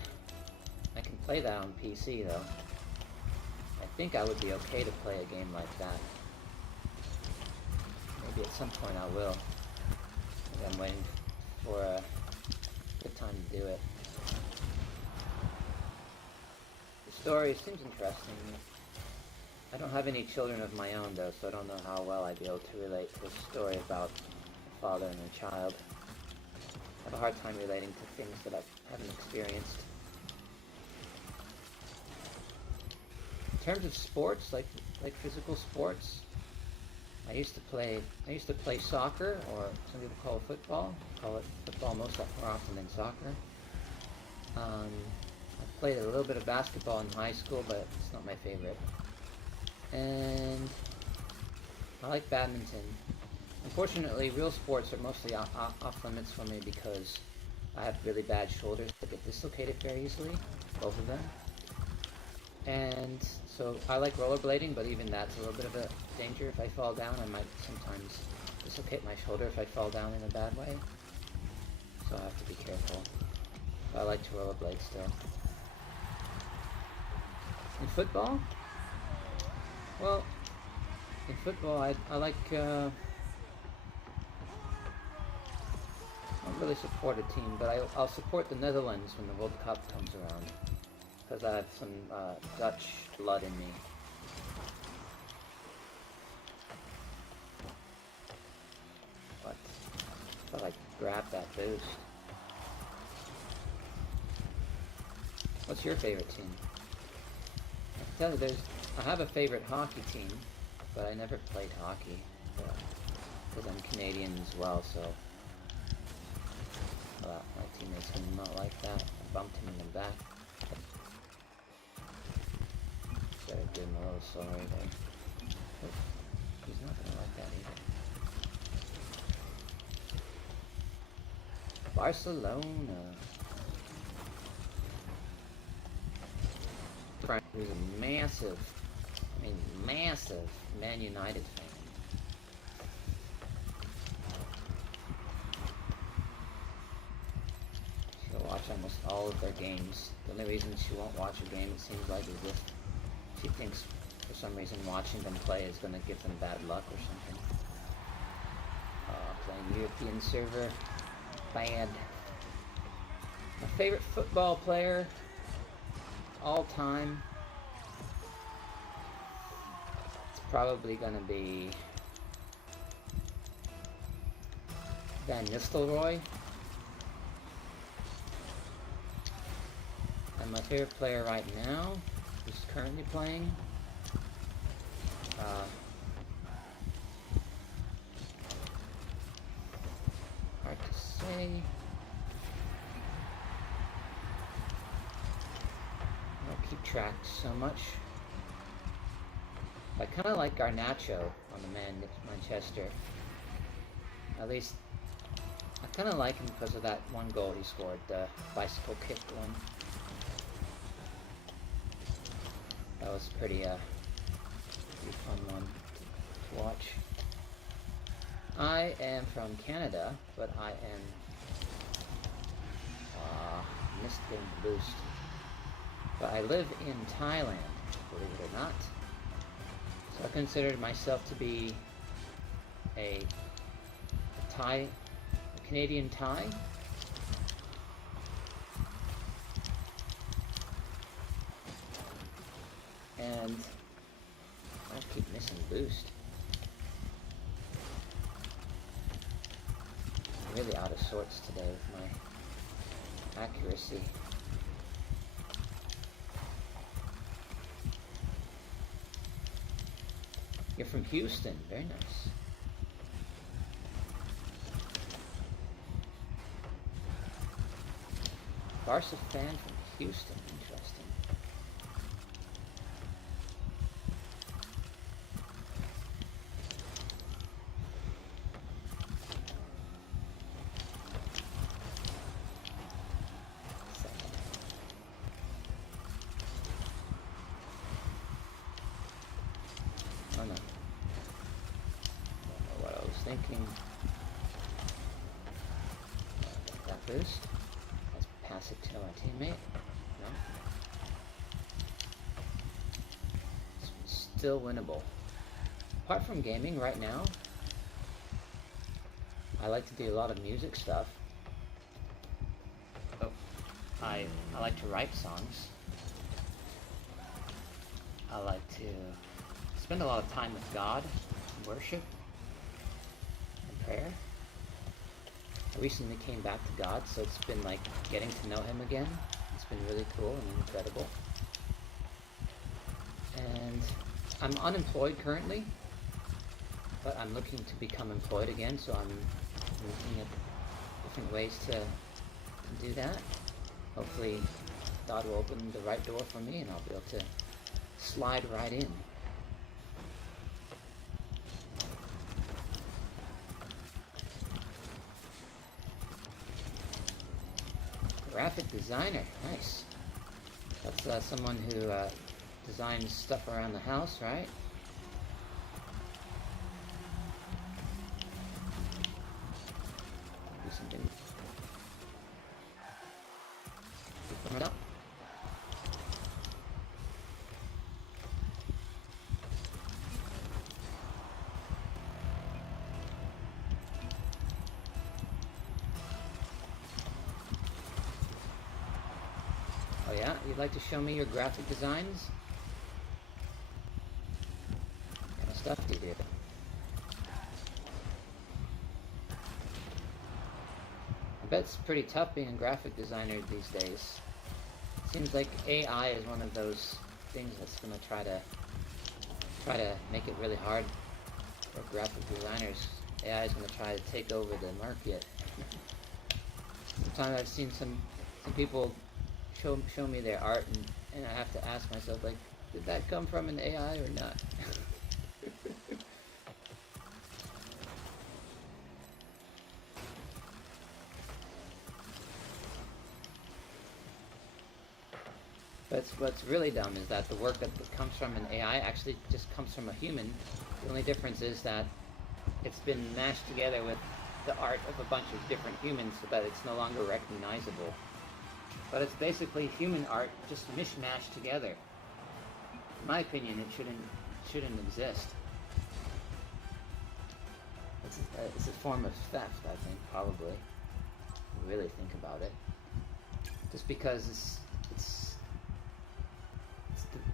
I can play that on PC though. I think I would be okay to play a game like that. Maybe at some point I will. Maybe I'm waiting for a good time to do it. The story seems interesting. I don't have any children of my own though, so I don't know how well I'd be able to relate to a story about a father and a child. I have a hard time relating to things that I haven't experienced. In terms of sports, like physical sports, I used to play soccer, or some people call it football. I call it football more often than soccer. I played a little bit of basketball in high school, but it's not my favorite. And I like badminton. Unfortunately, real sports are mostly off limits for me because I have really bad shoulders that get dislocated very easily, both of them. And so I like rollerblading, but even that's a little bit of a danger. If I fall down, I might sometimes dislocate my shoulder if I fall down in a bad way. So I have to be careful. But I like to rollerblade still. In football? Well, in football I like... I don't really support a team, but I'll support the Netherlands when the World Cup comes around, because I have some Dutch blood in me. But I thought I'd grab that boost. What's your favorite team? I can tell you I have a favorite hockey team, but I never played hockey, because I'm Canadian as well, so... my teammates did not like that. I bumped him in the back. Better give him a little sorry there. Oh, he's not gonna like that either. Barcelona. Who's a massive Man United fan. She'll watch almost all of their games. The only reason she won't watch a game, it seems like, is if she thinks for some reason watching them play is going to give them bad luck or something. Playing European server. Bad. My favorite football player all time. It's probably going to be Van Nistelrooy. And my favorite player right now, who's currently playing, hard to say. I don't keep track so much. I kind of like Garnacho on the Manchester. At least, I kind of like him because of that one goal he scored, the bicycle kick one. That was pretty fun one to watch. I am from Canada, but I am missed getting the boost. But I live in Thailand, believe it or not. So I consider myself to be a Canadian Thai. And I keep missing boost. I'm really out of sorts today with my accuracy. You're from Houston, very nice. Barca fan from Houston, interesting. Oh no. I don't know what I was thinking. That boost. Let's pass it to our teammate. No. It's still winnable. Apart from gaming right now, I like to do a lot of music stuff. Oh. I like to write songs. I like to spend a lot of time with God, worship, and prayer. I recently came back to God, so it's been like getting to know Him again. It's been really cool and incredible. And I'm unemployed currently, but I'm looking to become employed again, so I'm looking at different ways to do that. Hopefully God will open the right door for me and I'll be able to slide right in. Graphic designer, nice. That's someone who designs stuff around the house, right? Do something. Keep it up. Oh yeah, you'd like to show me your graphic designs? What kind of stuff do you do? I bet it's pretty tough being a graphic designer these days. It seems like AI is one of those things that's going to try to make it really hard for graphic designers. AI is going to try to take over the market. Sometimes I've seen some people show me their art, and I have to ask myself, like, Did that come from an AI or not? What's really dumb is that the work that comes from an AI actually just comes from a human. The only difference is that it's been mashed together with the art of a bunch of different humans so that it's no longer recognizable. But it's basically human art just mishmashed together. In my opinion, it shouldn't exist. It's a form of theft, I think, probably. If you really think about it. Just because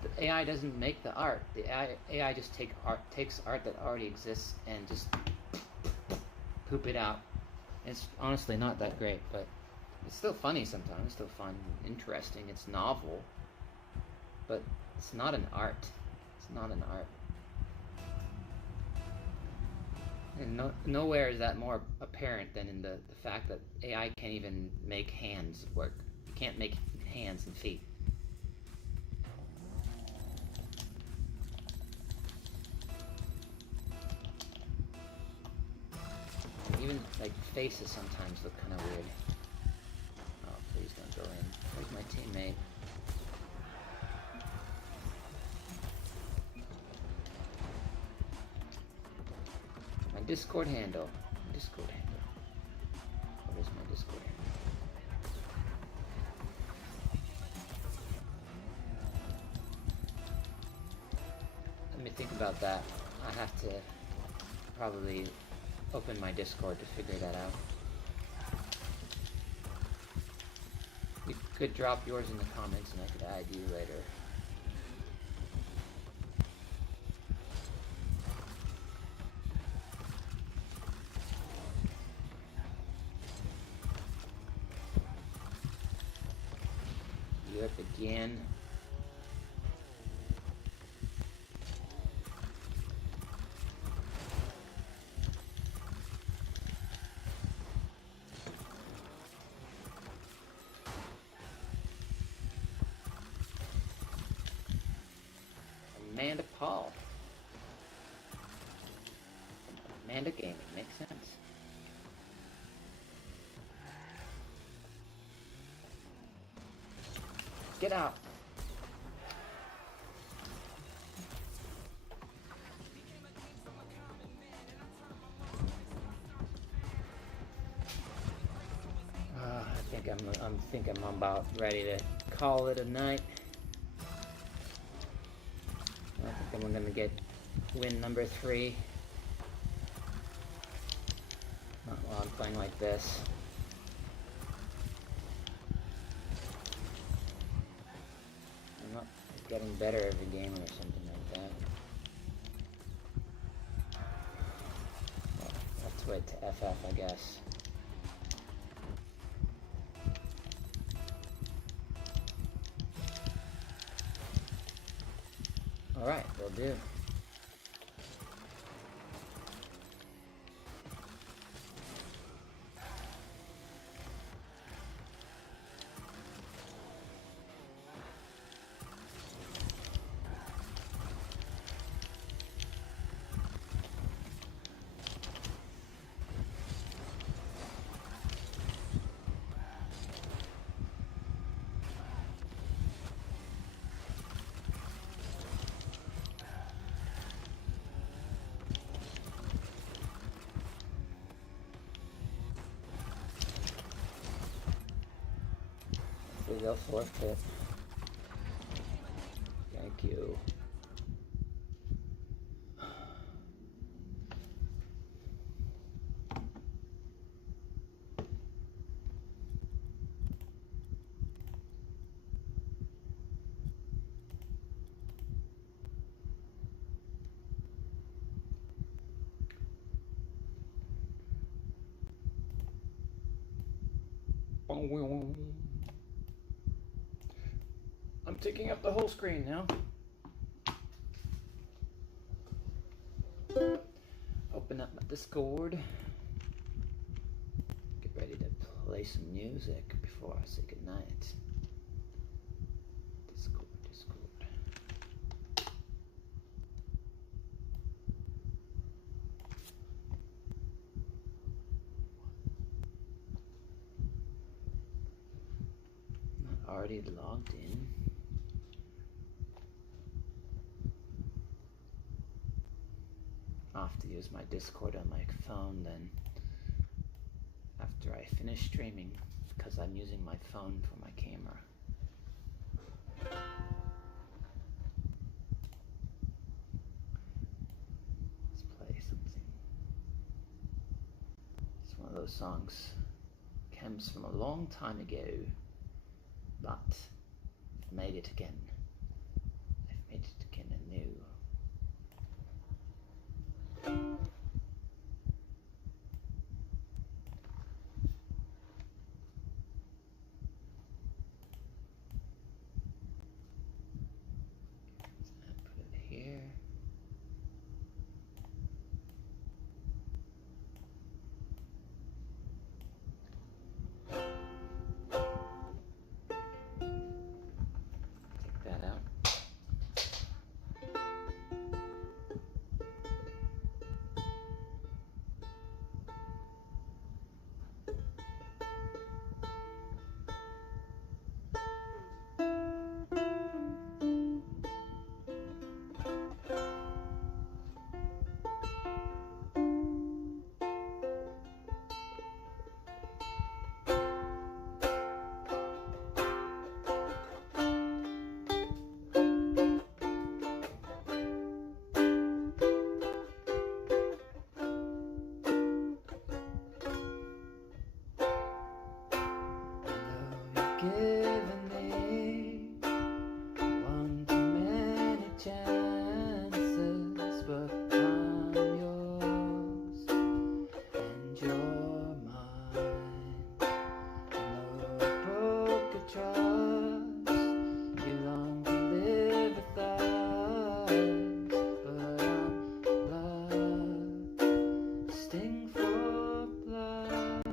the AI doesn't make the art. The AI just takes art that already exists and just poop it out. It's honestly not that great, but it's still funny sometimes. It's still fun, interesting. It's novel, but it's not an art. It's not an art. And nowhere is that more apparent than in the fact that AI can't even make hands work. You can't make hands and feet. Even like faces sometimes look kind of weird. Oh, please don't go in. Where's my teammate? My Discord handle. Discord handle. What is my Discord handle? Let me think about that. I have to probably open my Discord to figure that out. You could drop yours in the comments and I could add you later. You up again? Amanda Paul. Amanda Gaming, makes sense. Get out. I think I'm about ready to call it a night. I think I'm gonna get win number 3. Not while I'm playing like this. I'm not getting better every game or something like that. Well, I'll have to wait to FF, I guess. Alright, will do. They'll forfeit. Thank you. I'm taking up the whole screen now. Open up my Discord. Get ready to play some music before I say goodnight. Discord. already logged in. I'll have to use my Discord on my phone then after I finish streaming, because I'm using my phone for my camera. Let's play something. It's one of those songs, comes from a long time ago, but I've made it again. I've made it again anew. Put it here. Take that out. Given me one too many chances, but I'm yours and you're mine. No broken trust, you long to live with us, but I'm blood, sting for blood.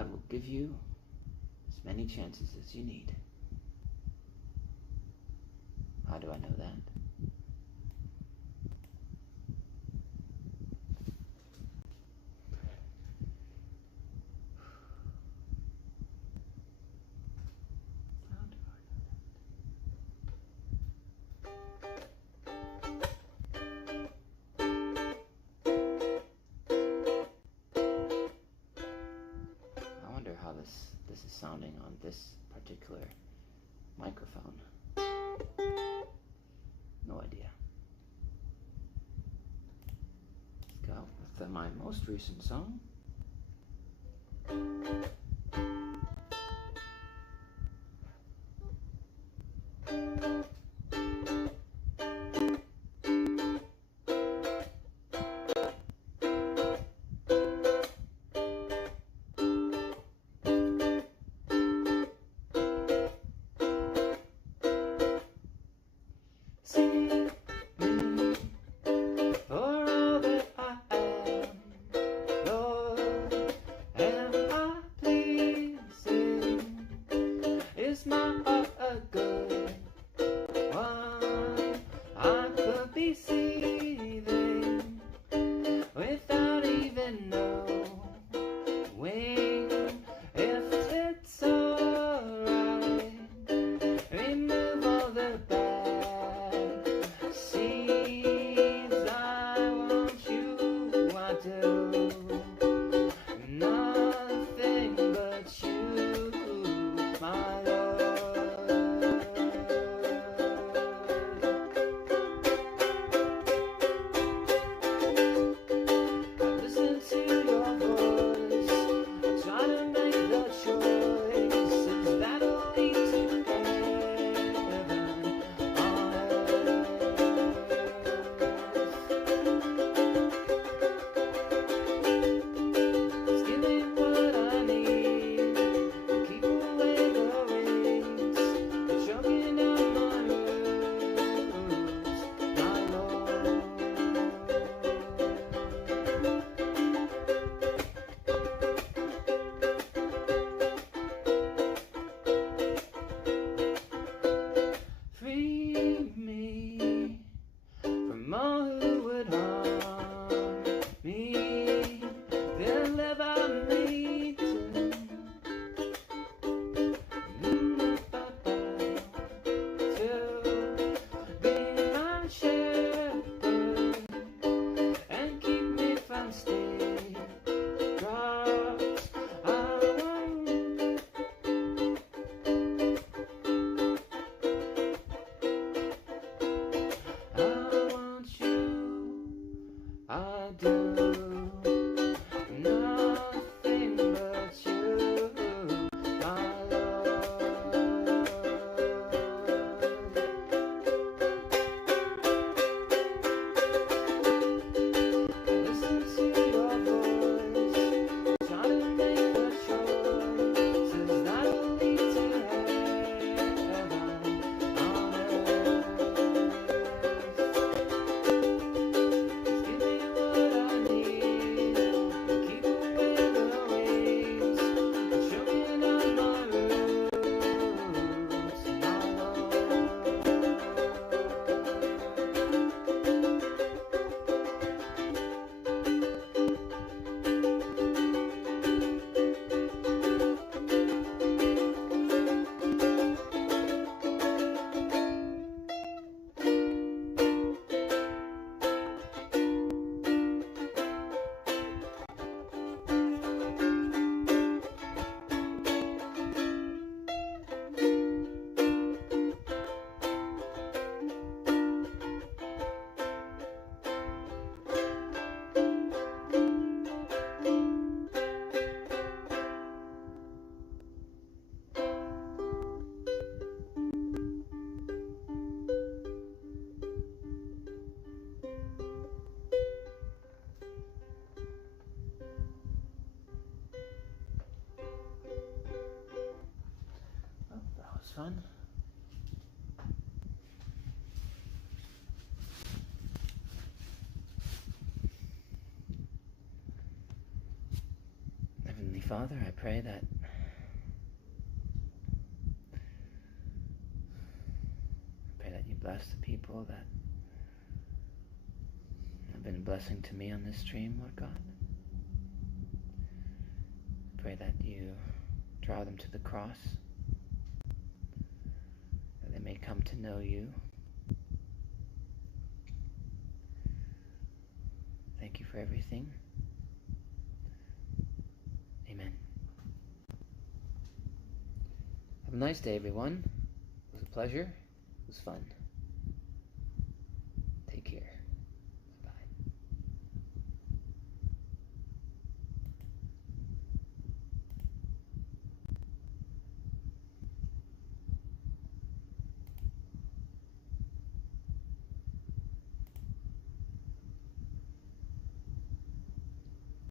God will give you as many chances as you need. How do I know that? How this is sounding on this particular microphone. No idea. Let's go with my most recent song. Fun. Heavenly Father, I pray that you bless the people that have been a blessing to me on this stream, Lord God. I pray that you draw them to the cross, that they may come to know you. Thank you for everything. Amen. Have a nice day, everyone. It was a pleasure. It was fun.